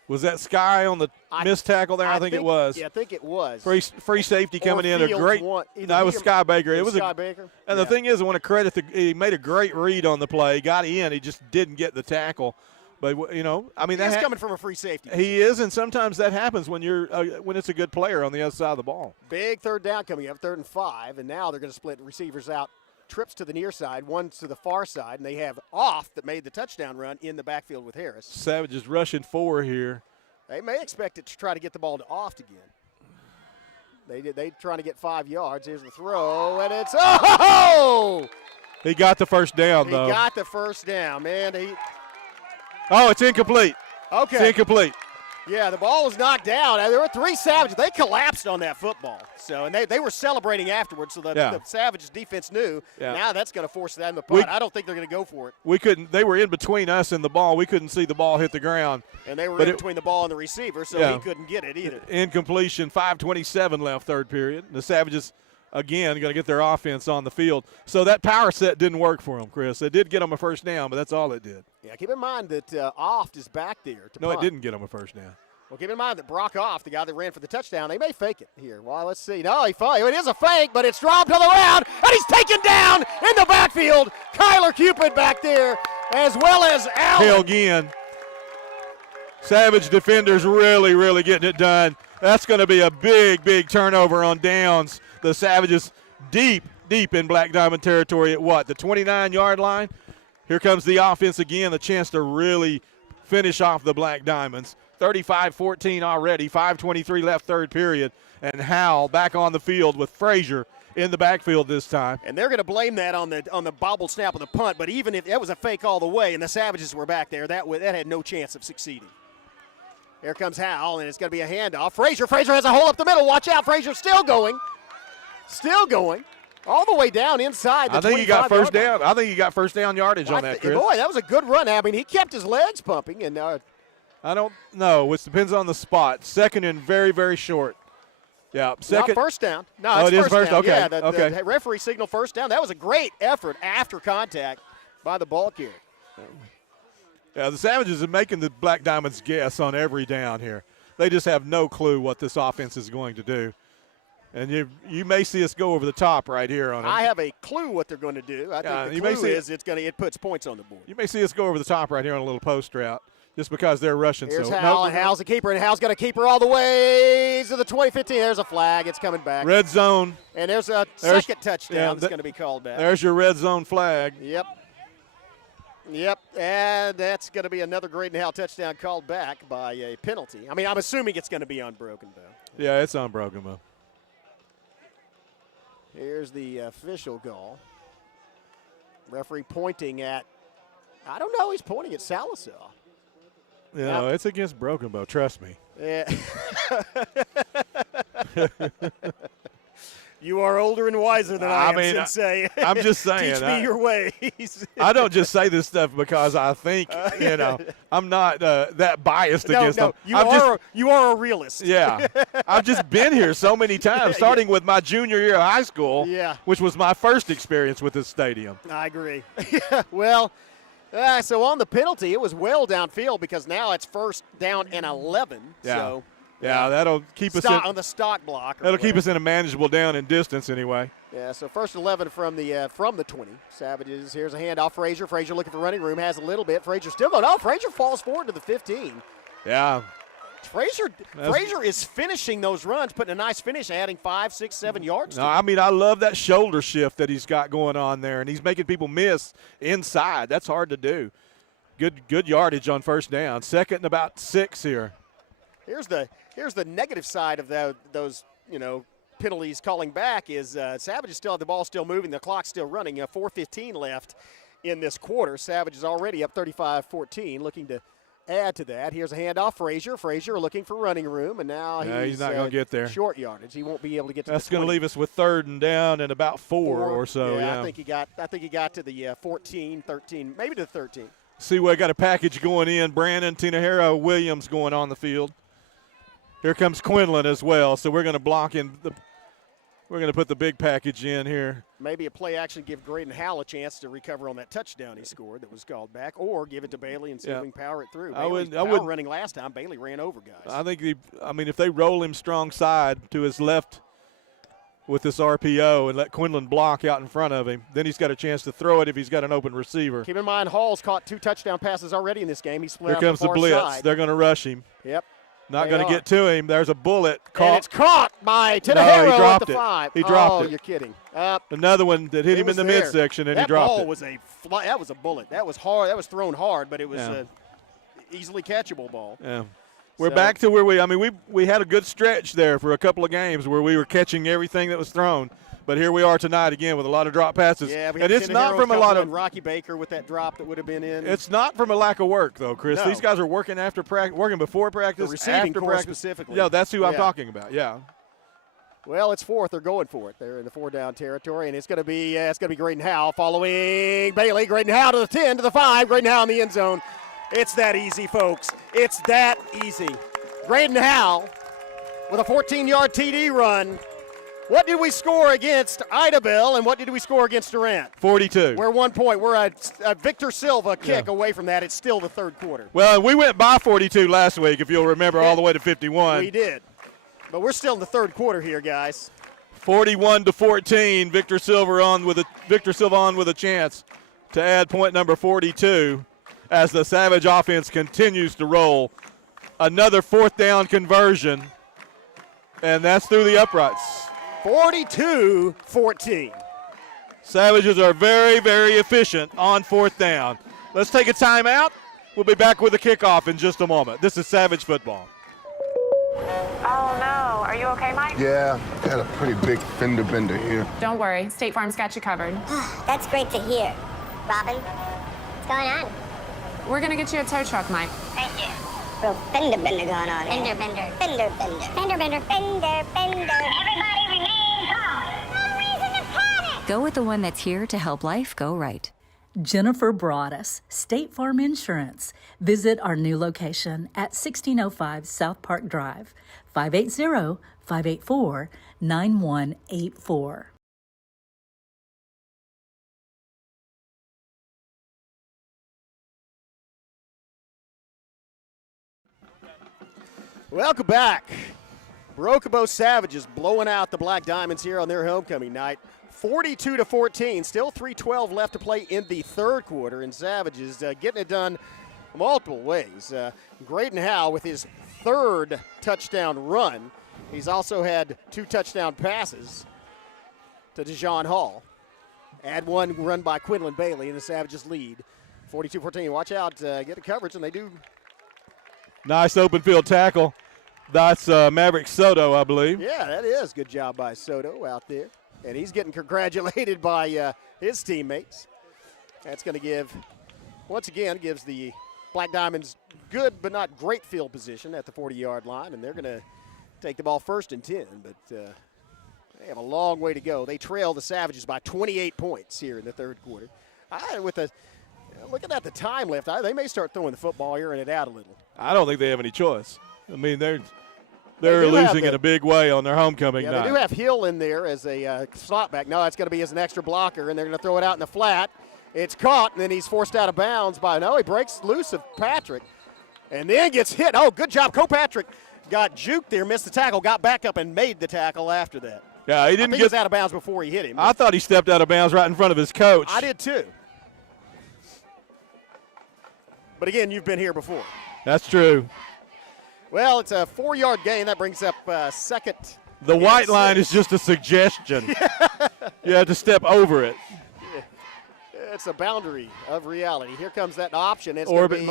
Was that Sky on the missed tackle there? I think it was. Yeah, I think it was. Free safety coming in. It was Sky Baker. It was Sky Baker. And the thing is, I want to credit he made a great read on the play. Got in. He just didn't get the tackle. But he's coming from a free safety. He is, and sometimes that happens when when it's a good player on the other side of the ball. Big third down coming up, 3rd and 5, and now they're going to split receivers out trips to the near side, one to the far side, and they have Off that made the touchdown run in the backfield with Harris. Savage is rushing 4 here. They may expect it to try to get the ball to Off again. They trying to get 5 yards. Here's the throw, and it's He got the first down, though. He got the first down, man. It's incomplete. Okay. It's incomplete. Yeah, the ball was knocked down. There were 3 Savages. They collapsed on that football. So, and they were celebrating afterwards, so the Savages defense knew. Yeah. Now that's going to force them to punt. I don't think they're going to go for it. They were in between us and the ball. We couldn't see the ball hit the ground. And they were in between the ball and the receiver, so he couldn't get it either. Incompletion, 5:27 left third period. The Savages, again, going to get their offense on the field. So that power set didn't work for them, Chris. It did get them a first down, but that's all it did. Yeah, keep in mind that Oft is back there to punt. It didn't get them a first down. Well, keep in mind that Brock Off, the guy that ran for the touchdown, they may fake it here. Well, let's see. No, it is a fake, but it's dropped to the ground, and he's taken down in the backfield. Kyler Cupid back there, as well as Allen. Hill again. Savage defenders really, really getting it done. That's going to be a big, big turnover on downs. The Savages deep in Black Diamond territory at the 29-yard line. Here comes the offense again, a chance to really finish off the Black Diamonds. 35-14 already, 5:23 left third period, and Howell back on the field with Frazier in the backfield this time. And they're going to blame that on the bobble snap of the punt, but even if that was a fake all the way and the Savages were back there, that had no chance of succeeding. Here comes Howell, and it's going to be a handoff. Frazier has a hole up the middle. Watch out, Frazier still going, all the way down inside the 25-yard line. I think he got first down. I think he got first down yardage on that, Chris. Boy, that was a good run. I mean, he kept his legs pumping, and I don't know. It depends on the spot. Second and very, very short. Yeah, second. Not first down. No, it's first down. Okay. Yeah, the referee signaled first down. That was a great effort after contact by the ball carrier. Yeah, the Savages are making the Black Diamonds guess on every down here. They just have no clue what this offense is going to do. And you may see us go over the top right here on it. I have a clue what they're going to do. I think the clue is it puts points on the board. You may see us go over the top right here on a little post route. Just because they're rushing. Here's Howell, and Howell's a keeper, and Howell's got a keeper all the way to the 2015. There's a flag. It's coming back. Red zone. And there's a second touchdown that's going to be called back. There's your red zone flag. Yep. And that's going to be another Graydon Howell touchdown called back by a penalty. I mean, I'm assuming it's going to be unbroken, though. Yeah, it's unbroken, though. Here's the official call. Referee pointing at, I don't know, he's pointing at Sallisaw. No, it's against Broken Bow, trust me. Yeah. You are older and wiser than I am, Sensei. I'm just saying. Teach me your ways. I don't just say this stuff because I think, I'm not that biased against them. You are a realist. Yeah. I've just been here so many times, starting with my junior year of high school, which was my first experience with this stadium. I agree. Well, so on the penalty, it was well downfield because now it's first down and 11. Yeah. So, that'll keep us on the stock block. That'll keep us in a manageable down and distance anyway. Yeah, so first 11 from the 20. Savages, here's a handoff. Frazier looking for running room, has a little bit. Frazier still going. Oh, Frazier falls forward to the 15. Yeah. Frazier is finishing those runs, putting a nice finish, adding 5, 6, 7 yards. No, I mean, I love that shoulder shift that he's got going on there, and he's making people miss inside. That's hard to do. Good yardage on first down. Second and about 6 here. Here's the negative side of those penalties calling back is Savages still have the ball still moving, the clock's still running. 4:15 left in this quarter. Savages already up 35-14, looking to add to that. Here's a handoff. Frazier looking for running room, and now he's not going to get there. Short yardage. He won't be able to get to. That's going to leave us with third and down and about 4 or so. Yeah, I think he got to the 14, 13, maybe to the 13. See, we got a package going in. Brandon Tinahara Williams going on the field. Here comes Quinlan as well, so we're going to block in we're going to put the big package in here. Maybe a play action give Graydon Howell a chance to recover on that touchdown he scored that was called back, or give it to Bailey and see if we can power it through. I wouldn't running last time. Bailey ran over guys. I think if they roll him strong side to his left with this RPO and let Quinlan block out in front of him, then he's got a chance to throw it if he's got an open receiver. Keep in mind, Hall's caught 2 touchdown passes already in this game. He split Here out comes the far blitz. side. They're going to rush him. Yep. Not going to get to him. There's a bullet caught. And it's caught by Tanahiro he dropped at the it. 5. He dropped it. Oh, you're kidding. Another one that hit him in the midsection, and he dropped it. That was a bullet. That was hard. That was thrown hard, but it was an easily catchable ball. Yeah. We're back to where we had a good stretch there for a couple of games where we were catching everything that was thrown. But here we are tonight again with a lot of drop passes. Yeah, and it's not from a lot of Rocky Baker with that drop that would have been in. It's not from a lack of work though, Chris. No. These guys are working after practice, working before practice, the receiving after course practice. specifically. Yeah, that's who I'm talking about. Yeah. Well, it's 4th. They're going for it. They're in the 4-down territory, and it's going to be Graydon Howe following Bailey. Graydon Howe to the 10, to the 5. Graydon Howe in the end zone. It's that easy, folks. It's that easy. Graydon Howe with a 14-yard TD run. What did we score against Idabel, and what did we score against Durant? 42. We're 1 point. We're a Victor Silva kick away from that. It's still the 3rd quarter. Well, we went by 42 last week, if you'll remember, all the way to 51. We did. But we're still in the 3rd quarter here, guys. 41-14. Victor Silva on with a chance to add point number 42 as the Savage offense continues to roll. Another 4th down conversion, and that's through the uprights. 42-14. Savages are very, very efficient on 4th down. Let's take a timeout. We'll be back with the kickoff in just a moment. This is Savage football. Oh, no. Are you okay, Mike? Yeah, got a pretty big fender bender here. Don't worry. State Farm's got you covered. That's great to hear. Robin, what's going on? We're going to get you a tow truck, Mike. Thank you. Real fender bender going on. Fender bender. Fender bender. Fender bender. Fender bender. Everybody remain calm. No reason to panic. Go with the one that's here to help life go right. Jennifer Broadus, State Farm Insurance. Visit our new location at 1605 South Park Drive, 580-584-9184. Welcome back. Brokobo Savages blowing out the Black Diamonds here on their homecoming night. 42-14, still 3:12 left to play in the 3rd quarter, and Savages getting it done multiple ways. Graydon Howe with his 3rd touchdown run. He's also had 2 touchdown passes to DeJohn Hall. Add one run by Quinlan Bailey, and the Savages lead 42-14. Watch out, get the coverage, and they do. Nice open field tackle. That's Maverick Soto, I believe. Yeah, that is. Good job by Soto out there. And he's getting congratulated by his teammates. That's going to give, once again, gives the Black Diamonds good but not great field position at the 40-yard line, and they're going to take the ball 1st and 10. But they have a long way to go. They trail the Savages by 28 points here in the 3rd quarter. Looking at the time left, they may start throwing the football here and it out a little. I don't think they have any choice. I mean, they're losing in a big way on their homecoming night. They do have Hill in there as a slot back. No, that's going to be as an extra blocker, and they're going to throw it out in the flat. It's caught, and then he's forced out of bounds he breaks loose of Patrick, and then gets hit. Oh, good job. Patrick got juked there, missed the tackle, got back up and made the tackle after that. Yeah, he didn't he was out of bounds before he hit him. I thought he stepped out of bounds right in front of his coach. I did too. But again, you've been here before. That's true. Well, it's a 4-yard gain. That brings up 2nd. The white line is just a suggestion. You have to step over it. It's a boundary of reality. Here comes that option. It's going to be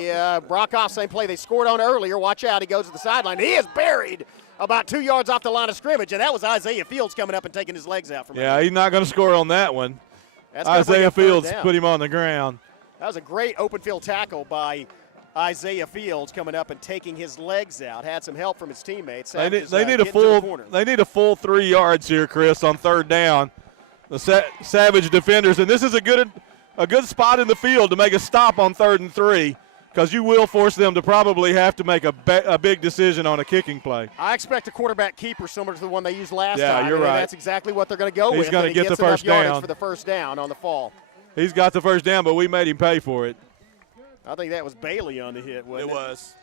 Brockoff, same play they scored on earlier. Watch out. He goes to the sideline. He is buried about 2 yards off the line of scrimmage, and that was Isaiah Fields coming up and taking his legs out from him. Yeah, he's not going to score on that one. Isaiah Fields put him on the ground. That was a great open field tackle by Isaiah Fields coming up and taking his legs out. Had some help from his teammates. They need a full 3 yards here, Chris, on 3rd down. The Savage defenders, and this is a good spot in the field to make a stop on 3rd and 3, because you will force them to probably have to make a big decision on a kicking play. I expect a quarterback keeper similar to the one they used last time. Yeah, you're right. That's exactly what they're going to go with. He's going to get the first down for the 1st down on the fall. He's got the 1st down, but we made him pay for it. I think that was Bailey on the hit, wasn't it? It was.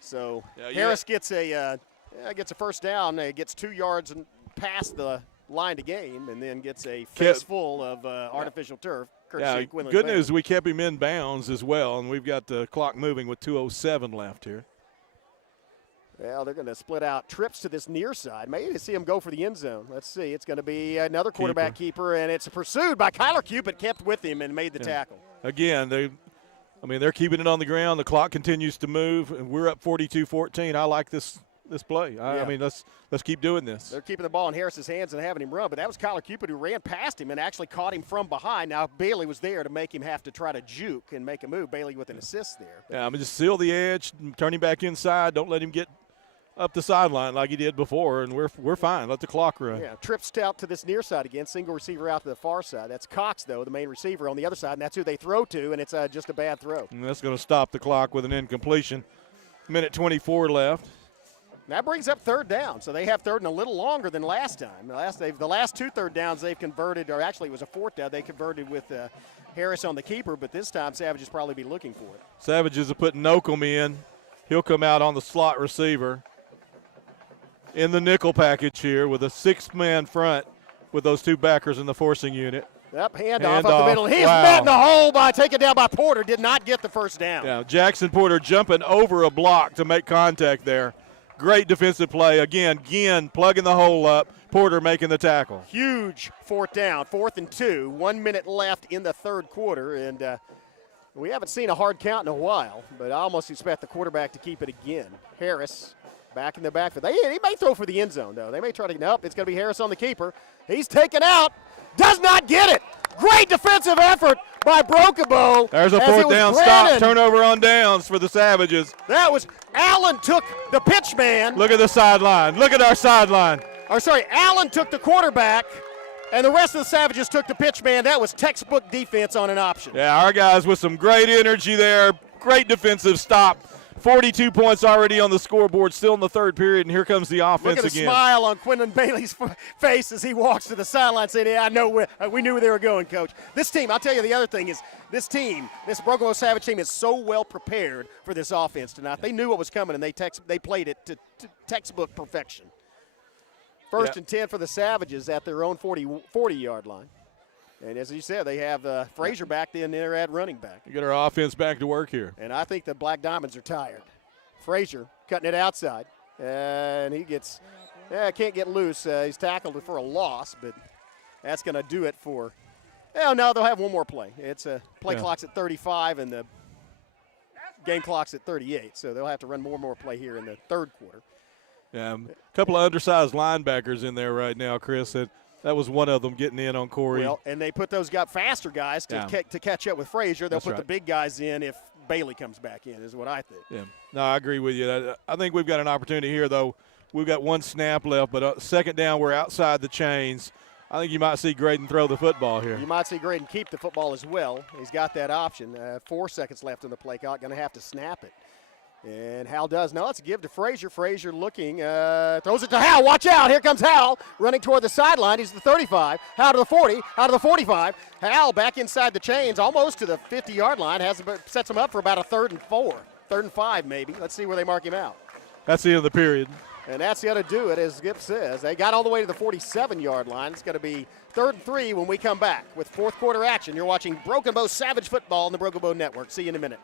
So Harris gets a 1st down. Gets 2 yards and past the line to gain, and then gets a face full of artificial turf. Yeah, good news, we kept him in bounds as well, and we've got the clock moving with 2:07 left here. Well, they're going to split out trips to this near side. Maybe see him go for the end zone. Let's see. It's going to be another quarterback keeper, and it's pursued by Kyler Cupid, kept with him and made the tackle. Again, they're keeping it on the ground. The clock continues to move, and we're up 42-14. I like this play. I mean, let's keep doing this. They're keeping the ball in Harris's hands and having him run, but that was Kyler Cupid who ran past him and actually caught him from behind. Now, Bailey was there to make him have to try to juke and make a move. Bailey with an assist there. Yeah, just seal the edge, turn him back inside. Don't let him get up the sideline like he did before, and we're fine. Let the clock run. Yeah, trips out to this near side again. Single receiver out to the far side. That's Cox, though, the main receiver on the other side, and that's who they throw to, and it's just a bad throw. And that's going to stop the clock with an incompletion. Minute 24 left. That brings up third down, so they have third and a little longer than last time. The last 2 third downs they've converted, or actually it was a fourth down. They converted with Harris on the keeper, but this time Savages probably be looking for it. Savages are putting Nocum in. He'll come out on the slot receiver in the nickel package here with a 6-man front with those 2 backers in the forcing unit. Yep, handoff up the middle. He's met in the hole taken down by Porter. Did not get the first down. Yeah, Jackson Porter jumping over a block to make contact there. Great defensive play. Again, Ginn plugging the hole up. Porter making the tackle. Huge fourth down, 4th and 2. 1 minute left in the third quarter, and we haven't seen a hard count in a while, but I almost expect the quarterback to keep it again. Harris back in the backfield. He may throw for the end zone, though. They may try to – nope, it's going to be Harris on the keeper. He's taken out. Does not get it. Great defensive effort by Brokabow. There's a fourth down stop. Turnover on downs for the Savages. That was – Allen took the pitch man. Look at the sideline. Look at our sideline. Allen took the quarterback, and the rest of the Savages took the pitch man. That was textbook defense on an option. Yeah, our guys with some great energy there. Great defensive stop. 42 points already on the scoreboard, still in the third period, and here comes the offense again. Look at the smile on Quinlan Bailey's face as he walks to the sideline saying, yeah, I know we knew where they were going, Coach. This team, I'll tell you the other thing is, this Brokabow Savage team is so well prepared for this offense tonight. They knew what was coming, and they played it to textbook perfection. First and 10 for the Savages at their own 40-yard line. And as you said, they have Frazier back in there at running back. You get our offense back to work here. And I think the Black Diamonds are tired. Frazier cutting it outside. And he can't get loose. He's tackled for a loss, but that's going to do it for – no, they'll have one more play. It's play clock's at 35 and the game clock's at 38. So they'll have to run one more play here in the third quarter. Yeah, a couple of undersized linebackers in there right now, Chris. That was one of them getting in on Corey. Well, and they put those faster guys to catch up with Frazier. They'll put the big guys in if Bailey comes back in, is what I think. Yeah, no, I agree with you. I think we've got an opportunity here, though. We've got one snap left, but second down, we're outside the chains. I think you might see Graydon throw the football here. You might see Graydon keep the football as well. He's got that option. 4 seconds left in the play clock. Going to have to snap it. And Hal does. No, it's a give to Frazier. Frazier looking, throws it to Hal. Watch out. Here comes Hal running toward the sideline. He's the 35. Hal to the 40. Out of the 45. Hal back inside the chains, almost to the 50-yard line. Sets him up for about a 3rd and 4. 3rd and 5 maybe. Let's see where they mark him out. That's the end of the period. And that's going to do it, as Skip says. They got all the way to the 47-yard line. It's going to be 3rd and 3 when we come back with fourth quarter action. You're watching Brokabow Savage Football on the Brokabow Network. See you in a minute.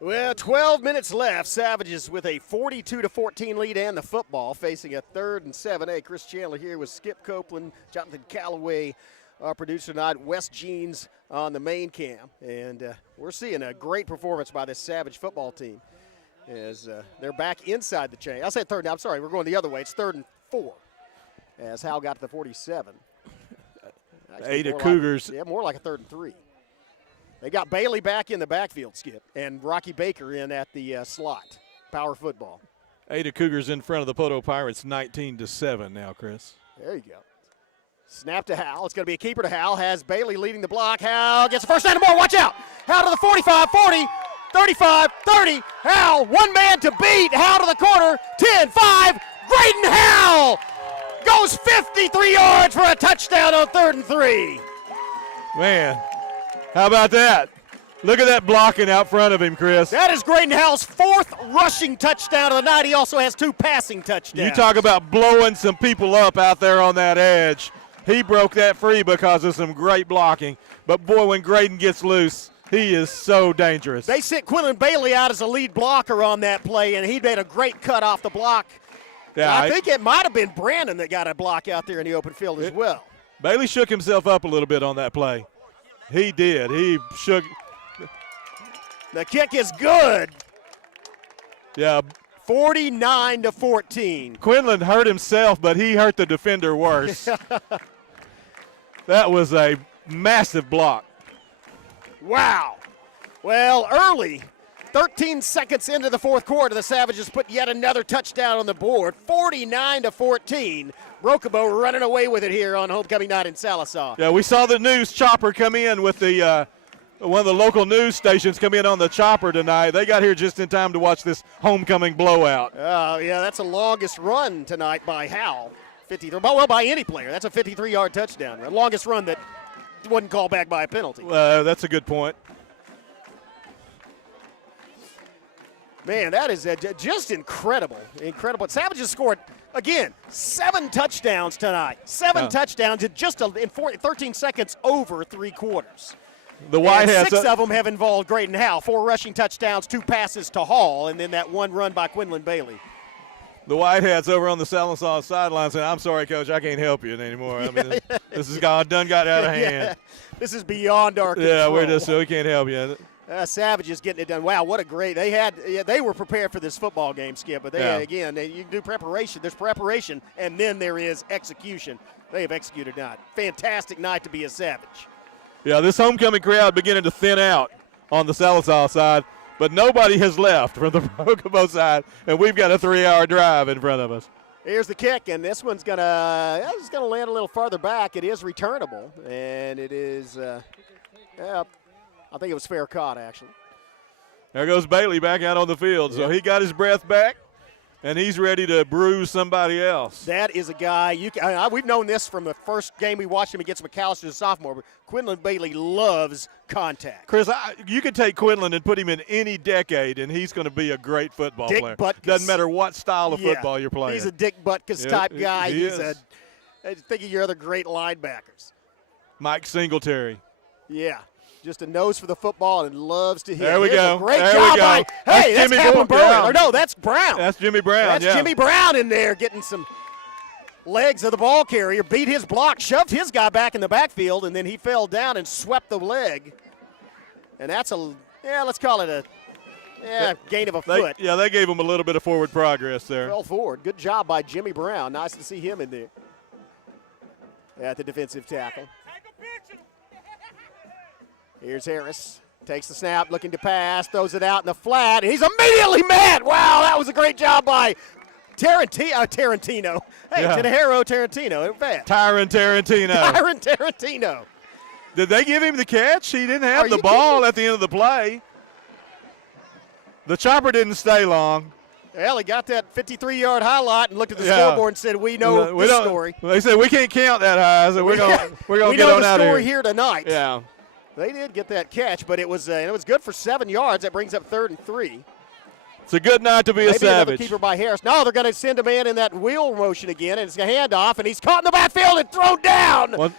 Well, 12 minutes left. Savages with a 42-14 lead and the football, facing a 3rd and 7. Hey, Chris Chandler here with Skip Copeland, Jonathan Callaway, our producer tonight, Wes Jeans on the main cam. And we're seeing a great performance by this Savage football team as they're back inside the chain. I said 3rd. I'm sorry, we're going the other way. It's 3rd and 4 as Hal got to the 47. Ada Cougars. More like a 3rd and 3. They got Bailey back in the backfield, Skip, and Rocky Baker in at the slot. Power football. Ada Cougars in front of the Poto Pirates 19-7 now, Chris. There you go. Snap to Howell. It's going to be a keeper to Howell. Has Bailey leading the block. Howell gets the first down and more. Watch out. Howell to the 45, 40, 35, 30. Howell, one man to beat. Howell to the corner. 10, 5. Graydon Howell goes 53 yards for a touchdown on 3rd and 3. Man, how about that? Look at that blocking out front of him, Chris. That is Graydon Howell's 4th rushing touchdown of the night. He also has 2 passing touchdowns. You talk about blowing some people up out there on that edge. He broke that free because of some great blocking. But, boy, when Graydon gets loose, he is so dangerous. They sent Quinlan Bailey out as a lead blocker on that play, and he made a great cut off the block. Yeah, I think it might have been Brandon that got a block out there in the open field as well. Bailey shook himself up a little bit on that play. He did. He shook. The kick is good. Yeah. 49-14. Quinlan hurt himself, but he hurt the defender worse. That was a massive block. Wow. Well, early, 13 seconds into the 4th quarter, the Savages put yet another touchdown on the board, 49-14. Brokobo running away with it here on homecoming night in Sallisaw. Yeah, we saw the news chopper come in with the one of the local news stations come in on the chopper tonight. They got here just in time to watch this homecoming blowout. Oh, yeah, that's the longest run tonight by Howell. 53. Well, by any player. That's a 53-yard touchdown. The longest run that wasn't called back by a penalty. That's a good point. Man, that is just incredible. Incredible. Savages scored, again, 7 touchdowns tonight. 7 touchdowns in just in 13 seconds over 3 quarters. The Whiteheads, 6 of them have involved Graydon Howell. 4 rushing touchdowns, 2 passes to Hall, and then that 1 run by Quinlan Bailey. The Whiteheads over on the Sallisaw sideline saying, "I'm sorry, Coach, I can't help you anymore. I mean, this has got out of hand. Yeah, this is beyond our control. Yeah, we can't help you." Savages getting it done. Wow, what a great! They were prepared for this football game, Skip. But you do preparation. There's preparation, and then there is execution. They have executed tonight. Fantastic night to be a Savage. Yeah, this homecoming crowd beginning to thin out on the Sallisaw side, but nobody has left from the Brokobo side, and we've got a 3-hour drive in front of us. Here's the kick, and this one's gonna land a little farther back. It is returnable, and it is. I think it was fair caught, actually. There goes Bailey back out on the field, so he got his breath back, and he's ready to bruise somebody else. That is a guy we've known this from the first game we watched him against McAllister as a sophomore. But Quinlan Bailey loves contact. Chris, you could take Quinlan and put him in any decade, and he's going to be a great football player. Doesn't matter what style of football you're playing. He's a Dick Butkus type guy. I think of your other great linebackers. Mike Singletary. Yeah. Just a nose for the football and loves to hit. There we go. Great job by that's Captain Brown. Or no, that's Brown. That's Jimmy Brown. That's Jimmy Brown in there getting some legs of the ball carrier, beat his block, shoved his guy back in the backfield, and then he fell down and swept the leg. And that's let's call it a gain of a foot. Yeah, they gave him a little bit of forward progress there. Fell forward. Good job by Jimmy Brown. Nice to see him in there at the defensive tackle. Here's Harris. Takes the snap, looking to pass, throws it out in the flat, and he's immediately met. Wow, that was a great job by Tarantino. Hey, Tenejero Tarantino. Tyron Tarantino. Did they give him the catch? He didn't have the ball at the end of the play. The chopper didn't stay long. Well, he got that 53-yard highlight and looked at the scoreboard and said, "We know the story." They said we can't count that high, so we're gonna get on out of here. We know the story here tonight. Yeah. They did get that catch, but it was good for 7 yards. That brings up 3rd and 3. It's a good night to be a Savage. Another keeper by Harris. No, they're going to send a man in that wheel motion again, and it's a handoff, and he's caught in the backfield and thrown down.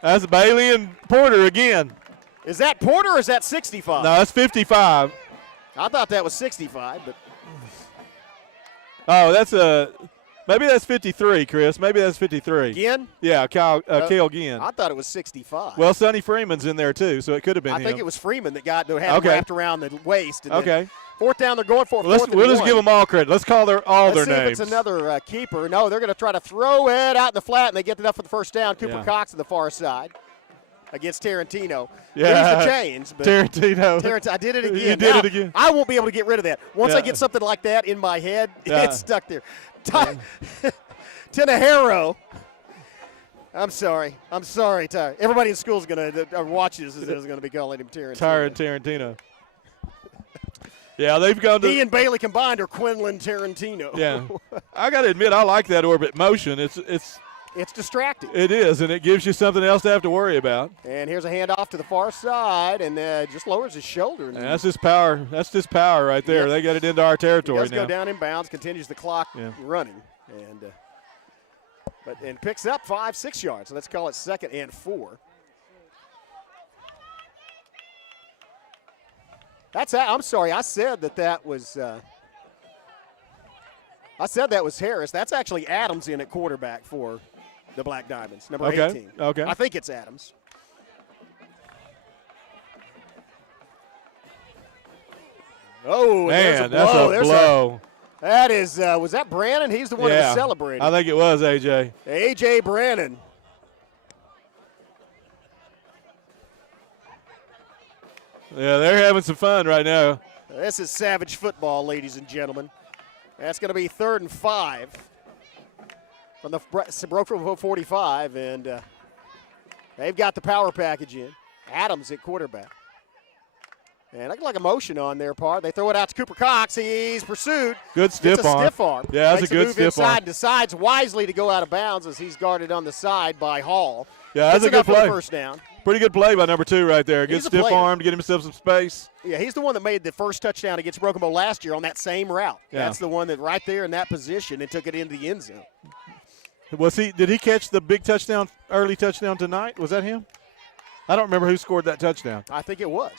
That's Bailey and Porter again. Is that Porter or is that 65? No, that's 55. I thought that was 65, but. Oh, maybe that's 53, Chris. Maybe that's 53. Ginn? Yeah, Cale Ginn. I thought it was 65. Well, Sonny Freeman's in there, too, so it could have been him. I think it was Freeman that had him wrapped around the waist. And okay. 4th down, they're going for. We'll just give them all credit. Let's call all their names. Let's see if it's another keeper. No, they're going to try to throw it out in the flat, and they get enough for the first down. Cooper Cox on the far side. against Tarantino. Yeah. Lose the chains. But Tarantino. I did it again. You did it again. I won't be able to get rid of that. Once I get something like that in my head, it's stuck there. Tenehero. I'm sorry, Ty. Everybody in school is going to watch this is going to be calling him Tarantino. Tarantino. Yeah, they've gone to. He and Bailey combined are Quinlan Tarantino. Yeah, I got to admit, I like that orbit motion. It's distracting. It is, and it gives you something else to have to worry about. And here's a handoff to the far side, and just lowers his shoulder. And that's his power. That's just power right there. Yep. They got it into our territory now. He does go down in bounds, continues the clock running, and picks up 5-6 yards. So let's call it 2nd and 4. I'm sorry. I said that was. I said that was Harris. That's actually Adams in at quarterback for the Black Diamonds, number 18. Okay. I think it's Adams. Oh, man, that's a blow. That is. Was that Brannon? He's the one who was celebrating. I think it was AJ. AJ Brannon. Yeah, they're having some fun right now. This is Savage football, ladies and gentlemen. That's going to be 3rd and 5 from the Brookville 45, and they've got the power package in. Adams at quarterback. And looking like a motion on their part. They throw it out to Cooper Cox. He's pursued. Good stiff arm. Stiff arm. Yeah, that's a good stiff arm. Inside, decides wisely to go out of bounds as he's guarded on the side by Hall. Yeah, that's a good play. First down. Pretty good play by number 2 right there. Good stiff arm to get himself some space. Yeah, he's the one that made the first touchdown against Broken Bow last year on that same route. Yeah. That's the one that right there in that position and took it into the end zone. Did he catch the big touchdown, early touchdown tonight? Was that him? I don't remember who scored that touchdown. I think it was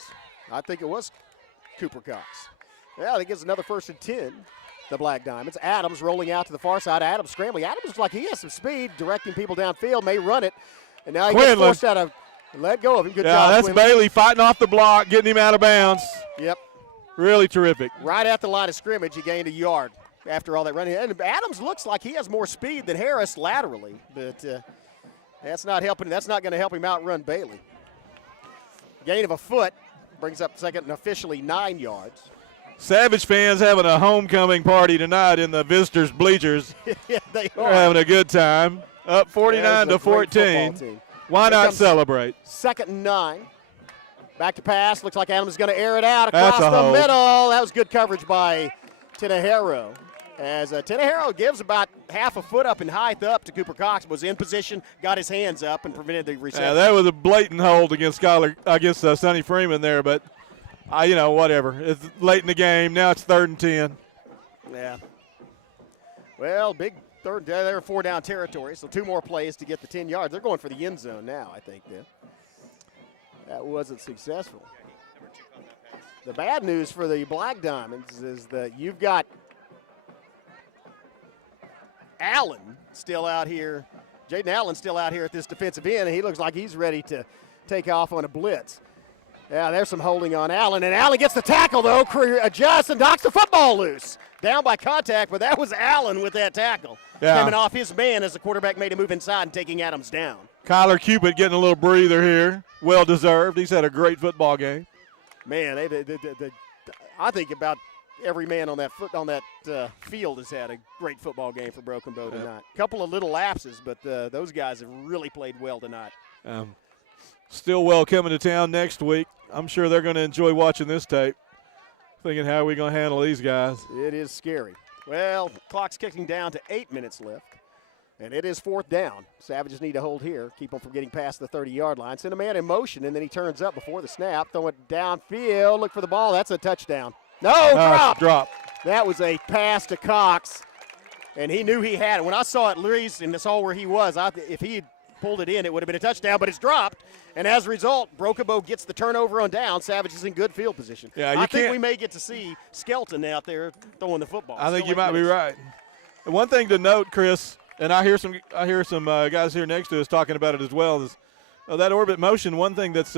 Cooper Cox. Yeah, that gives another 1st and 10. The Black Diamonds. Adams rolling out to the far side. Adams scrambling. Adams looks like he has some speed, directing people downfield, may run it. And now he gets forced out of. Let go of him. Good job. Yeah, that's Bailey fighting off the block, getting him out of bounds. Yep. Really terrific. Right at the line of scrimmage, he gained a yard after all that running. And Adams looks like he has more speed than Harris laterally, but that's not helping. That's not going to help him outrun Bailey. Gain of a foot brings up 2nd and officially 9 yards. Savage fans having a homecoming party tonight in the visitors' bleachers. Yeah, they are. They're having a good time. Up 49-14. Why not celebrate? 2nd and 9. Back to pass. Looks like Adams is going to air it out across the middle. That was good coverage by Tenehero. As Tenehero gives about half a foot up in height up to Cooper Cox, was in position, got his hands up, and prevented the reception. Yeah, that was a blatant hold against Sonny Freeman there, but whatever. It's late in the game. Now it's 3rd and 10. Yeah. Well, big third. They're 4-down territory, so 2 more plays to get the 10 yards. They're going for the end zone now, I think. That wasn't successful. The bad news for the Black Diamonds is that you've got Allen still out here. Jaden Allen still out here at this defensive end, and he looks like he's ready to take off on a blitz. Yeah, there's some holding on Allen, and Allen gets the tackle, though. Adjusts and knocks the football loose. Down by contact, but that was Allen with that tackle. Yeah. Coming off his man as the quarterback made a move inside and taking Adams down. Kyler Cupid getting a little breather here. Well-deserved. He's had a great football game. Man, I think about every man on that field has had a great football game for Broken Bow tonight. A couple of little lapses, but those guys have really played well tonight. Stillwell coming to town next week. I'm sure they're going to enjoy watching this tape, thinking how are we going to handle these guys. It is scary. Well, clock's kicking down to 8 minutes left, and it is 4th down. Savages need to hold here, keep them from getting past the 30-yard line. Send a man in motion, and then he turns up before the snap, throw it downfield, look for the ball. That's a touchdown. No, drop. That was a pass to Cox, and he knew he had it. When I saw it, Luis, and saw where he was, if he had pulled it in, it would have been a touchdown, but it's dropped. And as a result, Broken Bow gets the turnover on down. Savage is in good field position. Yeah, I think we may get to see Skelton out there throwing the football. I think you might be right. And one thing to note, Chris, and I hear some guys here next to us talking about it as well, is that orbit motion. One thing that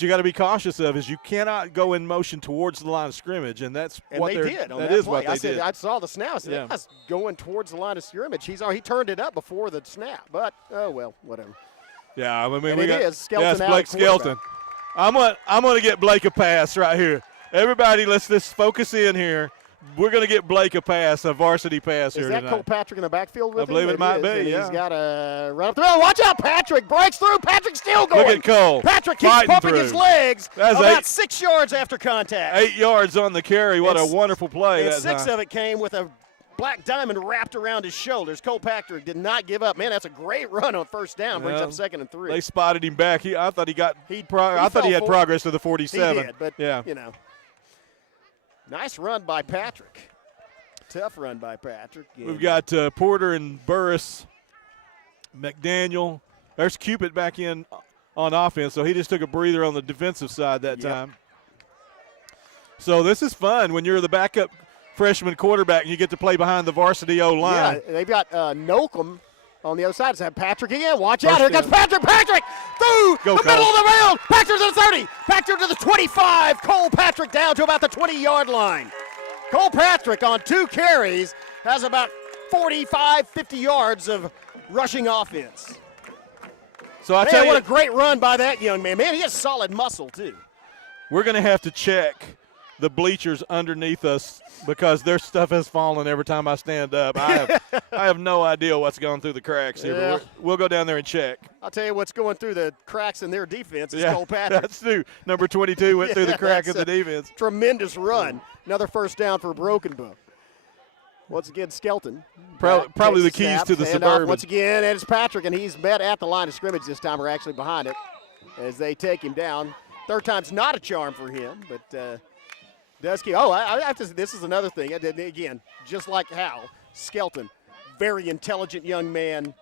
you got to be cautious of is you cannot go in motion towards the line of scrimmage, and that's what they did. That is what they did. I saw the snap. I said, that's going towards the line of scrimmage. He turned it up before the snap, but oh well, whatever. Yeah, I mean, And we it got, is Skelton yes, out Blake at quarterback. Skelton. I'm gonna get Blake a pass right here. Everybody, let's just focus in here. We're gonna get Blake a pass, a varsity pass here Is that tonight. Cole Patrick in the backfield with I believe him? it might is, be, and yeah. He's got a run up the middle. Watch out, Patrick breaks through. Patrick still going. Look at Cole. Patrick keeps fighting pumping through. his legs That's about 6 yards after contact. 8 yards on the carry. What a It's- wonderful play And that 6 time. of it came with a black diamond wrapped around his shoulders. Cole Patrick did not give up. Man, that's a great run on first down. Brings Yeah. up 2nd and 3. They spotted him back. I thought he got. I thought fell he had forward. progress to the 47. He did, but yeah. you know, nice run by Patrick. Tough run by Patrick. We've got Porter and Burris, McDaniel. There's Cupid back in on offense, so he just took a breather on the defensive side that time. So this is fun when you're the backup freshman quarterback and you get to play behind the varsity O-line. Yeah, they've got Nolcomb on the other side. It's Patrick again. Watch out. Here comes Patrick. Patrick through the middle of the field. Patrick to the 30. Patrick to the 25. Cole Patrick down to about the 20-yard line. Cole Patrick on 2 carries has about 45, 50 yards of rushing offense. So I tell you, what a great run by that young man. Man, he has solid muscle, too. we're going to have to check the bleachers underneath us because their stuff has fallen every time I stand up. I have no idea what's going through the cracks here, but we'll go down there and check. I'll tell you what's going through the cracks in their defense is Yeah, Cole Patrick. that's new. Number 22 went through the crack of the defense. Tremendous run. Another first down for Broken Bow. Once again, Skelton. Probably the Takes keys snap, to the handoff Suburban. Once again, and it's Patrick, and he's met at the line of scrimmage this time, or actually behind it, as they take him down. Third time's not a charm for him, but does keep. Oh, I have to. This is another thing. Again, just like Hal, Skelton, very intelligent young man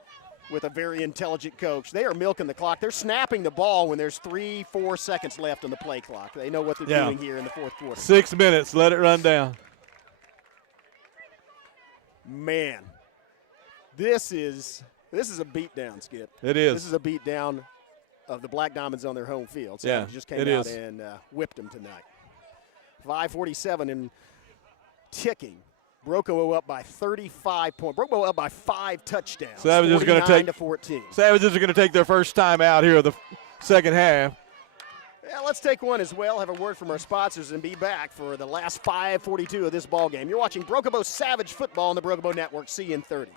with a very intelligent coach. They are milking the clock. They're snapping the ball when there's 3-4 seconds left on the play clock. They know what they're doing here in the fourth quarter. 6 minutes. Let it run down. Man, this is a beatdown, Skip. It is. This is a beatdown of the Black Diamonds on their home field. So Yeah, just came it out is. and whipped them tonight. 5:47 and ticking. Broco up by 35 points. Broco up by 5 touchdowns. Savages are going to 49 to 14. Savages are going to take their first time out here of the second half. Yeah, let's take one as well. Have a word from our sponsors and be back for the last 5:42 of this ball game. You're watching Brocobo Savage Football on the Brocobo Network. See you in 30.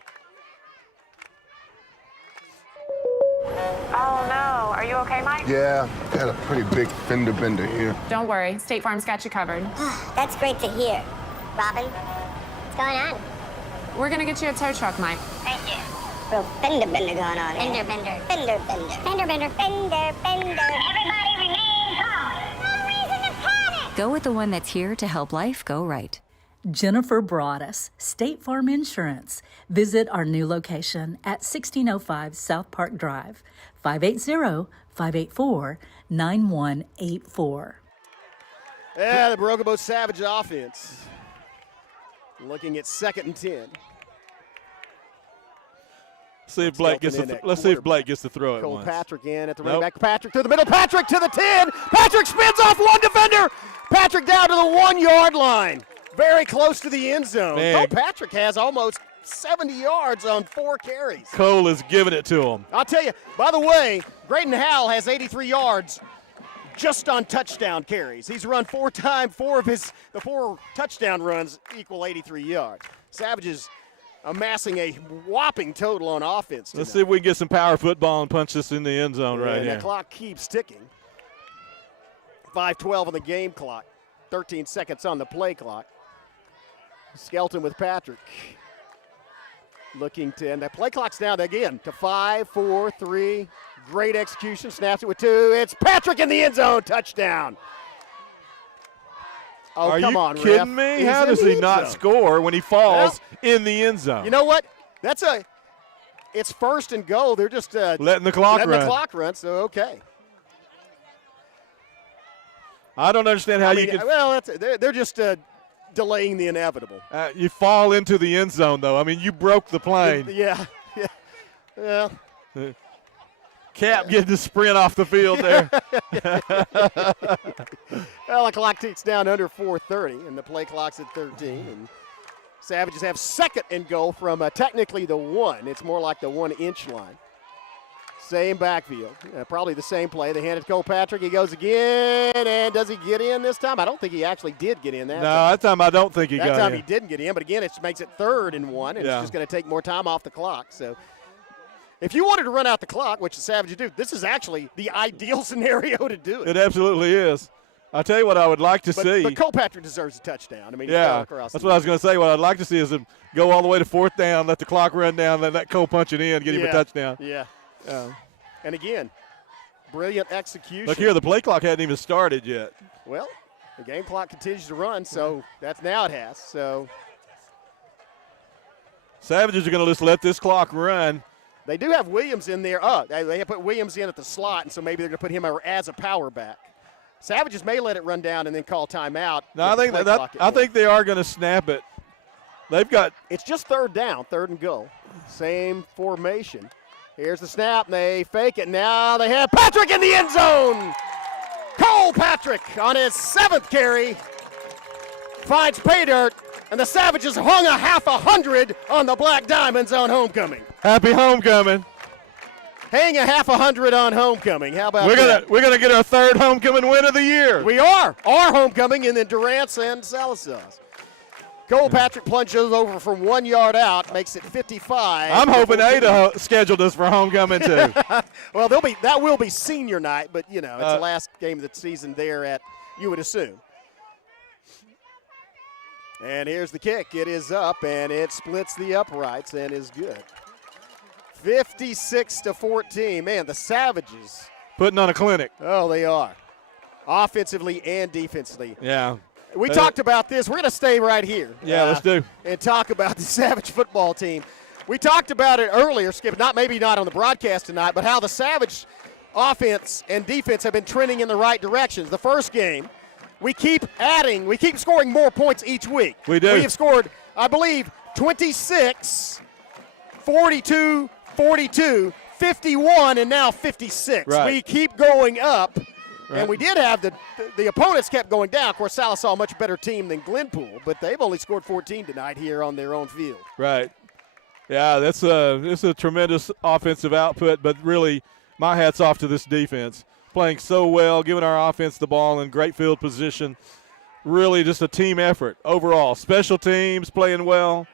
Oh no, are you okay, Mike? Yeah, got a pretty big fender bender here. Don't worry, State Farm's got you covered. That's great to hear. Robin, what's going on? We're gonna get you a tow truck, Mike. Thank you. Real fender bender going on. Fender bender. Fender bender. Fender bender. Fender bender. Everybody remain calm. No reason to panic. Go with the one that's here to help life go right. Jennifer Broadus, State Farm Insurance. Visit our new location at 1605 South Park Drive, 580-584-9184. Yeah, the Brocobo Savage offense. Looking at 2nd and 10. See if Blake gets let's see if Blake gets to throw it Cole once. Patrick in at the running back. Patrick through the middle. Patrick to the 10. Patrick spins off one defender. Patrick down to the 1-yard line. Very close to the end zone. Man. Cole Patrick has almost 70 yards on 4 carries. Cole is giving it to him. I'll tell you, by the way, Graydon Howell has 83 yards just on touchdown carries. He's run 4 times. 4 of the 4 touchdown runs equal 83 yards. Savages amassing a whopping total on offense tonight. Let's see if we can get some power football and punch this in the end zone right And here. the clock keeps ticking. 5:12 on the game clock. 13 seconds on the play clock. Skelton with Patrick. Looking to, and the play clock's down again to 5, 4, 3. Great execution. Snaps it with 2. It's Patrick in the end zone. Touchdown. Oh, Are come you on, kidding ref. me? He's How in does the he end not zone. score when he falls in the end zone? You know what? It's 1st and goal. They're just letting the clock letting run. the clock run, so okay. I don't understand how you can. Well, they're just delaying the inevitable. You fall into the end zone, though. I mean, you broke the plane. Yeah. Well. Cap getting the sprint off the field there. Well, the clock ticks down under 4:30, and the play clock's at 13. And Savages have 2nd and goal from technically the 1. It's more like the 1-inch line. Same backfield. Probably the same play. They hand it to Kilpatrick. He goes again, and does he get in this time? I don't think he actually did get in that time. No, that time I don't think he got in. That time he didn't get in, but again, it makes it 3rd and 1, and Yeah. it's just going to take more time off the clock. So if you wanted to run out the clock, which the Savages do, this is actually the ideal scenario to do it. It absolutely is. I'll tell you what I would like to see. But Kilpatrick deserves a touchdown. I mean, he Yeah, fell across. that's what I was going to say. What I'd like to see is him go all the way to 4th down, let the clock run down, then let Cole punch it in, get him a touchdown. Yeah. And again, brilliant execution. Look here, the play clock hadn't even started yet. Well, the game clock continues to run, so that's now it has. So Savages are going to just let this clock run. they do have Williams in there. They have put Williams in at the slot, and so maybe they're going to put him as a power back. Savages may let it run down and then call timeout. No, I think they are going to snap it. They've got. It's just 3rd down, 3rd and goal. Same formation. Here's the snap, and they fake it. Now they have Patrick in the end zone. Cole Patrick on his 7th carry finds pay dirt, and the Savages hung a half 100 on the Black Diamonds on homecoming. Happy homecoming. Hang a half 100 on homecoming. How about that? We're gonna get our 3rd homecoming win of the year. We are. Our homecoming, and then Durant's and Sallisaw's. Cole Patrick plunges over from 1 yard out, makes it 55. I'm hoping Ada scheduled us for homecoming too. Well, that will be senior night, but it's the last game of the season there you would assume. And here's the kick. It is up, and it splits the uprights and is good. 56-14. Man, the Savages putting on a clinic. Oh, they are. Offensively and defensively. Yeah. We talked about this. We're going to stay right here. Yeah, let's do. And talk about the Savage football team. We talked about it earlier, Skip, maybe not on the broadcast tonight, but how the Savage offense and defense have been trending in the right directions. The first game, we keep scoring more points each week. We do. We have scored, I believe, 26, 42, 42, 51, and now 56. Right. We keep going up. Right. And we did have the opponents kept going down. Of course, Sallisaw a much better team than Glenpool, but they've only scored 14 tonight here on their own field. Right. Yeah, it's a tremendous offensive output, but really my hat's off to this defense. Playing so well, giving our offense the ball in great field position. Really just a team effort overall. Special teams playing well,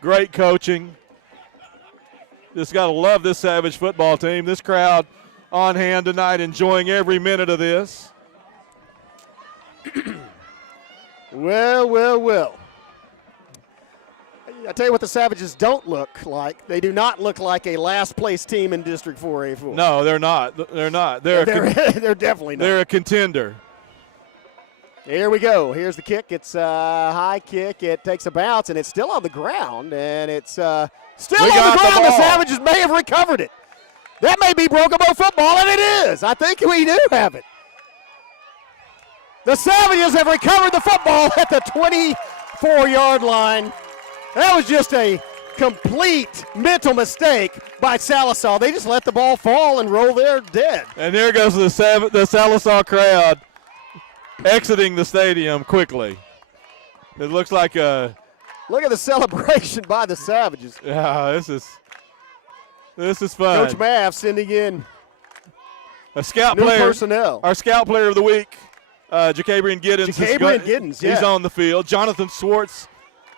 great coaching. Just got to love this Savage football team. This crowd on hand tonight, enjoying every minute of this. Well. I tell you what the Savages don't look like. They do not look like a last-place team in District 4A4. No, they're not. They're not. They're definitely not. They're a contender. Here we go. Here's the kick. It's a high kick. It takes a bounce, and it's still on the ground. And it's still on the ground. The Savages may have recovered it. That may be Broken Bow football, and it is. I think we do have it. The Savages have recovered the football at the 24-yard line. That was just a complete mental mistake by Sallisaw. They just let the ball fall and roll there dead. And there goes the Sallisaw crowd exiting the stadium quickly. It looks like a – look at the celebration by the Savages. Yeah, this is fun. Coach Mav sending in a scout new player. Personnel. Our scout player of the week, Jacabrian Giddens. He's on the field. Jonathan Swartz,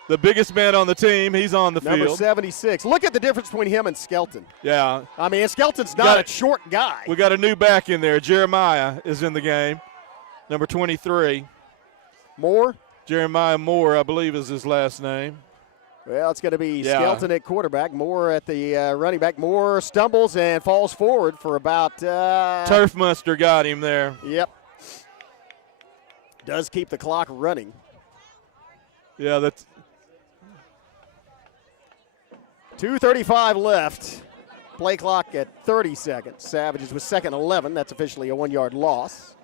the biggest man on the team, he's on the field. Number 76. Look at the difference between him and Skelton. Yeah. I mean, Skelton's not a short guy. We got a new back in there. Jeremiah is in the game. Number 23. Moore? Jeremiah Moore, I believe, is his last name. Well, it's going to be Skelton at quarterback, Moore at the running back. Moore stumbles and falls forward for about Turf Munster got him there. Yep. Does keep the clock running. Yeah, that's 2:35 left. Play clock at 30 seconds. Savages with second 11. That's officially a 1-yard loss.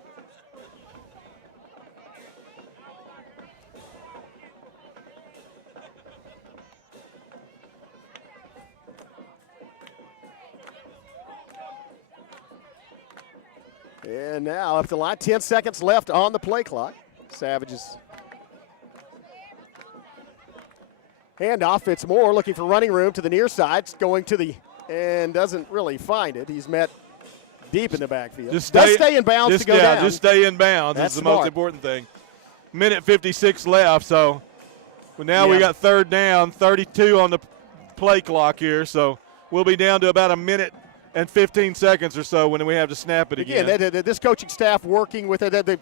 And now up the line, 10 seconds left on the play clock. Savages. Handoff, it's Moore looking for running room to the near side. It's going to the and doesn't really find it. He's met deep in the backfield. Just stay in bounds to go down. Just stay in bounds. That's is the smart. most important thing. Minute 56 left, so now we got third down, 32 on the play clock here, so we'll be down to about a minute and 15 seconds or so when we have to snap it again. This coaching staff working with it.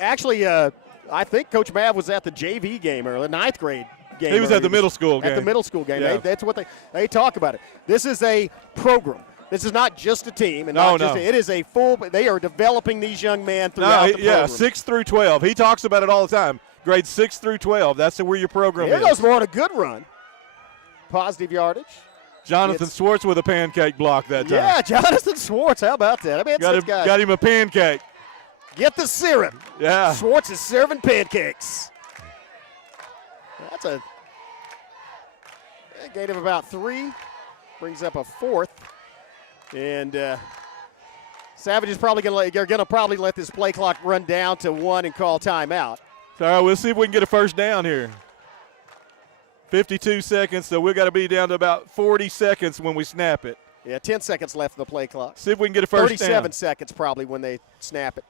Actually, I think Coach Mav was at the JV game or the 9th grade game. He was at the middle school game. At the middle school game. Yeah. That's what they talk about it. This is a program. This is not just a team. And it is a full – they are developing these young men throughout the program. 6 through 12. He talks about it all the time. Grades 6 through 12. That's where your program is. Here goes more on a good run. Positive yardage. Jonathan Swartz with a pancake block that time. Yeah, Jonathan Swartz. How about that? I mean, got him a pancake. Get the syrup. Yeah. Swartz is serving pancakes. That's a gain of about 3. Brings up a 4th. And Savage is probably going to let this play clock run down to 1 and call timeout. All right, we'll see if we can get a first down here. 52 seconds, so we've got to be down to about 40 seconds when we snap it. Yeah, 10 seconds left of the play clock. See if we can get a first 37 down. seconds probably when they snap it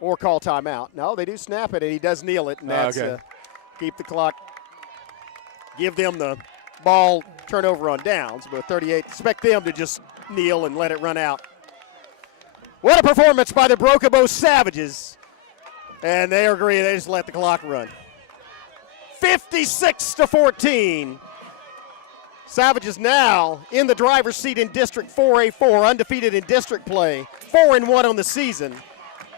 or call timeout. No, they do snap it, and he does kneel it, and that's keep the clock, give them the ball turnover on downs. But 38, expect them to just kneel and let it run out. What a performance by the Broken Bow Savages. And they agree, they just let the clock run. 56-14. Savages now in the driver's seat in District 4A4, undefeated in district play, 4-1 on the season.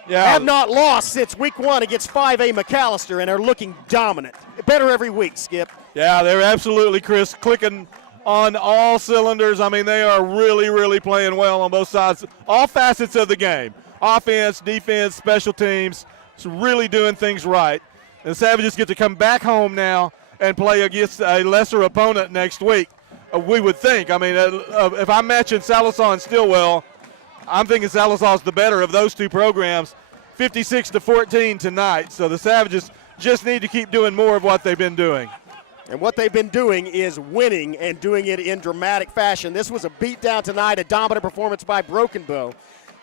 Yeah. Have not lost since week 1 against 5A McAllister and are looking dominant. Better every week, Skip. Yeah, they're absolutely, Chris, clicking on all cylinders. I mean, they are really, really playing well on both sides, all facets of the game. Offense, defense, special teams, it's really doing things right. And the Savages get to come back home now and play against a lesser opponent next week, we would think. I mean, if I'm matching Sallisaw and Stillwell, I'm thinking Sallisaw's the better of those two programs, 56-14 tonight. So the Savages just need to keep doing more of what they've been doing. And what they've been doing is winning and doing it in dramatic fashion. This was a beatdown tonight, a dominant performance by Broken Bow.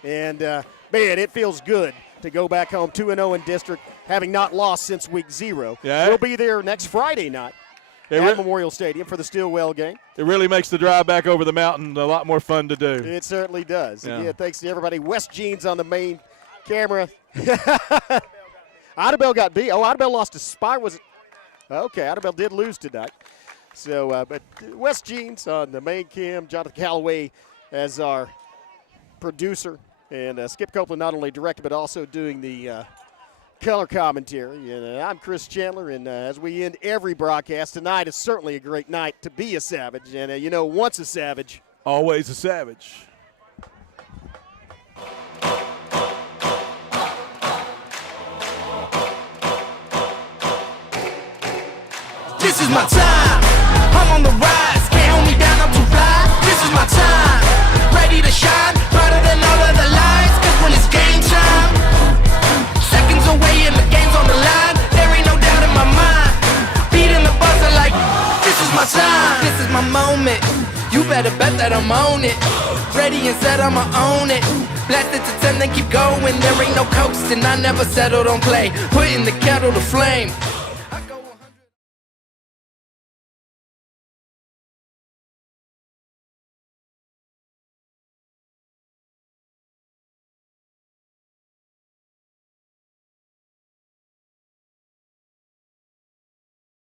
And, man, it feels good to go back home 2-0 in district, having not lost since week 0. Yeah. We'll be there next Friday night at Memorial Stadium for the Stillwell game. It really makes the drive back over the mountain a lot more fun to do. It certainly does. Yeah. Again, thanks to everybody. West Jeans on the main camera. Idabel got beat. Oh, Idabel lost to Spire. Was it? Okay, Idabel did lose tonight. So, but West Jeans on the main cam, Jonathan Calloway as our producer, and Skip Copeland not only directed but also doing the color commentary. And I'm Chris Chandler, and as we end every broadcast, tonight is certainly a great night to be a Savage. And, once a Savage, always a Savage. This is my time, I'm on the rise, can't hold me down, I'm too fly. This is my time, ready to shine, brighter than all of the lights. Cause when it's game time, seconds away and the game's on the line, there ain't no doubt in my mind. Beating the buzzer like, this is my time, this is my moment. You better bet that I'm on it. Ready and set, I'ma own it. Blasted to 10, then keep going. There ain't no coasting, I never settled on play. Putting the kettle to flame.